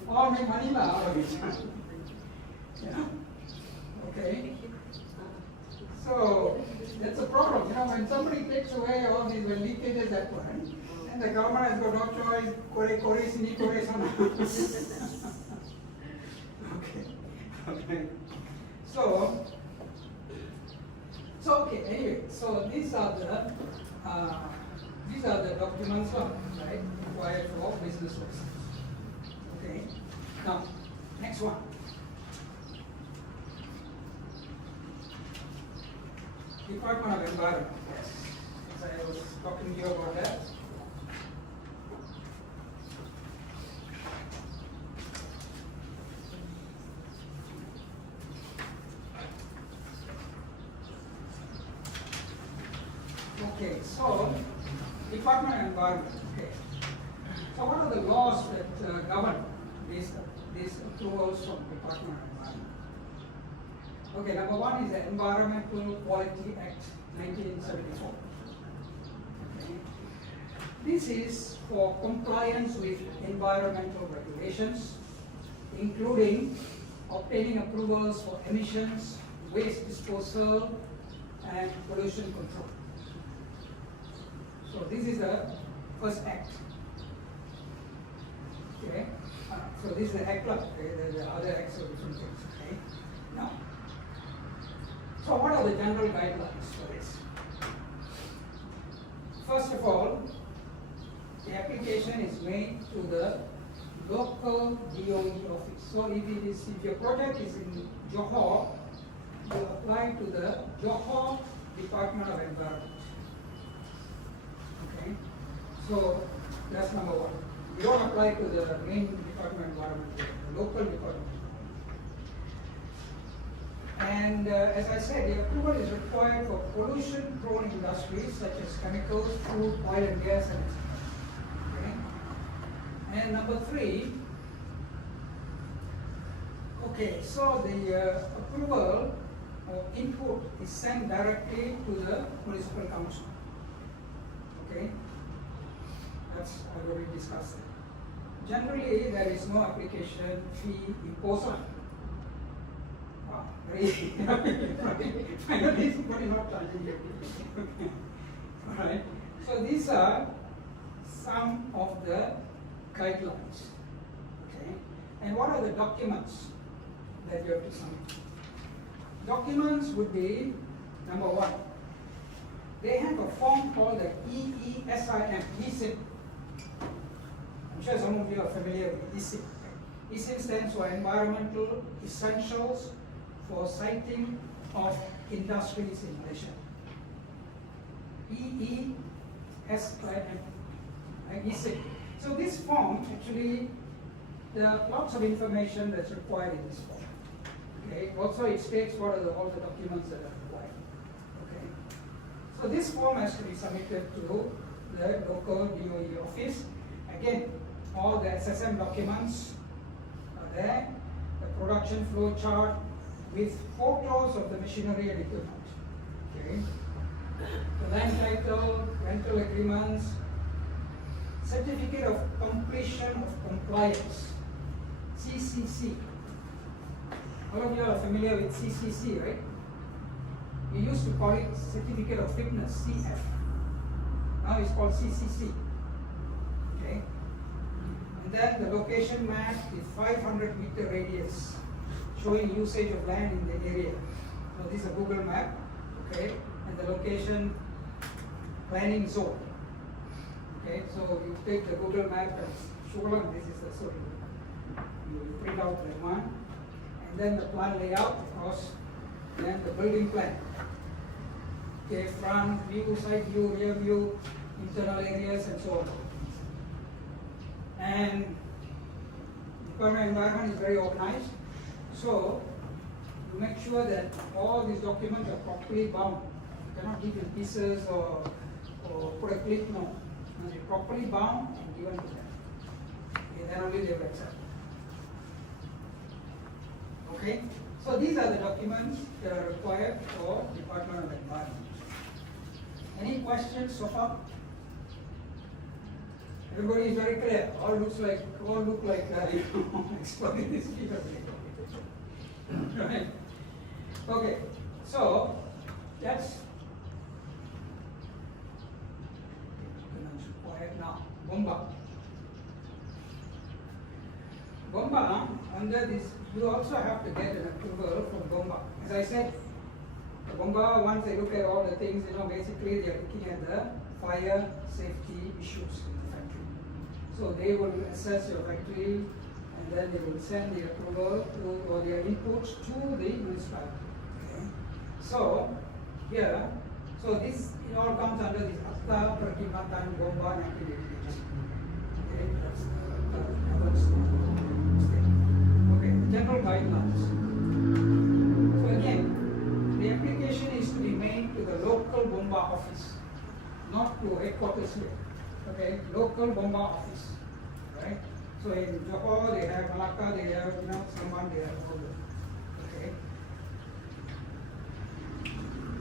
All make money out of it. Yeah. Okay. So that's a problem. You know, when somebody takes away all these leakages at one, and the government has got no choice, kore sini, kore sana. Okay. So okay. Anyway, so these are the documents, right, required for business license. Okay. Now, next one. Department of Environment. Yes. As I was talking to you about that. Okay, so Department of Environment. Okay. So what are the laws that govern these approvals from Department of Environment? Okay, number one is the Environmental Quality Act 1974. Okay. This is for compliance with environmental regulations, including obtaining approvals for emissions, waste disposal, and pollution control. So this is the first act. Okay. So this is the act club. Okay. The other acts are different things. Okay. Now, so what are the general guidelines for this? First of all, the application is made to the local DOE office. So if your project is in Johor, you apply to the Johor Department of Environment. Okay, so that's number one. You don't apply to the main Department of Environment, the local department. And as I said, the approval is required for pollution-prone industries such as chemicals, food, oil and gas, and etc. Okay. And number three, okay, so the approval or input is sent directly to the municipal council. Okay, that's I've already discussed it. Generally, there is no application fee imposed on. Wow, very finally somebody not charging you. Okay. Alright. So these are some of the guidelines. Okay. And what are the documents that you have to submit. Documents would be, number one, they have a form called the EESIM, ESIM. I'm sure some of you are familiar with ESIM. ESIM stands for Environmental Essentials for Siting of Industries in Malaysia. EESIM, ESIM. So this form, actually, there are lots of information that's required in this form. Okay. Also, it states what are all the documents that are required. Okay. So this form has to be submitted to the local DOE office. Again, all the SSM documents are there. The production flow chart with photos of the machinery and equipment. Okay. The land title, rental agreements, certificate of completion of compliance, CCC. All of you are familiar with CCC, right? We used to call it certificate of fitness, CF. Now it's called CCC. Okay. And then the location map with 500-meter radius showing usage of land in the area. So this is a Google map, okay, and the location planning zone. Okay, so you take the Google map and show them this is the zone. You print out that one, and then the plan layout, of course, then the building plan. Okay, front view, side view, rear view, internal areas, and so on. And Mpma environment is very organized, so you make sure that all these documents are properly bound. You cannot give in pieces or put a clip, no. Must be properly bound and given to them. Okay, then only they will accept. Okay, so these are the documents that are required for Department of Environment. Any questions so far? Everybody is very clear. All look like expert in this field. Right? Okay, so that's required now. Bomba, under this, you also have to get an approval from Bomba. As I said, Bomba, once they look at all the things, basically they are looking at the fire safety issues in the factory. So they will assess your factory and then they will send the approval or their inputs to the municipality. Okay. So here, so this it all comes under this Akta Perkhidmatan Bomba 1988. Okay, that's the other state. Okay, general guidelines. So again, the application is to be made to the local Bomba office, not to headquarters here. Okay, local Bomba office, right? So in Johor they have Malacca, they have Sleman, they have all that. Okay.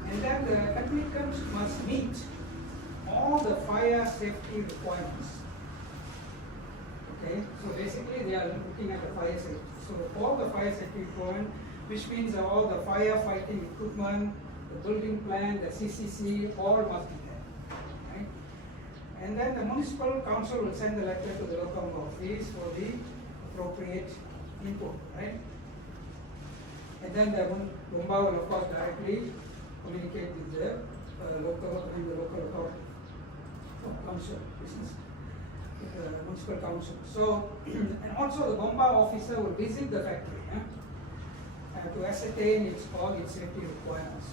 And then the applicants must meet all the fire safety requirements. Okay, so basically they are looking at the fire safety. So all the fire safety requirements, which means all the firefighting equipment, the building plan, the CCC, all must be there. Right? And then the municipal council will send the letter to the local office for the appropriate input, right? And then the Bomba will of course directly communicate with the local authority, council, business, the municipal council. So, and also the Bomba officer will visit the factory to ascertain all its safety requirements.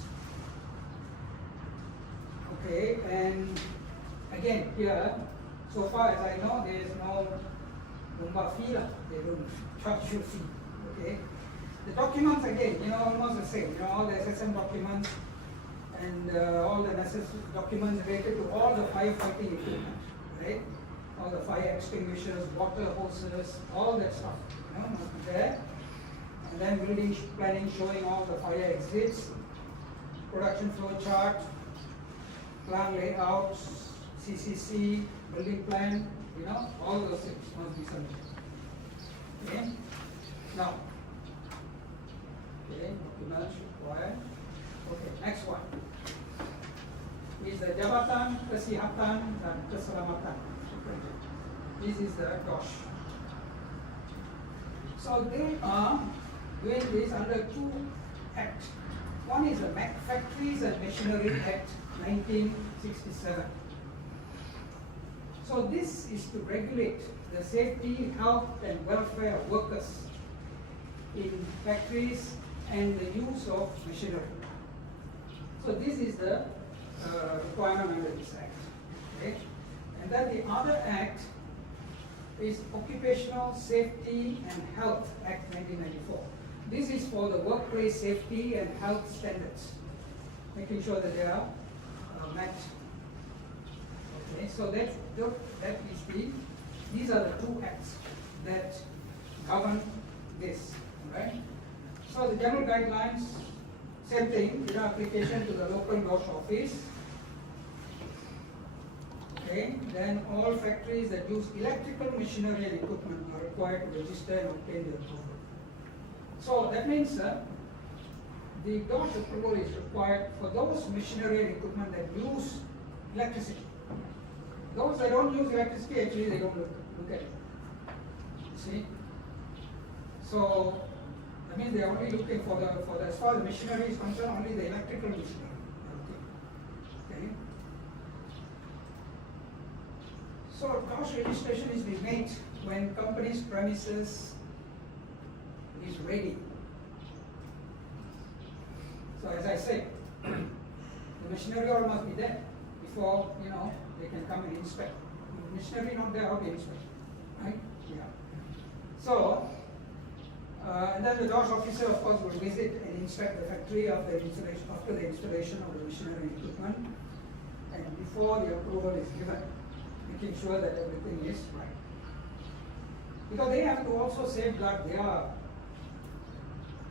Okay, and again here, so far as I know, there is no Bomba fee. They don't charge you fee. Okay, the documents again, almost the same. All the SSM documents and all the necessary documents related to all the firefighting equipment, right? All the fire extinguishers, water hoses, all that stuff, must be there. And then building planning showing all the fire exits, production flow chart, plan layouts, CCC, building plan, all those things must be submitted. Okay? Now, okay, documents required. Okay, next one is the Jabatan Kesihatan dan Keselamatan. This is the DOSH. So they are doing this under two acts. One is the Factories and Machinery Act 1967. So this is to regulate the safety, health and welfare of workers in factories and the use of machinery. So this is the requirement under this act. Okay? And then the other act is Occupational Safety and Health Act 1994. This is for the workplace safety and health standards, making sure that they are met. Okay, so these are the two acts that govern this, right? So the general guidelines, same thing, application to the local DOSH office. Okay, then all factories that use electrical machinery and equipment are required to register and obtain the approval. So that means the DOSH approval is required for those machinery and equipment that use electricity. Those that don't use electricity, actually they don't look at it. You see? So that means they are only looking for the as far as the machinery is concerned, only the electrical machinery. Okay. So DOSH registration is being made when company's premises is ready. So as I said, the machinery all must be there before they can come and inspect. If the machinery not there, how do you inspect? Right? Yeah. So and then the DOSH officer, of course, will visit and inspect the factory after the installation of the machinery and equipment, and before the approval is given, making sure that everything is right. Because they have to also safeguard their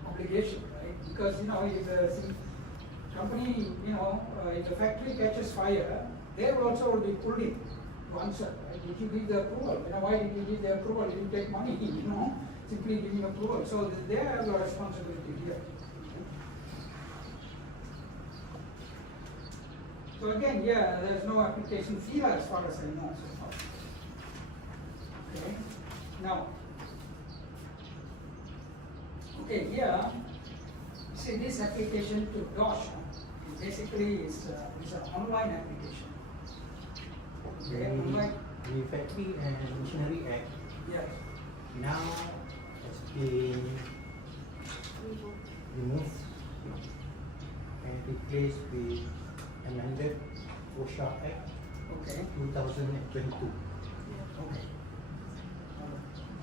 obligation, right? Because if the company, if the factory catches fire, they will also be pulled in to answer, right? Did you give the approval? Why did you give the approval? You didn't take money, simply giving approval. So they have a responsibility here. So again, there's no application fee as far as I know so far. Okay. Now, here, see this application to DOSH basically is an online application. Okay, online. The Factory and Machinery Act Yes. now has been removed and replaced with amended OSHA Act Okay. 2022. Okay.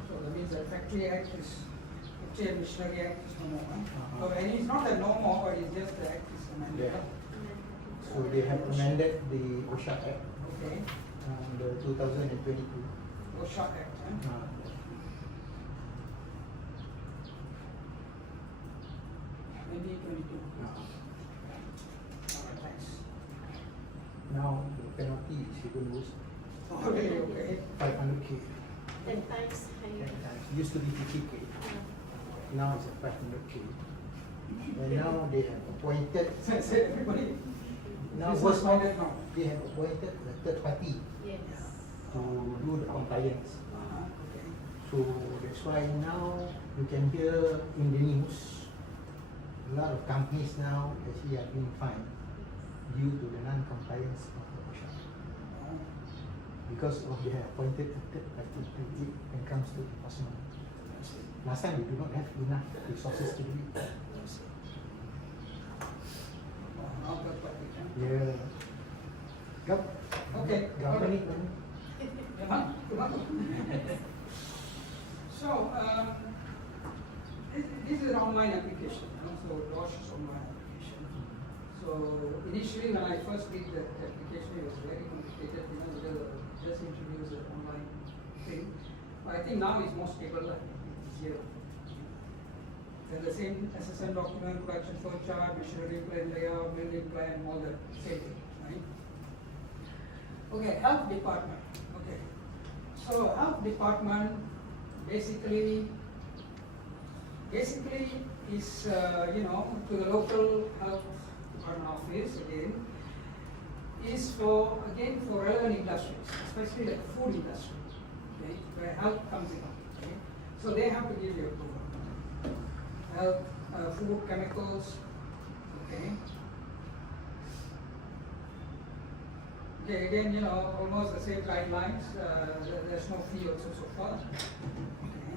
So that means the Factory Act is, Factory and Machinery Act is no more, huh? So, and it's not that no more, but it's just the Act is amended. Yeah. So they have amended the OSHA Act, Okay. the 2022. OSHA Act, huh? 2022. Alright, thanks. Now the penalty is even worse, Okay. 500K. 10 times higher. 10 times. Used to be 50K. Now it's at 500K. And now they have appointed. So everybody. Now This what's is now minded now. they have appointed the third party Yes. to do the compliance. Okay. So that's why now you can hear in the news a lot of companies now actually are being fined due to the non-compliance of the OSHA. Because of they have appointed a third party to do it when it comes to enforcement. Last time we do not have enough resources to do it. Not that part, huh? Yeah. Okay. Government. So, this is an online application, so DOSH is online application. So initially when I first did that application, it was very complicated, just introduce an online thing. But I think now it's more stable, it's easier. Then the same SSN document, production flow chart, machinery plan layout, building plan, all the same thing, right? Okay, health department. Okay. So health department basically is to the local health department office again, is for relevant industries, especially like food industry, okay, where health comes in. Okay? So they have to give you approval. health, food, chemicals. Okay. Okay, again, you know, almost the same guidelines. There's no fee also so far. Okay.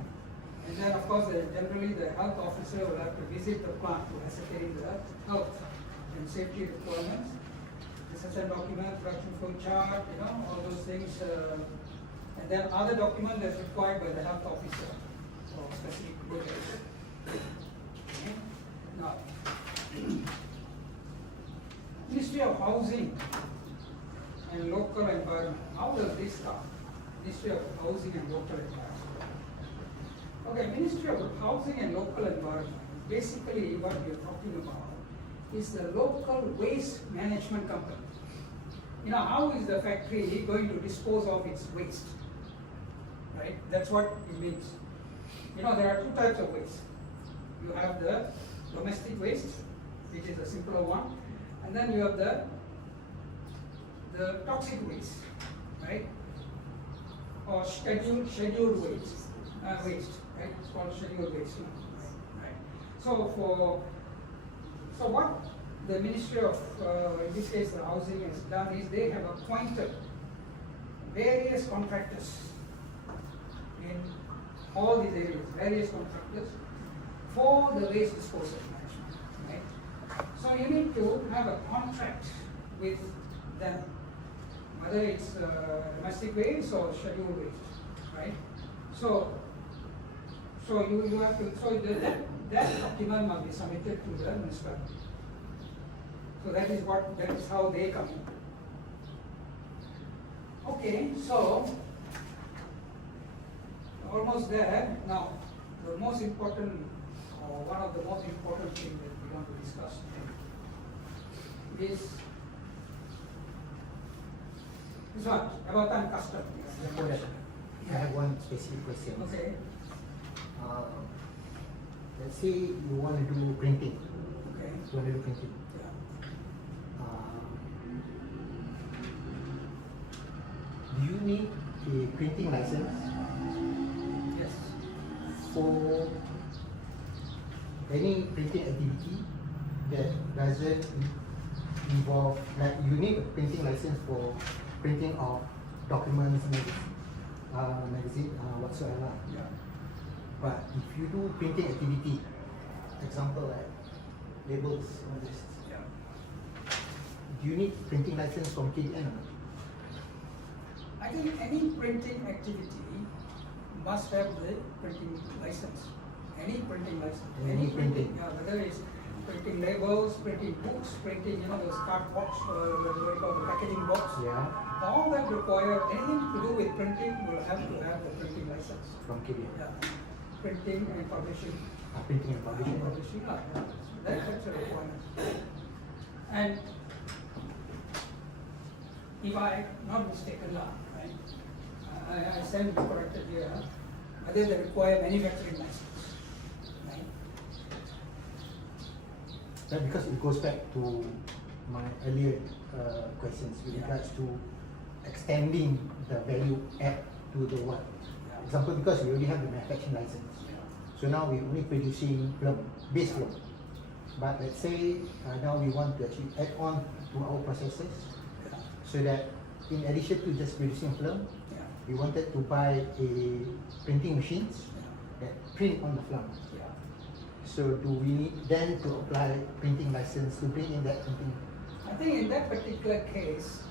And then, of course, generally the health officer will have to visit the plant to ascertain the health and safety requirements. The session document, production flow chart, you know, all those things. And then other document that's required by the health officer for specific data. Okay. Now, Ministry of Housing and Local Environment. How does this start? Ministry of Housing and Local Environment. Okay, Ministry of Housing and Local Environment. Basically, what we are talking about is the local waste management company. You know, how is the factory going to dispose of its waste? Right? That's what it means. You know, there are two types of waste. You have the domestic waste, which is a simpler one, and then you have the toxic waste, right? Or scheduled waste, right? It's called scheduled waste, right? So what the Ministry of, in this case, the Housing has done is they have appointed various contractors in all these areas, various contractors for the waste disposal management, right? So you need to have a contract with them, whether it's domestic waste or scheduled waste, right? So you have to, that document must be submitted to the municipality. So that is how they come in. Okay, so almost there. Now, the most important, or one of the most important things that we want to discuss is this one, about time custom. I have one specific question. Okay. Let's say you want to do printing. Okay. You want to do printing. Yeah. Do you need a printing license Yes. for any printing activity that doesn't involve, like you need a printing license for printing of documents, magazine, whatsoever. Yeah. But if you do printing activity, example like labels, all this, Yeah. do you need printing license from KDN or not? I think any printing activity must have the printing license. Any printing license. Any printing. Yeah, whether it's printing labels, printing books, printing, you know, those card box, what do you call the packaging box. Yeah, All that require anything to do with printing will have to have the printing license. from KDN. Yeah. Printing and publishing. Printing and publishing. That's a requirement. And if I not mistaken, right, I stand corrected here, whether they require manufacturing license, right? Because it goes back to my earlier questions with Yeah. regards to extending the value add to the what. Yeah. Example, because we already have the manufacturing license. So now we're only producing film, base film. But let's say now we want to actually add on to our processes, so that in addition to just producing film, Yeah. we wanted to buy a printing machines that print on the film. Yeah. So do we need then to apply printing license to bring in that printing? I think in that particular case,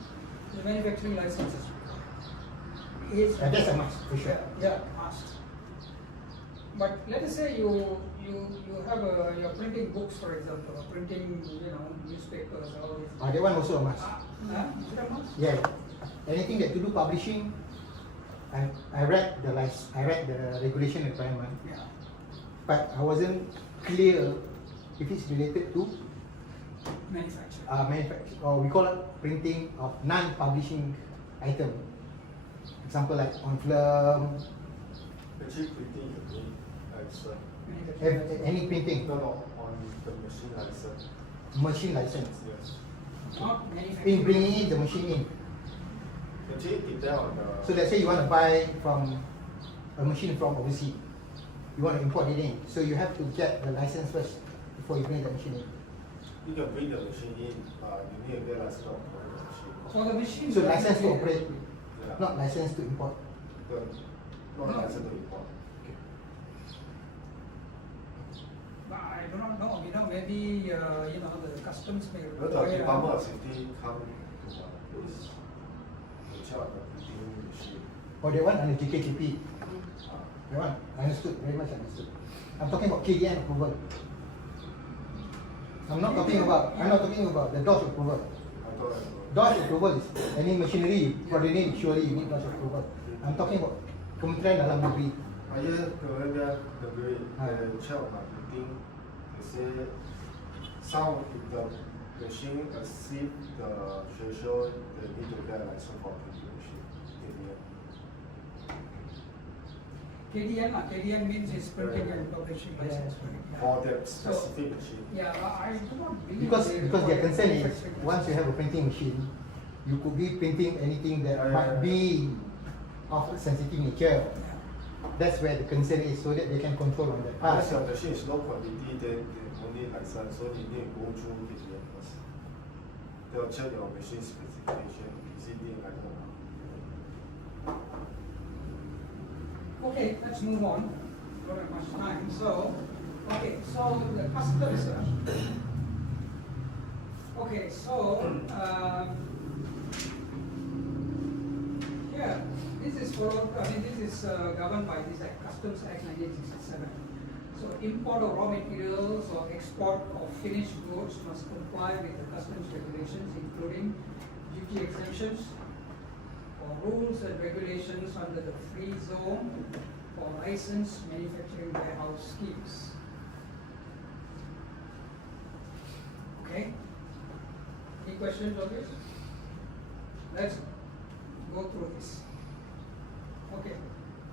the manufacturing license is required. That's a must, for sure. Yeah, must. But let us say you have you're printing books, for example, or printing, you know, newspapers, all these. That one also a must. Is it a must? Yeah. Anything that to do publishing, I read the regulation requirement, Yeah. but I wasn't clear if it's related to Manufacturing. manufacturing, or we call it printing of non-publishing item. Example like on film, Actually, printing you need license. any printing, No, on the machine license. machine license. Yes. Not In manufacturing. bringing in the machine in. Actually, depend on the. So let's say you want to buy from a machine from overseas. you want to import it in. So you have to get the license first before you bring the machine in. You can bring the machine in, you need to get license to operate the machine. For the machine. So license to operate, Yeah. not license to import. Not license to import. I do not know, maybe, the customs may Well, the require. Department of Safety come to this, to check the printing machine. Or they want under GKTP. That one, I understood, very much understood. I'm talking about KDN approval. I'm not talking about the DOS approval. I thought DOS approval is any machinery you coordinate, surely you need DOS approval. I'm talking about Kementerian Dalam Negeri. the check my printing, they say some if the machine exceed the threshold, they need to get license for printing machine. KDN means is printing and publishing license. For that specific machine. Yeah, I do not believe. Because they their require concern is, manufacturing once you have a printing machine, you could be printing anything that might be of a sensitive nature. Yeah. That's where the concern is, so that they can control on that part. Unless your machine is low quality, then they only license, so you need to go through KTM first. They'll check your machine specification, is it being license or not? Okay, let's move on. Don't have much time. So the customs. Okay, so here, this is governed by this Act, Customs Act 1967. So import of raw materials or export of finished goods must comply with the customs regulations, including duty exemptions, or rules and regulations under the free zone for licensed manufacturing warehouse schemes. Okay? Any questions on this? Let's go through this. Okay.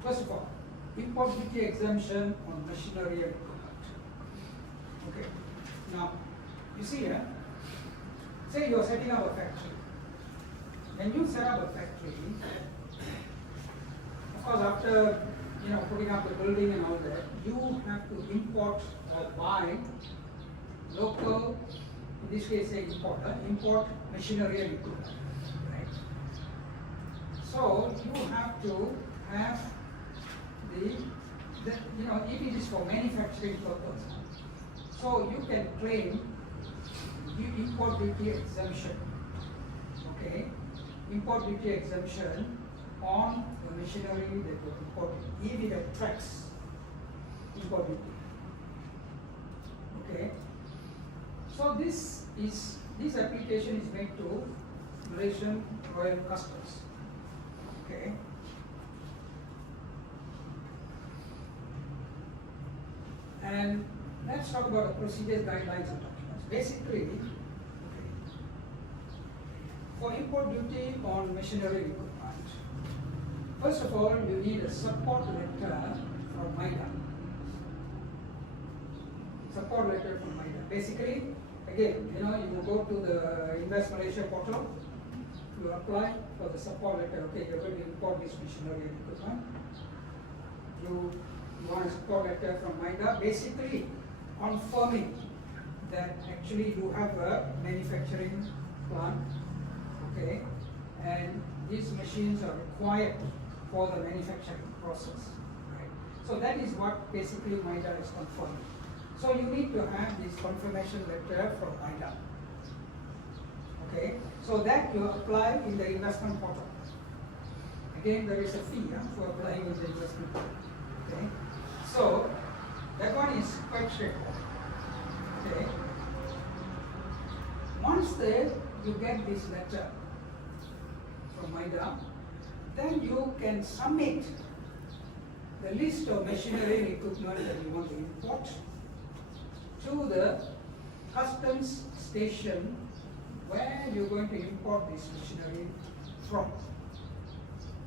First of all, import duty exemption on machinery and equipment. Okay. Now, you see here, say you are setting up a factory. When you set up a factory, of course, after putting up the building and all that, you have to import or buy local, in this case, say import machinery and equipment, right? So you have to have if it is for manufacturing purpose, so you can claim import duty exemption. Okay. Import duty exemption on the machinery that was imported, if it attracts import duty. Okay. So this application is made to Malaysian Royal Customs. Okay. And let's talk about the procedures, guidelines, and documents. Basically, for import duty on machinery equipment, first of all, you need a support letter from MIDA. Support letter from MIDA. Basically, again, you go to the Invest Malaysia portal, you apply for the support letter. Okay, you're going to import this machinery and equipment. You want a support letter from MIDA, basically confirming that actually you have a manufacturing plant. Okay, and these machines are required for the manufacturing process, right? So that is what basically MIDA is confirming. So you need to have this confirmation letter from MIDA. Okay, so that you apply in the investment portal. Again, there is a fee for applying in the investment portal. Okay, so that one is quite straightforward. Okay, once you get this letter from MIDA, then you can submit the list of machinery and equipment that you want to import to the customs station where you're going to import this machinery from.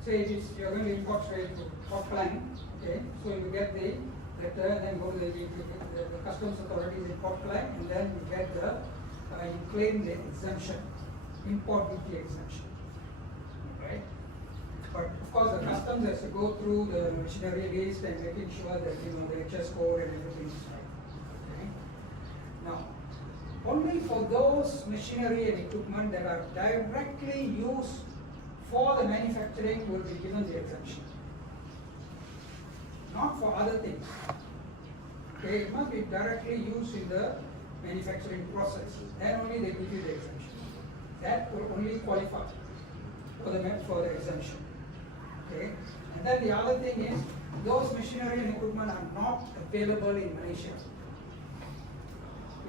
Say you're going to import straight to Port Klang, okay? So you get the letter, then go to the customs authorities in Port Klang, and then you get you claim the exemption, import duty exemption, right? But of course, the customs customs has to go through the machinery list and making sure that the HS code and everything is right. Okay. Now, only for those machinery and equipment that are directly used for the manufacturing will be given the exemption. Not for other things. Okay, it must be directly used in the manufacturing process. Then only they give you the exemption. That will only qualify for the exemption. Okay, and then the other thing is those machinery and equipment are not available in Malaysia.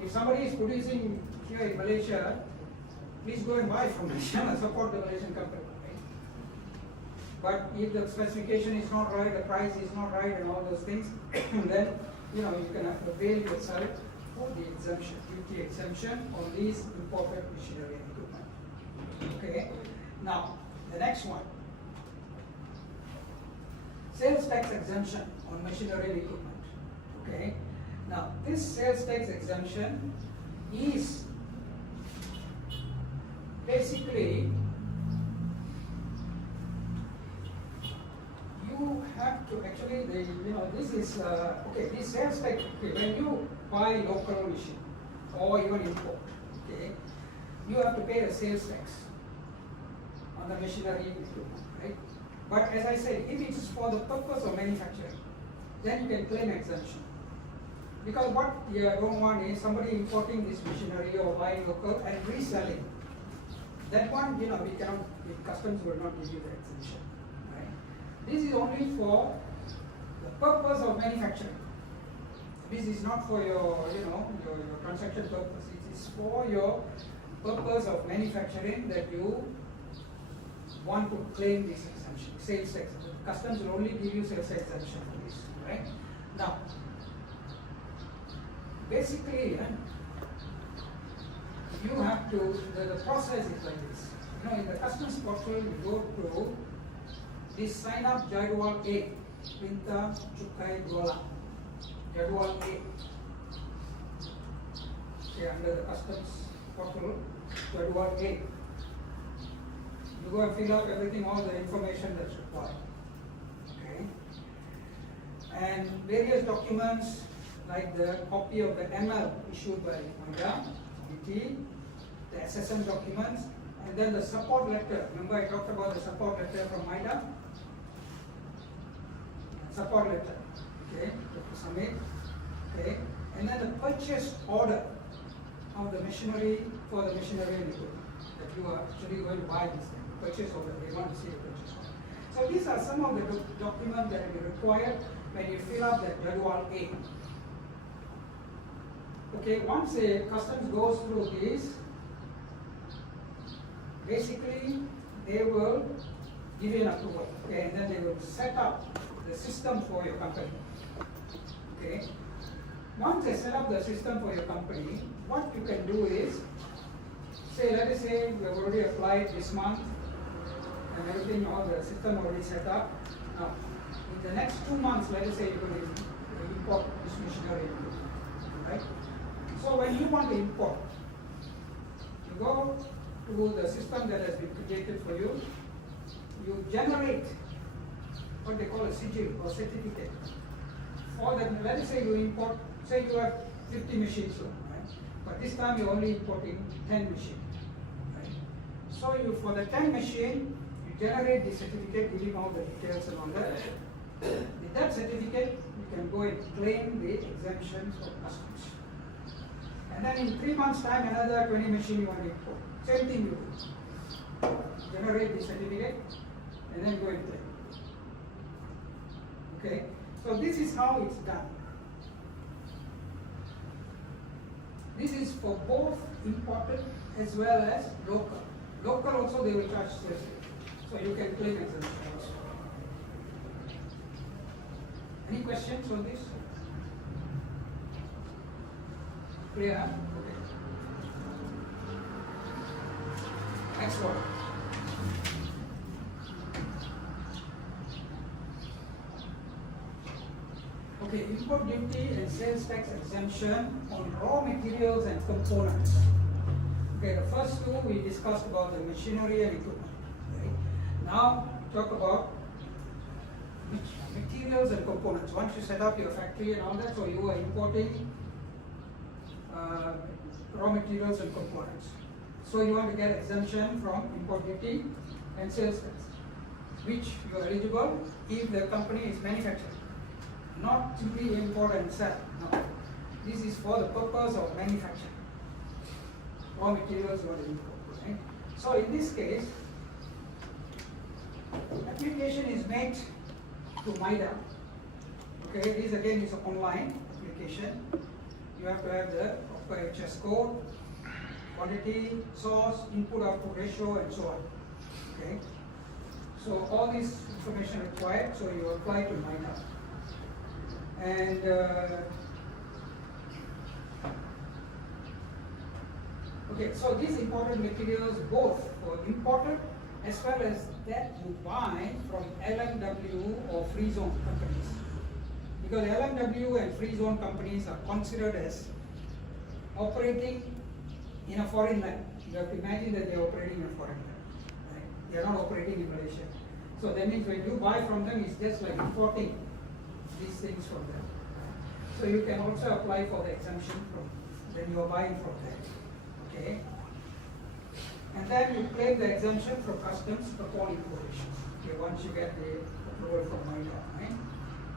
If somebody is producing here in Malaysia, please go and buy from Malaysia and support the Malaysian company. Right? But if the specification is not right, the price is not right, and all those things, then you can avail yourself for the exemption, duty exemption on these imported machinery and equipment. Okay. Now the next one, sales tax exemption on machinery and equipment. Okay. Now, this sales tax exemption is basically you have to actually, this is, okay, this sales tax, okay, when you buy local machine or even import, okay, you have to pay a sales tax on the machinery and equipment, right? But as I said, if it is for the purpose of manufacturing, then you can claim exemption. Because what you don't want is somebody importing this machinery or buying local and reselling. That one, we cannot, the customs will not give you the exemption. Right? This is only for the purpose of manufacturing. This is not for your, your transaction purpose. It is for your purpose of manufacturing that you want to claim this exemption, sales tax. Customs will only give you sales tax exemption for this. Right? Now, basically, you have to, the process is like this. In the customs portal, you go to this sign up Jadual A, Perintah Cukai Jualan. Jadual A. Okay, under the customs portal, Jadual A. You go and fill out everything, all the information that's required. Okay. And various documents, like the copy of the ML issued by Mpma, BT, the SSM documents, and then the support letter. Remember I talked about the support letter from Mpma? Support letter, okay, to submit, okay, and then the purchase order of the machinery for the machinery and equipment that you are actually going to buy this thing. Purchase order, they want to see the purchase order. So these are some of the documents that will be required when you fill up the Jadual A. Okay, once a customs goes through this, basically they will give you an approval, okay, and then they will set up the system for your company. Okay, once they set up the system for your company, what you can do is, let us say you have already applied this month and everything, all the system already set up. Now, in the next 2 months, let us say you're going to import this machinery, right? So when you want to import, you go to the system that has been created for you, you generate what they call a sigil or certificate. For that, let us say you import, say you have 50 machines, right? But this time you're only importing 10 machines, right? So you, for the 10 machine, you generate the certificate giving all the details and all that. With that certificate, you can go and claim the exemptions of customs. And then in 3 months' time, another 20 machine you want to import. Same thing you do. Generate the certificate and then go and claim. Okay? So this is how it's done. This is for both imported as well as local. Local also they will charge sales tax. So you can claim exemption also. Any questions on this? Clear? Okay. Next one. Okay, import duty and sales tax exemption on raw materials and components. Okay, the first two we discussed about the machinery and equipment. Right? Now talk about which materials and components. Once you set up your factory and all that, so you are importing raw materials and components. So you want to get exemption from import duty and sales tax, which you are eligible if the company is manufacturing, not simply import and sell. No, this is for the purpose of manufacturing. Raw materials you want to import. Right? So in this case, application is made to Mpma. Okay, this again is an online application. You have to have the proper HS code, quantity, source, input output ratio, and so on. Okay, so all this information required. So you apply to Mpma, and okay, so these imported materials both for imported as well as that you buy from LMW or free zone companies. Because LMW and free zone companies are considered as operating in a foreign land. You have to imagine that they are operating in a foreign land. Right? They are not operating in Malaysia. So that means when you buy from them, it's just like importing these things from them. So you can also apply for the exemption from when you are buying from them. Okay? And then you claim the exemption from customs upon importation. Okay, once you get the approval from Mpma, right?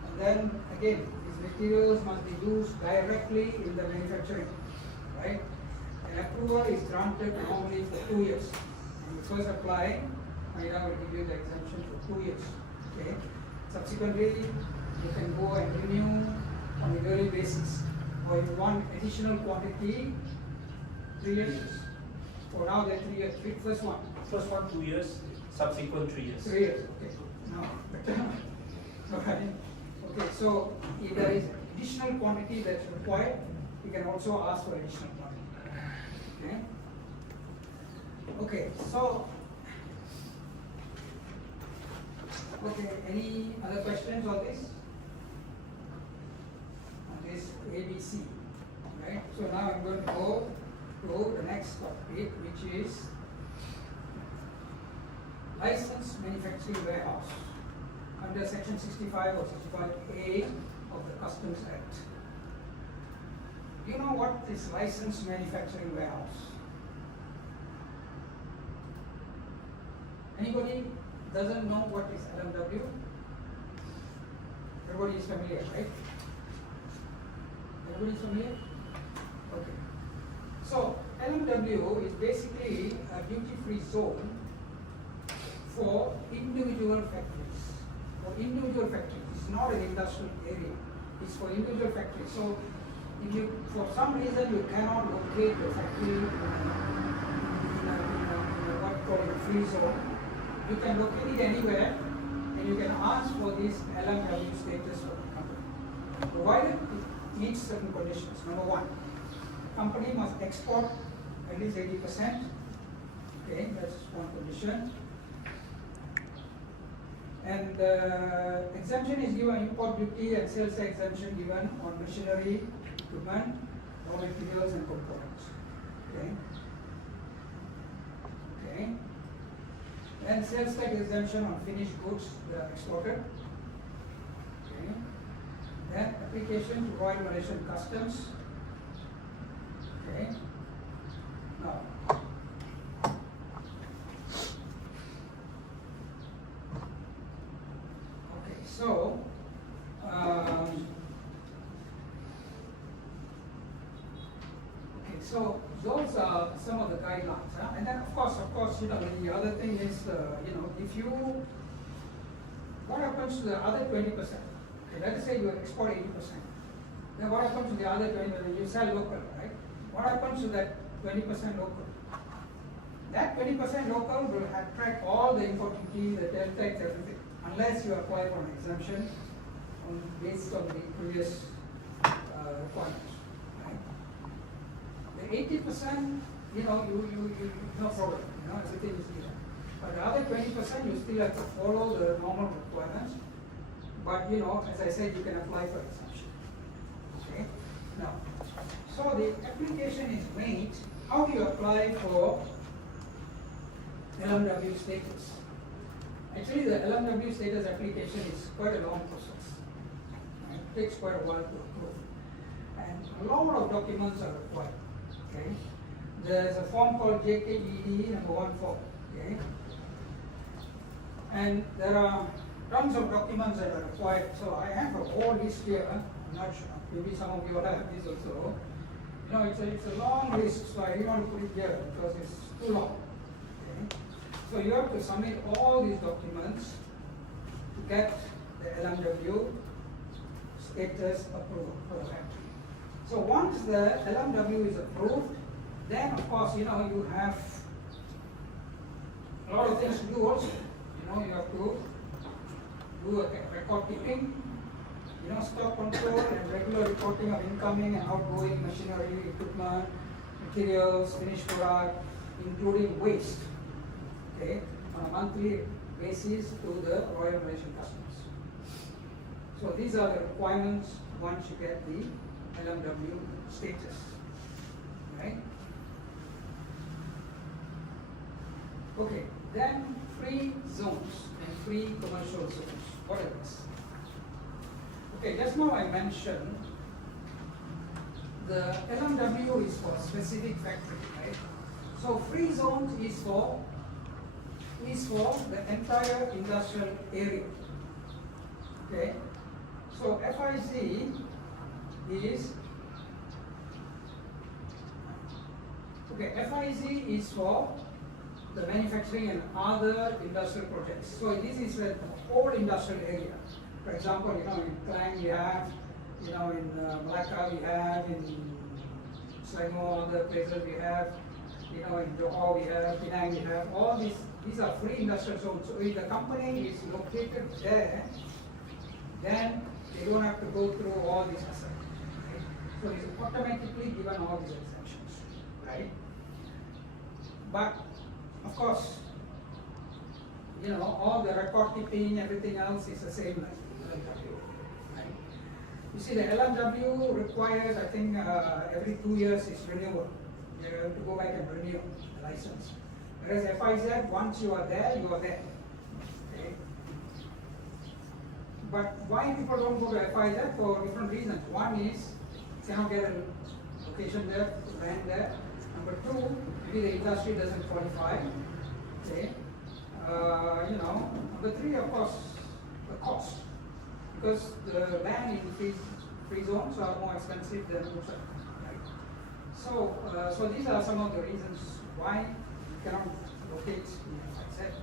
And then again, these materials must be used directly in the manufacturing, right? An approval is granted normally for 2 years. When you first apply, Mpma will give you the exemption for 2 years. Okay. Subsequently, you can go and renew on a yearly basis, or if you want additional quantity, 3 years. For now, the 3 years. First one. First one 2 years, subsequent 3 years. 3 years. Okay. Now, okay. Okay. So if there is additional quantity that's required, you can also ask for additional quantity. Okay. Okay. So. Okay. Any other questions on this? On this ABC. Right. So now I'm going to go to the next topic, which is licensed manufacturing warehouse under section 65 or 65A of the Customs Act. Do you know what is licensed manufacturing warehouse? Anybody doesn't know what is LMW? Everybody is familiar, right? Everybody is familiar? Okay. So LMW is basically a duty-free zone for individual factories. For individual factories, it's not an industrial area. It's for individual factories. So if you, for some reason, you cannot locate your factory in a what we call a free zone, you can locate it anywhere, and you can ask for this LMW status for the company, provided it meets certain conditions. Number one, company must export at least 80%. Okay, that's one condition. And exemption is given, import duty and sales tax exemption given on machinery, equipment, raw materials and components. Okay. Okay. And sales tax exemption on finished goods that are exported. Okay. Then application to Royal Malaysian Customs. Okay. Now, okay, so so those are some of the guidelines, huh? And then of course, you know, the other thing is, you know, if you, what happens to the other 20%? Okay, let us say you export 80%. Then what happens to the other 20%? You sell local, right? What happens to that 20% local? That 20% local will attract all the import duty, the tax tax, everything, unless you apply for an exemption based on the previous requirements. Right? The 80%, you know, you no problem, you know, everything is given. But the other 20%, you still have to follow the normal requirements. But you know, as I said, you can apply for exemption. Okay. Now, so the application is made. How do you apply for LMW status? Actually, the LMW status application is quite a long process. It takes quite a while to approve. And a lot of documents are required. Okay? There's a form called JKED number 1 form. Okay? And there are tons of documents that are required. So I have a whole list here. I'm not sure. Maybe some of you will have this also. You know, it's a long list, so I didn't want to put it here because it's too long. Okay? So you have to submit all these documents to get the LMW status approval for the factory. So once the LMW is approved, then of course, you know, you have a lot of things to do also. You know, you have to do a record keeping, you know, stock control and regular reporting of incoming and outgoing machinery, equipment, materials, finished product, including waste, okay, on a monthly basis to the Royal Malaysian customers. So these are the requirements once you get the LMW status, right? Okay, then free zones and free commercial zones. What are these? Okay, just now I mentioned the LMW is for specific factory, right? So free zones is for the entire industrial area. Okay, so FIZ is FIZ is for the manufacturing and other industrial projects. So this is the whole industrial area. For example, you know, in Klang we have, you know, in Malacca we have, in Selangor, other places we have, you know, in Johor we have, Penang we have, all these are free industrial zones. So if the company is located there, then they don't have to go through all these assignments. Right? So it's automatically given all these exemptions, right? But of course, you know, all the record keeping, everything else is the same like LMW, right? You see, the LMW requires, I think, every 2 years is renewal. You have to go back and renew the license. Whereas FIZ, once you are there, you are there. Okay? But why people don't go to FIZ? For different reasons. One is, you cannot get a location there, land there. Number two, maybe the industry doesn't qualify. Okay. You know, number three, of course, the cost. Because the land in free zones are more expensive than outside. Right? So these are some of the reasons why you cannot locate in FIZ.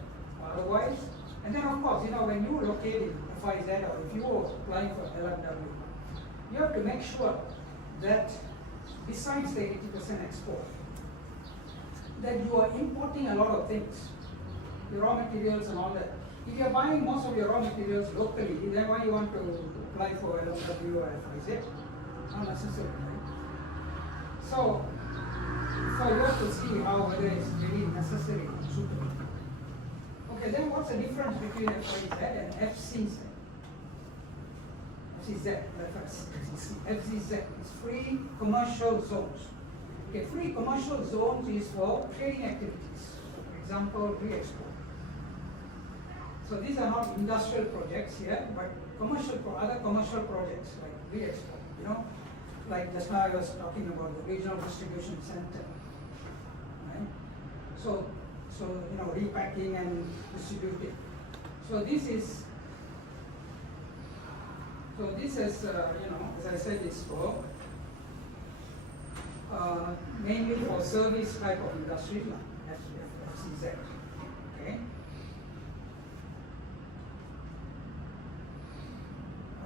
Otherwise, and then of course, you know, when you locate in FIZ or if you are applying for LMW, you have to make sure that besides the 80% export, that you are importing a lot of things, the raw materials and all that. If you are buying most of your raw materials locally, then why you want to apply for LMW or FIZ? Not necessary, right? So you have to see whether it's really necessary and suitable. Okay, then what's the difference between FIZ and FCZ? FCZ is free commercial zones. Okay, free commercial zones is for trading activities. For example, re-export. So these are not industrial projects here, but other commercial projects like re-export. You know, like just now I was talking about the regional distribution center. Right? So you know, repacking and distributing. So this is you know, as I said, is for mainly for service type of industry, like FCZ. Okay.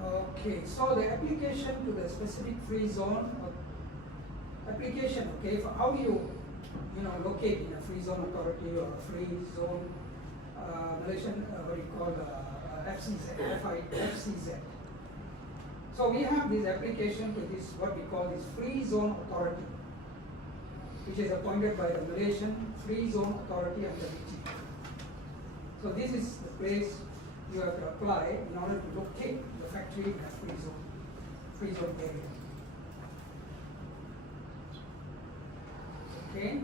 Okay, so the application to the specific free zone application. Okay, for how do you locate in a free zone authority or a free zone Malaysian what do you call FCZ. So we have this application to this what we call this free zone authority, which is appointed by the Malaysian Free Zone Authority under BT. So this is the place you have to apply in order to locate the factory in a free zone area. Okay.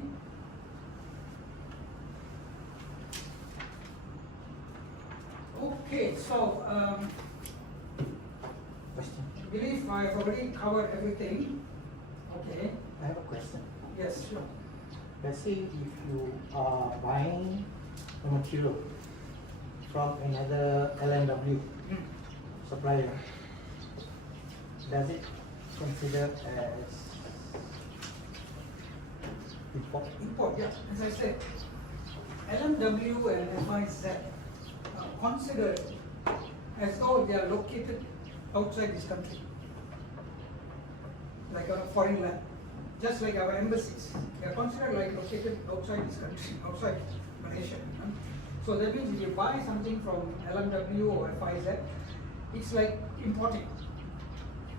Okay, so Question. I believe I've already covered everything. Okay, I have a question. yes, sure. Let's say if you are buying a material from another LNW supplier, does it consider as import? Import, yeah, as I said, LMW and FIZ are considered as though they are located outside this country, like on a foreign land, just like our embassies. They are considered like located outside this country, outside Malaysia. So that means if you buy something from LMW or FIZ, it's like importing.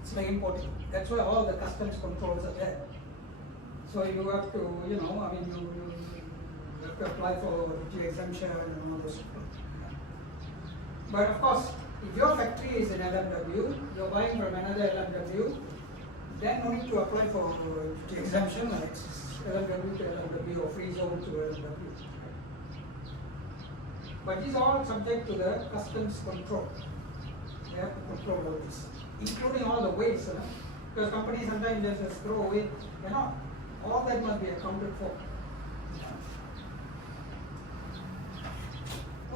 It's like importing. That's why all the customs controls are there. So you have to, you have to apply for duty exemption and all those stuff. But of course, if your factory is in LMW, you're buying from another LMW, then no need to apply for duty exemption, like LMW to LMW or free zone to LMW. But these are all subject to the customs control. They have to control all this, including all the waste. Because companies sometimes just throw away, cannot. All that must be accounted for.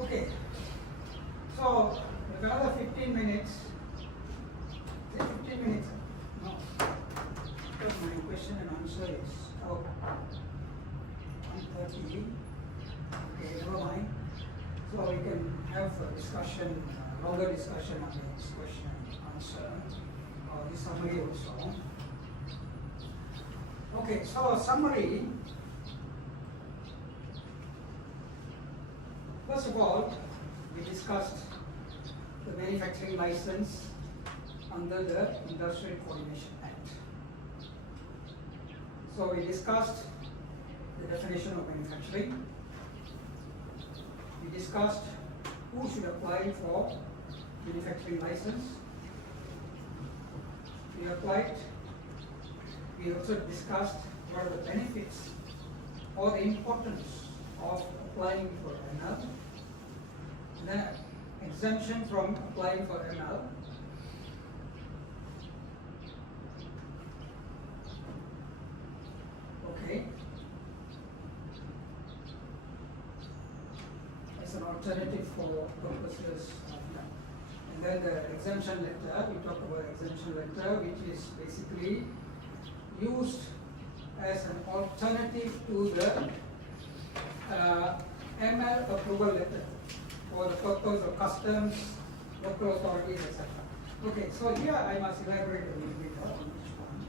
Okay. So, with another 15 minutes. Is it 15 minutes? No. Because my question and answer is 1:30. Okay, never mind. So we can have a discussion, longer discussion on this question and answer, or the summary also. Okay, so summary. First of all, we discussed the manufacturing license under the Industrial Coordination Act. So we discussed the definition of manufacturing. We discussed who should apply for manufacturing license. We also discussed what are the benefits or the importance of applying for ML, the exemption from applying for ML, okay, as an alternative for purposes of that. And then the exemption letter, we talked about exemption letter, which is basically used as an alternative to the ML approval letter for the purpose of customs, local authorities, etc. Okay, so here I must elaborate a little bit on each one.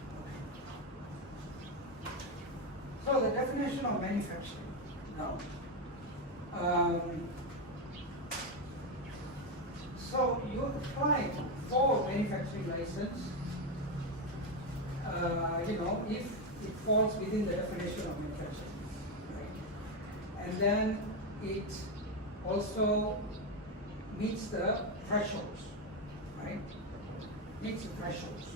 Okay. So the definition of manufacturing. Now, so you apply for manufacturing license, if it falls within the definition of manufacturing, right? And then it also meets the thresholds, right? Meets the thresholds.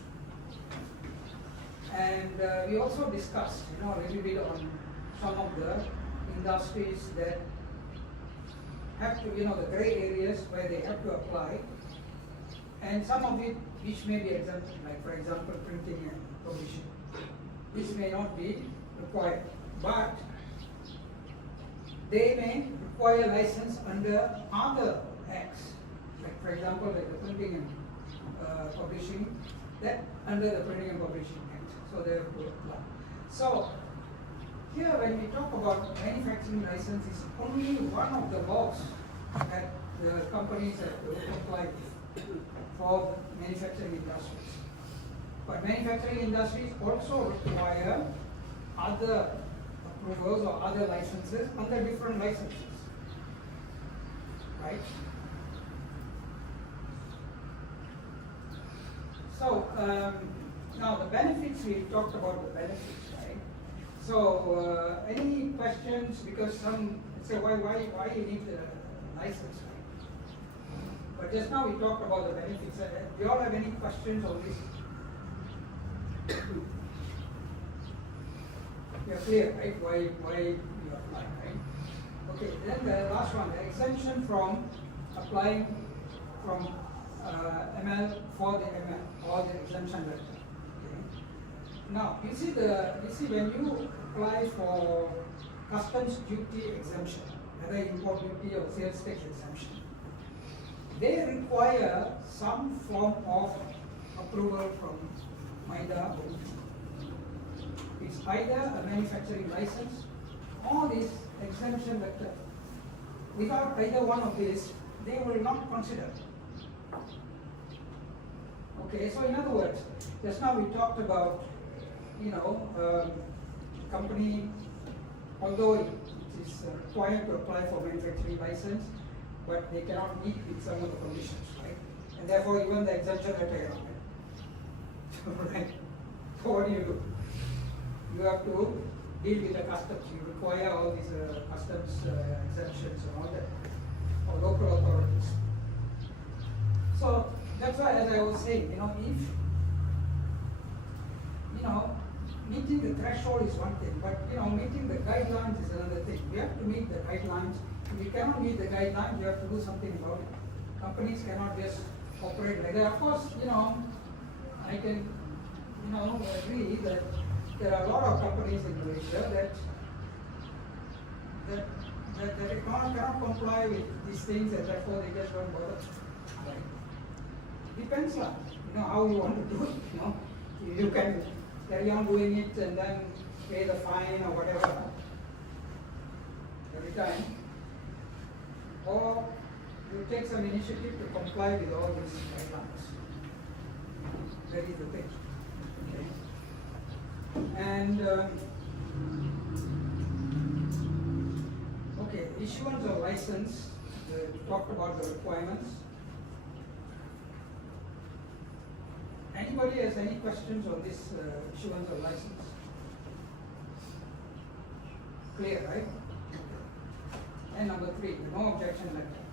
And we also discussed, a little bit on some of the industries that have to, the gray areas where they have to apply, and some of it which may be exempted, like for example printing and publishing, which may not be required, but they may require license under other acts, like for example like the printing and publishing, that under the printing and publishing act, so they have to apply. So here when we talk about manufacturing license, is only one of the laws that the companies have to apply for manufacturing industries. But manufacturing industries also require other approvals or other licenses under different licenses, right? So now the benefits, we talked about the benefits, right? So any questions? Because some say why you need the license, right? But just now we talked about the benefits. Do you all have any questions on this? You're clear, right? Why you apply, right? Okay, then the last one, the exemption from applying from ML for the ML or the exemption letter. Okay. Now you see when you apply for customs duty exemption, whether import duty or sales tax exemption, they require some form of approval from MIDA. It's either a manufacturing license or this exemption letter. Without either one of these, they will not consider. Okay, so in other words, just now we talked about, company, although it is required to apply for manufacturing license, but they cannot meet with some of the conditions, right? And therefore, even the exemption letter cannot meet. Right? So what do? You have to deal with the customs. You require all these customs exemptions and all that, or local authorities. So that's why, as I was saying, if meeting the threshold is one thing, but meeting the guidelines is another thing. We have to meet the guidelines. If you cannot meet the guidelines, you have to do something about it. Companies cannot just operate like that. Of course, I can, agree that there are a lot of companies in Malaysia that cannot comply with these things, and therefore they just don't bother. Right? Depends on how you want to do it. You can carry on doing it and then pay the fine or whatever every time, or you take some initiative to comply with all these guidelines. That is the thing. Okay. And okay, issuance of license. We talked about the requirements. Anybody has any questions on this issuance of license? Clear, right? And number 3, no objection letter.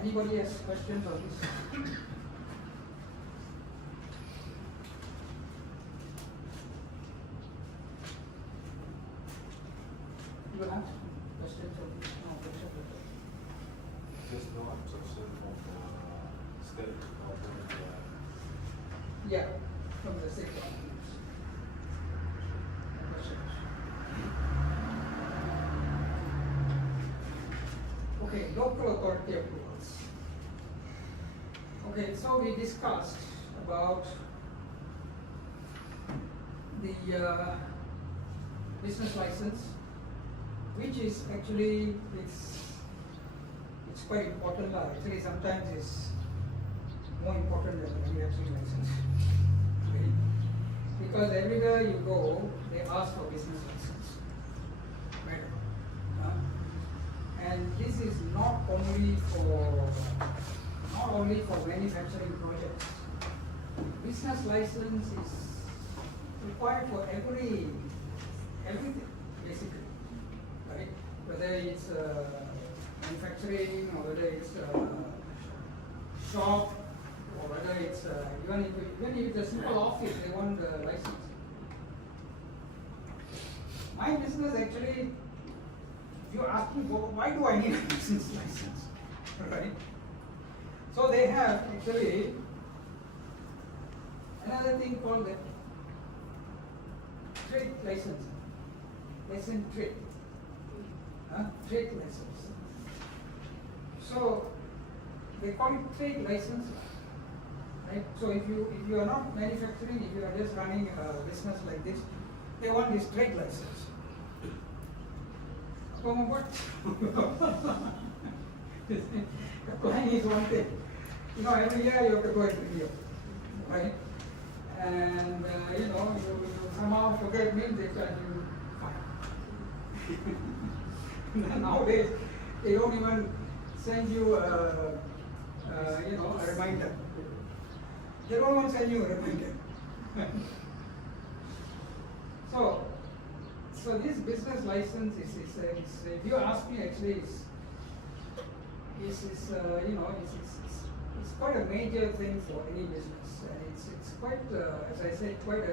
Anybody has questions on this? You will have questions on this? No objection letter. There's no objection of the state government. Yeah, from the state governments. No questions. Okay, local authority approvals. Okay, so we discussed about the business license, which is actually it's quite important. Actually, sometimes it's more important than the manufacturing license. Okay? Because everywhere you go, they ask for business license. Right? And this is not only for manufacturing projects. Business license is required for everything, basically, right? Whether it's manufacturing, or whether it's shop, or whether it's even if it's a simple office, they want the license. My business actually, you ask me, why do I need a business license, right? So they have actually another thing called the trade license, trade license. So they call it trade license, right? So if you are not manufacturing, if you are just running a business like this, they want this trade license. What? Applying is one thing. Every year you have to go and renew, right? And you somehow forget means they charge you fine. Nowadays they don't even send you a reminder. They don't even send you a reminder. So this business license is if you ask me, actually it's quite a major thing for any business, and it's quite as I said, quite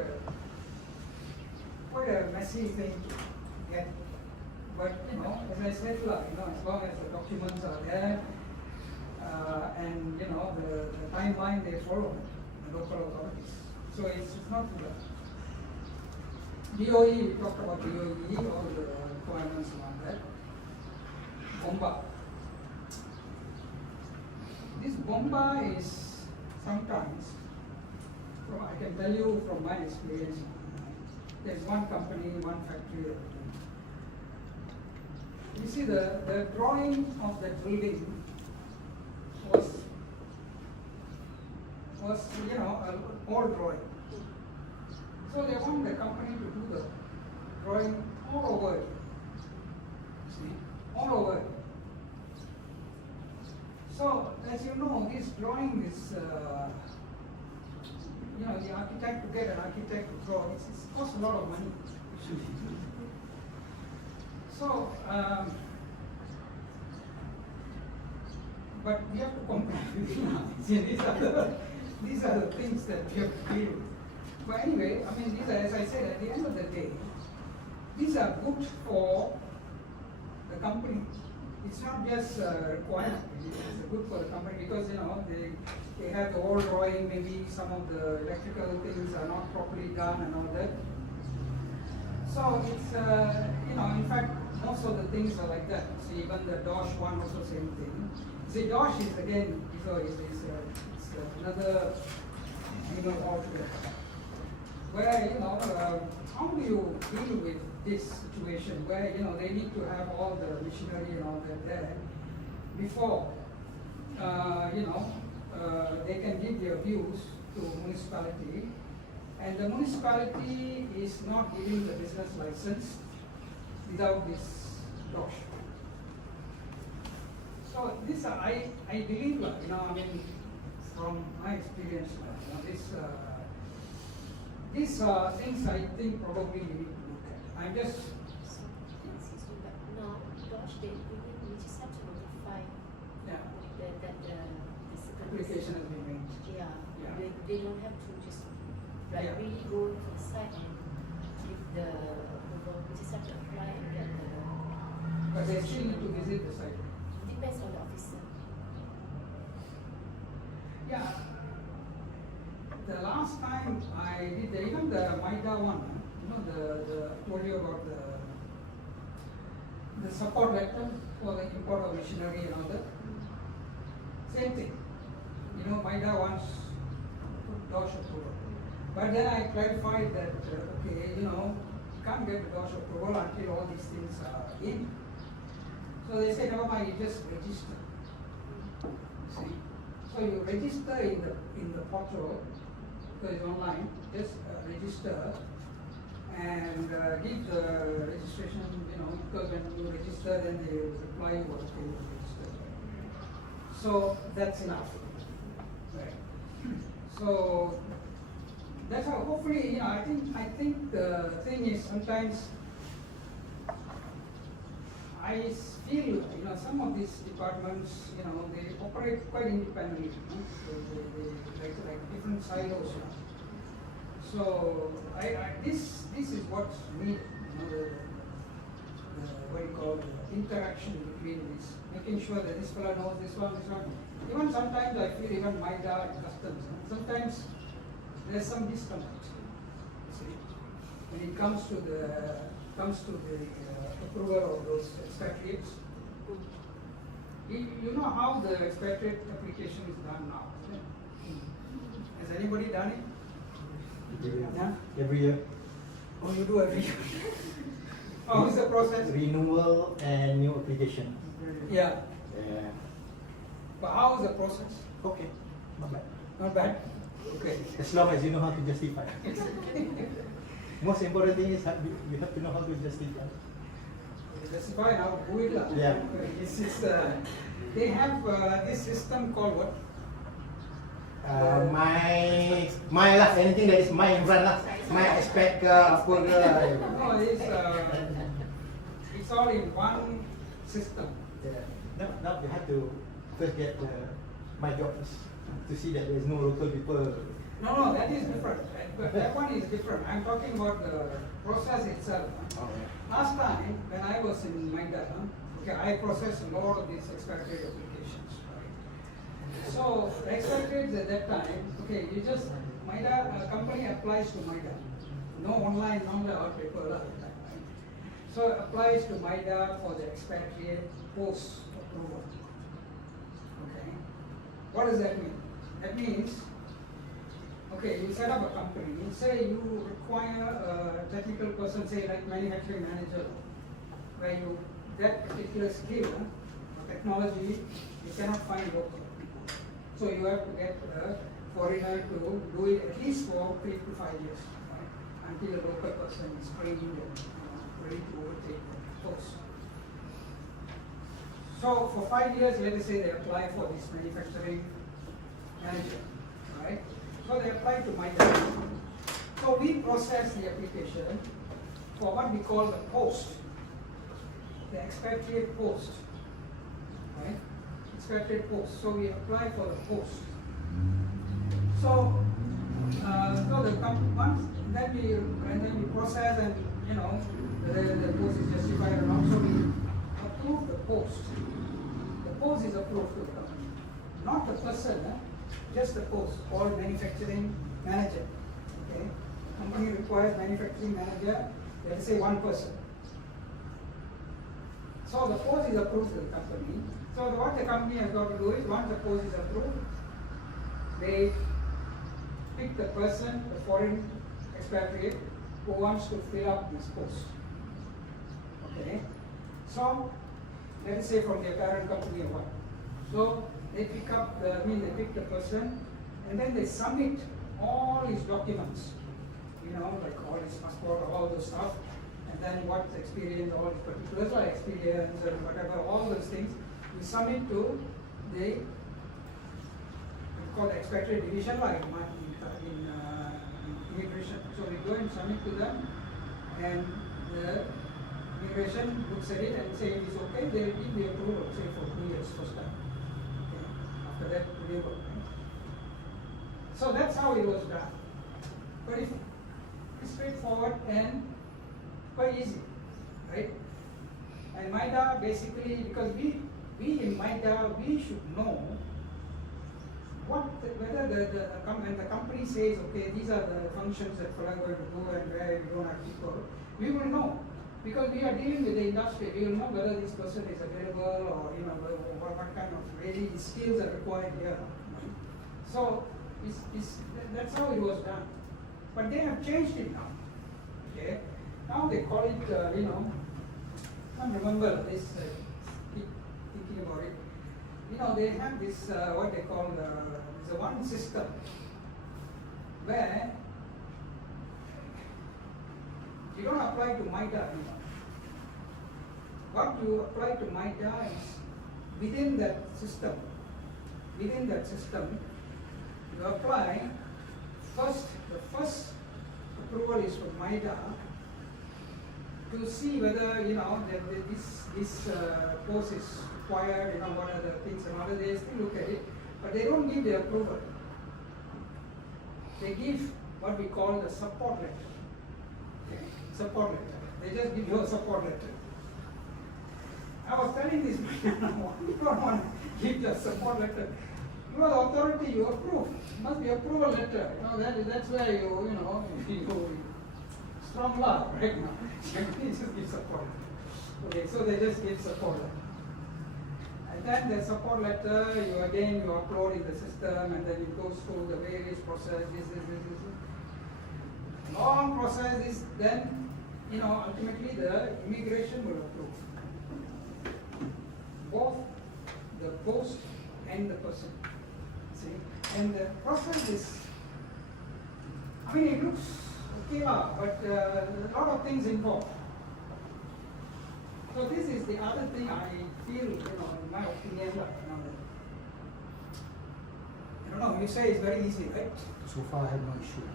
a messy thing to get. But as I said, as long as the documents are there, and you know the timeline they follow, the local authorities. So it's not too bad. DOE, we talked about DOE, all the requirements around that. Bomba. This bomba is sometimes, I can tell you from my experience, there's one company, one factory. You see the drawing of that building was you know an old drawing. So they want the company to do the drawing all over it. See, all over it. So as you know, this drawing is you know, the architect, to get an architect to draw, it costs a lot of money. So, but we have to comply with it. These are the things that we have to deal with. But anyway, I mean, these are, as I said, at the end of the day, these are good for the company. It's not just a requirement, it's good for the company because, you know, they have the old drawing, maybe some of the electrical things are not properly done and all that. So it's, you know, in fact, most of the things are like that. See, even the DOSH one also same thing. See, DOSH is again, it's another animal altogether. Where, you know, how do you deal with this situation where, you know, they need to have all the machinery and all that there before, you know, they can give their views to municipality, and the municipality is not giving the business license without this DOSH. So this, I believe, you know, I mean, from my experience, you know, these are things I think probably we need to look at. I'm just. No, DOSH, we just have to notify that the Application has been made. Yeah, Yeah. They don't have to just like really go to the site and give the approval. We just have to apply and get the. But they still need to visit the site. Depends on the officer. Yeah. The last time I did even the Maida one, you know, I told you about the support letter for the import of machinery and all that. Same thing. You know, Maida wants DOSH approval. But then I clarified that, okay, you know, you can't get the DOSH approval until all these things are in. So they said, never mind, you just register. See? So you register in the portal, because it's online, just register and give the registration, you know, because when you register, then they reply you what they will register. So that's enough. Right. So that's how hopefully, you know, I think the thing is sometimes I feel, you know, some of these departments, you know, they operate quite independently, you know? They like different silos. You know? So this is what's needed, you know, the what you call the interaction between these, making sure that this fellow knows this one. Even sometimes I feel even Maida and customs, sometimes there's some disconnect. See, when it comes to the approval of those expatriates. You know how the expatriate application is done now, isn't it? Has anybody done it? Yeah? Every year. Oh, you do every year. How is the process? Renewal and new application. Yeah. Yeah. But how is the process? Okay. Not bad. Not bad? Okay. As long as you know how to justify. Most important thing is you have to know how to justify. Justify how to do it. Yeah. This is, they have this system called what? My lah, anything that is my in front lah. My aspect apa ke. No, it's all in one system. Yeah. Now you have to first get my job first to see that there is no local people. No, that is different. That one is different. I'm talking about the process itself. Oh, yeah. Last time when I was in Maida, Okay, I process a lot of these expatriate applications, right? So the expatriates at that time, okay, you just, MIDA, a company applies to MIDA. No online, no paper at that time, right? So it applies to MIDA for the expatriate post approval. Okay, what does that mean? That means, okay, you set up a company, you say you require a technical person, say like manufacturing manager, where you, that particular skill or technology, you cannot find local. So you have to get a foreigner to do it at least for 3 to 5 years, right? Until a local person is trained and ready to overtake the post. So for 5 years, let us say they apply for this manufacturing manager, right? So they apply to MIDA. So we process the application for what we call the post, the expatriate post, right? Expatriate post. So we apply for the post. So, so the once then we process and whether the post is justified or not. So we approve the post. The post is approved to the company, not the person. Just the post called manufacturing manager. Okay, company requires manufacturing manager. Let us say 1 person. So the post is approved to the company. So what the company has got to do is, once the post is approved, they pick the person, the foreign expatriate, who wants to fill up this post. Okay. So let us say from their parent company or what. So they pick up the, they pick the person, and then they submit all his documents, like all his passport, all those stuff, and then what experience, all his particulars, like experience and whatever, all those things, we submit to the, called the expatriate division, like in immigration. So we go and submit to them, and the immigration looks at it and say it is okay, they will give the approval, say for 2 years first time. After that, renewal. So that's how it was done. But it's straightforward and quite easy, right? And MIDA basically, because we in MIDA, we should know whether when the company says, okay, these are the functions that we are going to do and where we don't have people, we will know. Because we are dealing with the industry, we will know whether this person is available or what kind of really skills are required here. So that's how it was done. But they have changed it now. Okay, now they call it I can't remember this. Keep thinking about it. They have this what they call the one system where you don't apply to MIDA anymore. What you apply to MIDA is within that system. Within that system, you apply first. The first approval is from MIDA to see whether that this post is required. What are the things and all. They still look at it, but they don't give the approval. They give what we call the support letter. Okay. Support letter. They just give you a support letter. I was telling this man, you don't want to give the support letter. You are the authority, you approve. It must be approval letter. That's where you strong love, right now. You just give support letter. Okay, so they just give support letter. And then the support letter, you upload in the system, and then it goes through the various process, this. Long process is then, ultimately the immigration will approve both the post and the person. See? And the process is, it looks okay, but a lot of things involved. So this is the other thing I feel, in my opinion, I don't know, you say it's very easy, right? So far, I have no issue.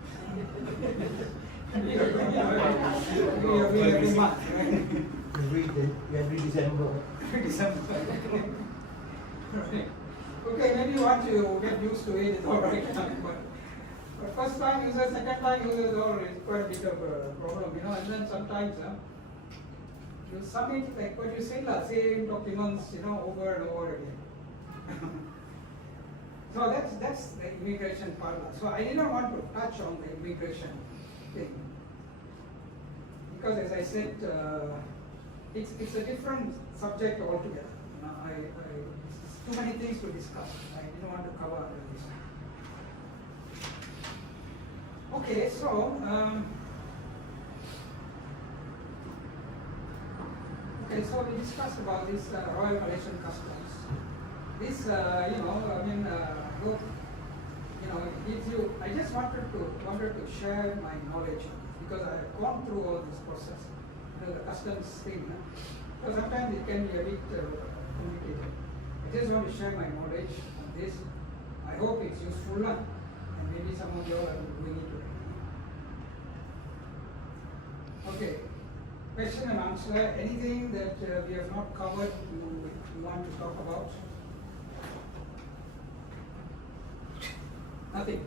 Every month, right? Every December. Every December. Right. Okay, maybe once you get used to it, it's all right. But first time user, second time user is always quite a bit of a problem, and then sometimes you submit like what you said, same documents, over and over again. So that's the immigration part. So I did not want to touch on the immigration thing because, as I said, it's a different subject altogether. It's too many things to discuss. I didn't want to cover this. Okay, so we discussed about this Royal Malaysian Customs. This, it gives you. I just wanted to share my knowledge on this because I have gone through all this process, the customs thing. So sometimes it can be a bit complicated. I just want to share my knowledge on this. I hope it's useful, and maybe some of you all are doing it already. Okay. Question and answer. Anything that we have not covered you want to talk about? Nothing.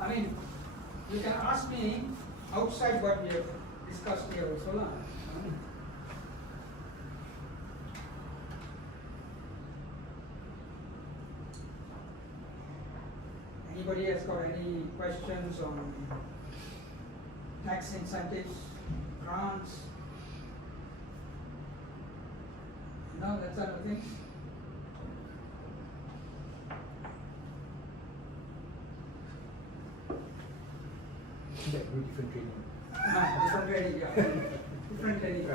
I mean, you can ask me outside what we have discussed here also. Anybody has got any questions on tax incentives, grants? No, that's other things. That will different training. Different training, yeah. Different training.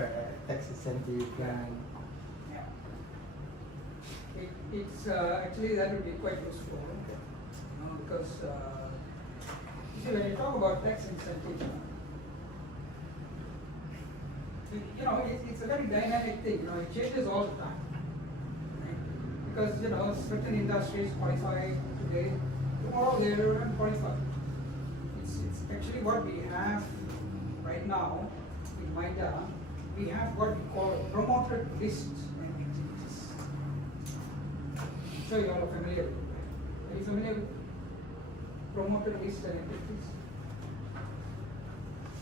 Tax incentive plan. Yeah. It's actually that would be quite useful. Because you see, when you talk about tax incentives, it's a very dynamic thing. It changes all the time. Right? Because certain industries qualify today, tomorrow they are unqualified. It's actually what we have right now in Mpma. We have what we call a promoted list and activities. So you all are familiar with it. Are you familiar with promoted list and activities?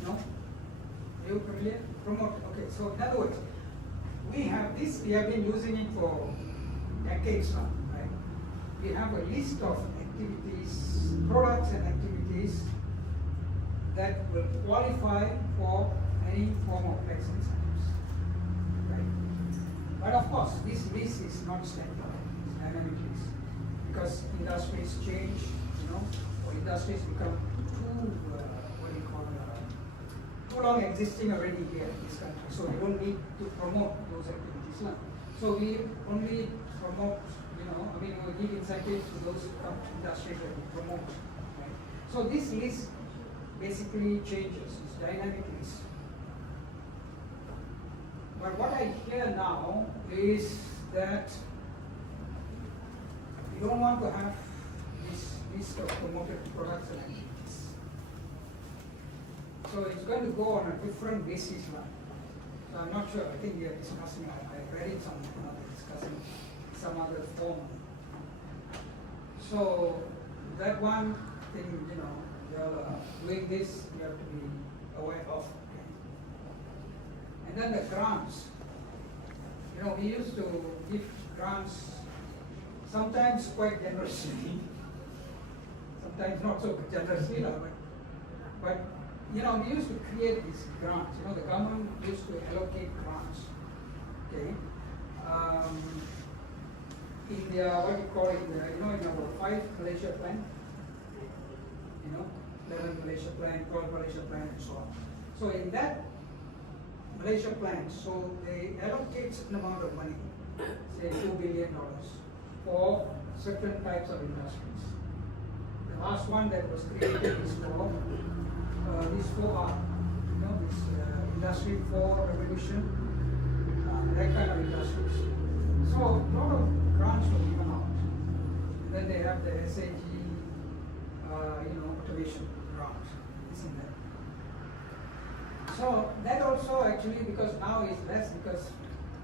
No? Are you familiar? Promoted. Okay, so in other words, we have this, we have been using it for decades now, right? We have a list of activities, products and activities that will qualify for any form of tax incentives, right? But of course, this list is not static, it's dynamic list, because industries change, or industries become too long existing already here in this country, so we don't need to promote those activities. So we only promote, we give incentives to those industries that we promote. Right? So this list basically changes, it's dynamic list. But what I hear now is that we don't want to have this list of promoted products and activities. So it's going to go on a different basis now. So I'm not sure, I think we are discussing, I read it somewhere, discussing some other form. So that one thing, you're doing this, you have to be aware of. And then the grants. We used to give grants sometimes quite generously, sometimes not so generously, but we used to create these grants. The government used to allocate grants. Okay. In the what you call it, in our 5 Malaysia plan, 11 Malaysia plan, 12 Malaysia plan, and so on. So in that Malaysia plan, so they allocate certain amount of money, say $2 billion, for certain types of industries. The last one that was created is for this 4R, this Industry 4 Revolution, that kind of industries. So a lot of grants were given out. And then they have the SAG, automation grant, this and that. So that also actually, because now is less, because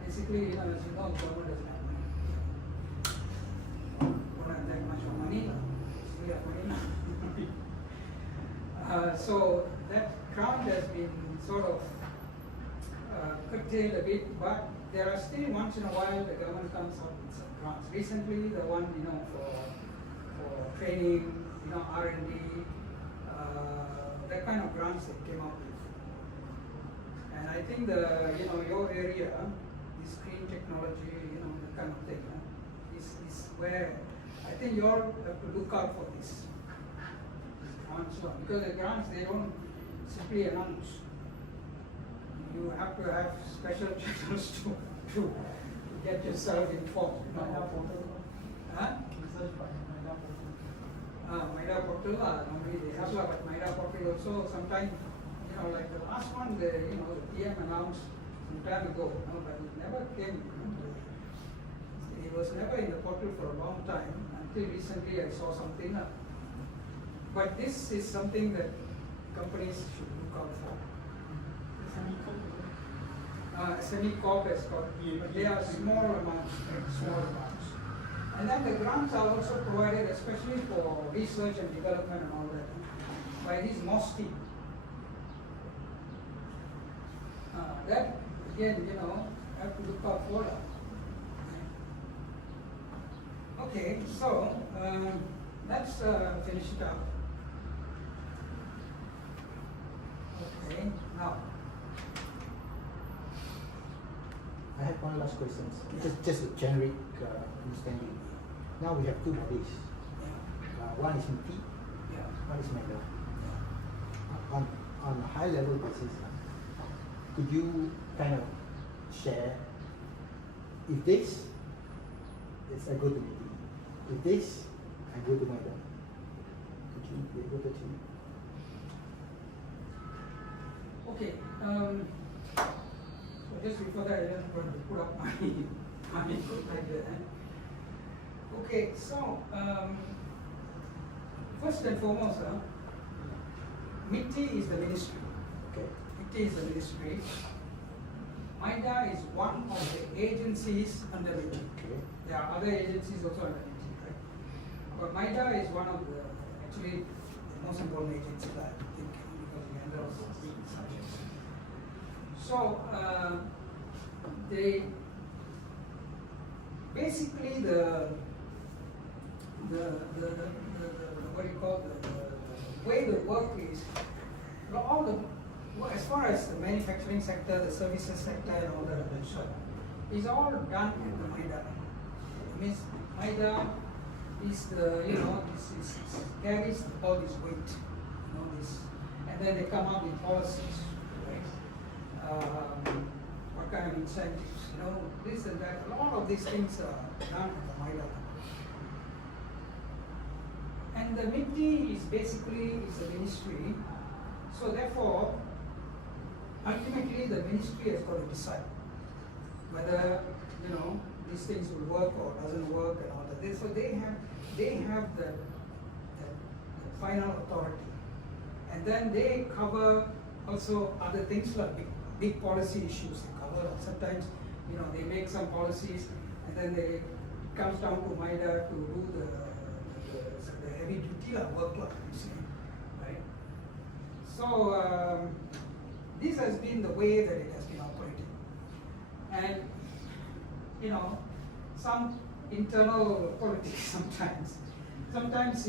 basically, as you know, the government doesn't have money. Don't have that much of money. We have money. So that grant has been sort of curtailed a bit, but there are still once in a while the government comes up with some grants. Recently, the one for training, R&D, that kind of grants they came up with. And I think your area, this green technology, that kind of thing, is where I think you all have to look out for this grants, because the grants, they don't simply announce. You have to have special channels to get yourself informed. Mpma portal, normally they have, but Mpma portal also sometimes, like the last one, the PM announced some time ago, but it never came. It was never in the portal for a long time, until recently I saw something. But this is something that companies should look out for. Semi-corp has got, but they are small amounts, small amounts. And then the grants are also provided, especially for research and development and all that, by these MOSTI. That, again, have to look out for that. Okay, so let's finish it up. Okay, now. I have one last question. Just a generic understanding. Now we have two bodies. One is Mpma, one is Mpma. On a high level basis, could you kind of share, if this is I go to Mpma, if this I go to Mpma, could you be able to tell me? Okay. So just before that, I just want to put up my idea. Okay, so first and foremost, MITI is the ministry. Okay. MITI is the ministry. MIDA is one of the agencies under MITI. Okay. There are other agencies also under MITI, right? But MIDA is one of the most important agencies, I think, because it handles big subjects. So they basically the what do you call the way the work is, all the, as far as the manufacturing sector, the services sector, and all that stuff, is all done at the MIDA. It means MIDA is the carries all this weight, this, and then they come up with policies, right? What kind of incentives, this and that. A lot of these things are done at the MIDA. And the MITI is basically a ministry, so therefore, ultimately the ministry has got to decide whether these things will work or doesn't work and all that. So they have the final authority, and then they cover also other things like big policy issues. They cover sometimes they make some policies, and then it comes down to MIDA to do the heavy duty work, right? So this has been the way that it has been operating, and some internal politics sometimes. Sometimes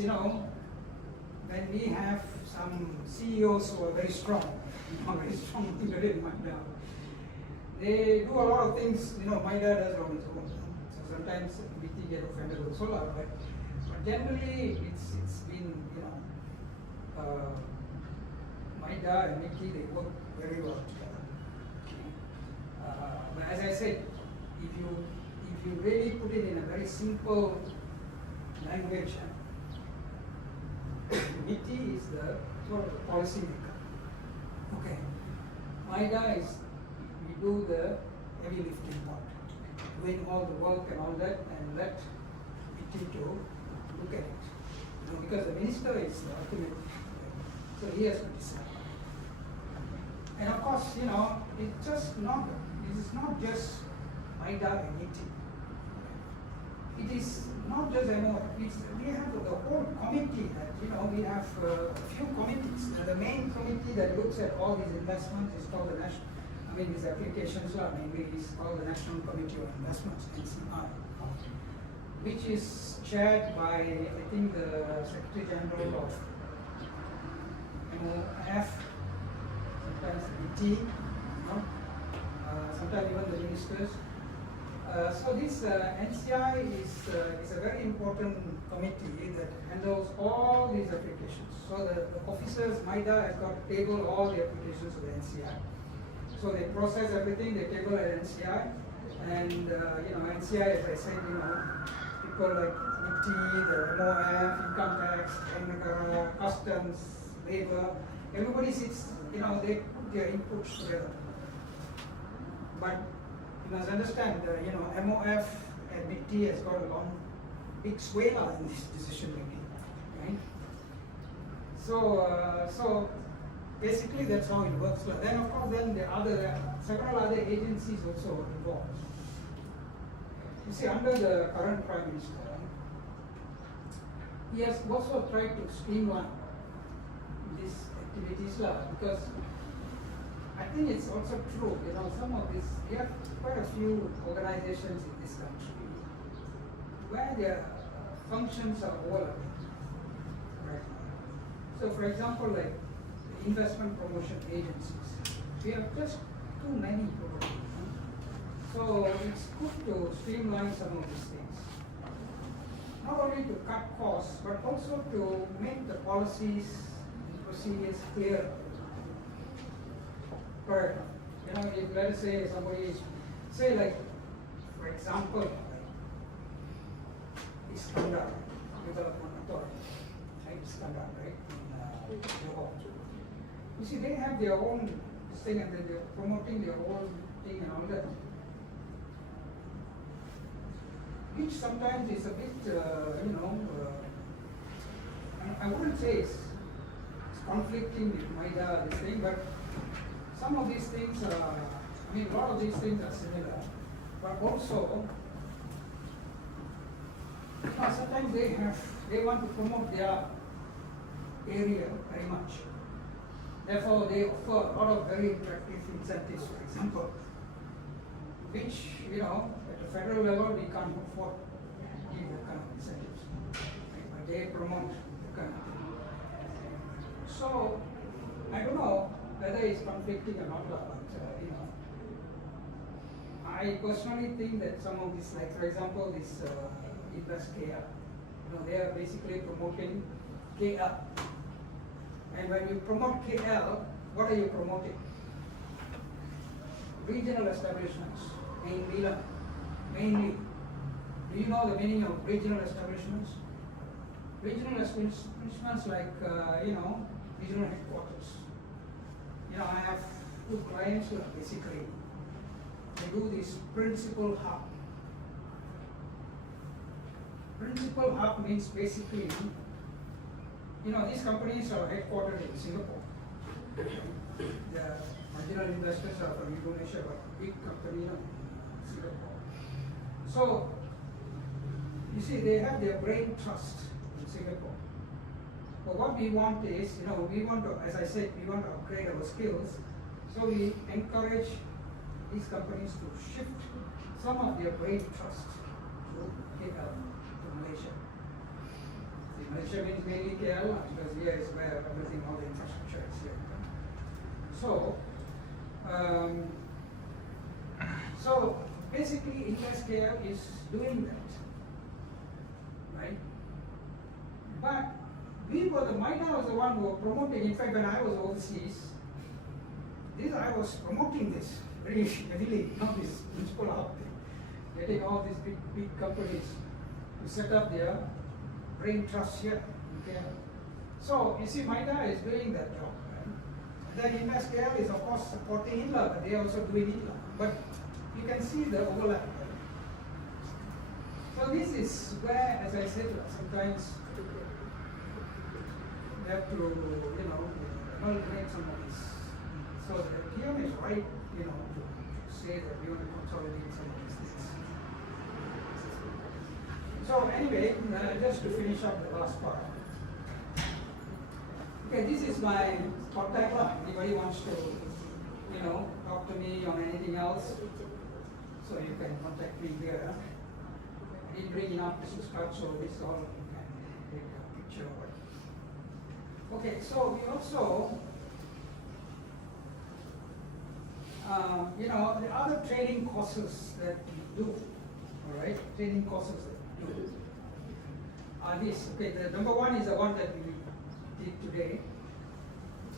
when we have some CEOs who are very strong, very strong in MIDA, they do a lot of things. MIDA does on its own. So sometimes MITI get offended also, but generally it's been MIDA and MITI, they work very well together. But as I said, if you really put it in a very simple language, MITI is the sort of the policy maker. Okay. MIDA is, we do the heavy lifting part, doing all the work and all that, and let MITI to look at it. Because the minister is the ultimate, so he has to decide. And of course, this is not just MIDA and MITI. it is not just MOF, we have the whole committee that, we have a few committees. The main committee that looks at all these investments is called the these applications are mainly is called the National Committee of Investments, NCI, which is chaired by, I think, the Secretary General of MOF, sometimes the BT, sometimes even the ministers. So this NCI is a very important committee that handles all these applications. So the officers, MIDA, has got to table all the applications of the NCI. So they process everything, they table at NCI, and NCI, as I said, people like BT, the MOF, income tax, Negara, customs, labor, everybody sits, they put their inputs together. But you must understand, MOF and BT has got a big sway in this decision making, right? So basically that's how it works. But then of course, then several other agencies also involved. You see, under the current Prime Minister, he has also tried to streamline these activities, because I think it's also true, some of these, we have quite a few organizations in this country where their functions are overlapping right now. So for example, like the investment promotion agencies, we have just too many probably. So it's good to streamline some of these things. Not only to cut costs, but also to make the policies and procedures clear. For if let us say somebody is, for example, Iskandar Development Authority, right? Iskandar, right? In Johor. You see, they have their own thing, and then they're promoting their own thing and all that, which sometimes is a bit, I wouldn't say it's conflicting with MIDA, this thing, but some of these things are, a lot of these things are similar, but also, sometimes they want to promote their area very much. Therefore, they offer a lot of very attractive incentives, for example, which, at the federal level, we can't afford to give that kind of incentives. Right? But they promote the kind of thing. So, I don't know whether it's conflicting or not, but I personally think that some of these, like for example, this Invest KL, they are basically promoting KL. And when you promote KL, what are you promoting? Regional establishments, mainly. Do you know the meaning of regional establishments? Regional establishments like, regional headquarters. I have two clients who are basically, they do this principal hub. Principal hub means basically, these companies are headquartered in Singapore. The marginal investors are from Indonesia, but big company in Singapore. So, you see, they have their brain trust in Singapore. But what we want is, we want to, as I said, we want to upgrade our skills. So we encourage these companies to shift some of their brain trust to KL, to Malaysia. See, Malaysia means mainly KL because here is where everything, all the infrastructure is here. So basically, Invest KL is doing that, right? But MIDA was the one who was promoting. In fact, when I was overseas, I was promoting this very heavily, this principal hub thing, getting all these big companies to set up their brain trust here. Okay. So you see, MIDA is doing that job. Right? Then Invest KL is of course supporting INLA, but they are also doing INLA. But you can see the overlap. Right? So this is where, as I said, sometimes we have to, amalgamate some of this. So the PM is right, to say that we want to consolidate some of these things. So anyway, just to finish up the last part. Okay, this is my contact line. Anybody wants to, talk to me on anything else, so you can contact me here. I didn't bring enough business cards, so this all you can take a picture of it. Okay, so we also, the other training courses that we do, all right, training courses that we do are this. Okay, the number one is the one that we did today.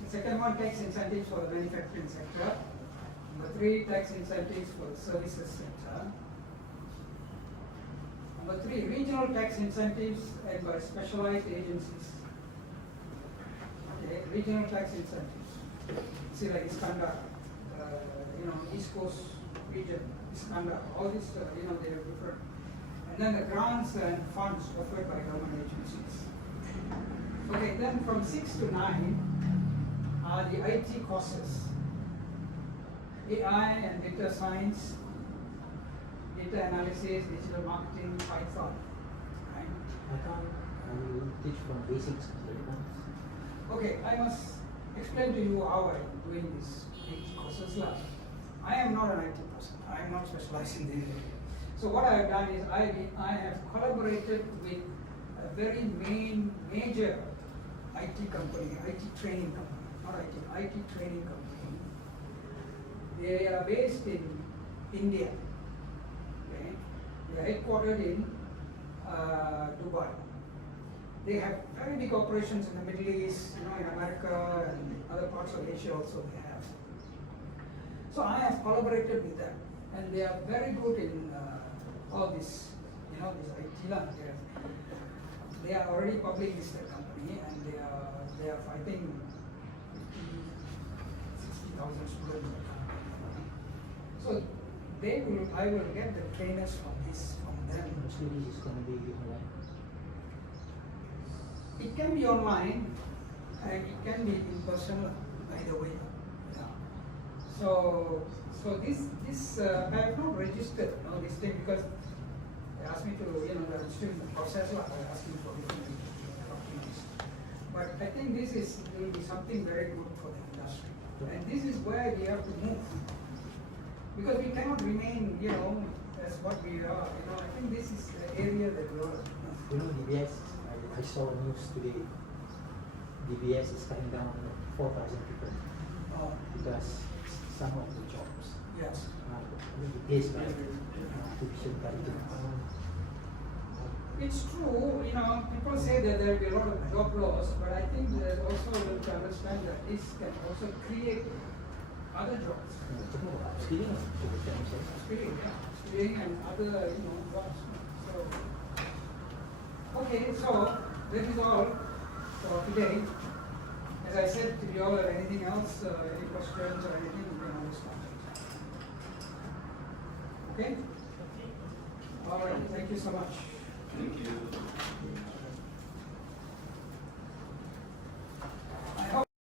The second one, tax incentives for the manufacturing sector. Number three, tax incentives for the services sector. Number three, regional tax incentives and by specialized agencies. Okay, regional tax incentives. See, like Iskandar, East Coast region, Iskandar, all this, they are different. And then the grants and funds offered by government agencies. Okay, then from 6 to 9 are the IT courses. AI and data science, data analysis, digital marketing, Python. Right? I will teach from basics to advanced. Okay, I must explain to you how I'm doing these IT courses. I am not an IT person. I am not specialized in this area. So what I have done is I have collaborated with a very major IT company, IT training company, not IT training company. They are based in India. Okay? They are headquartered in Dubai. They have very big operations in the Middle East, in America and other parts of Asia also they have. So I have collaborated with them, and they are very good in all this, this IT land. They are already public listed company, and they are fighting 60,000 students. So I will get the trainers from them. Mostly this is going to be online. It can be online, and it can be in person either way. Yeah. So this I have not registered this thing because they asked me to, I'm still in the process. I'm asking for different documents. But I think this will be something very good for the industry, and this is where we have to move, because we cannot remain, as what we are. I think this is the area that we are. DBS, I saw news today. DBS is cutting down 4,000 people because some of the jobs Yes. replaced by artificial intelligence. It's true, people say that there will be a lot of job loss, but I think there's also to understand that this can also create other jobs. Skilling, Skilling and other, jobs. Okay, so this is all for today. As I said, if you all have anything else, any questions or anything, you can always contact. Okay? All right, thank you so much. Thank you.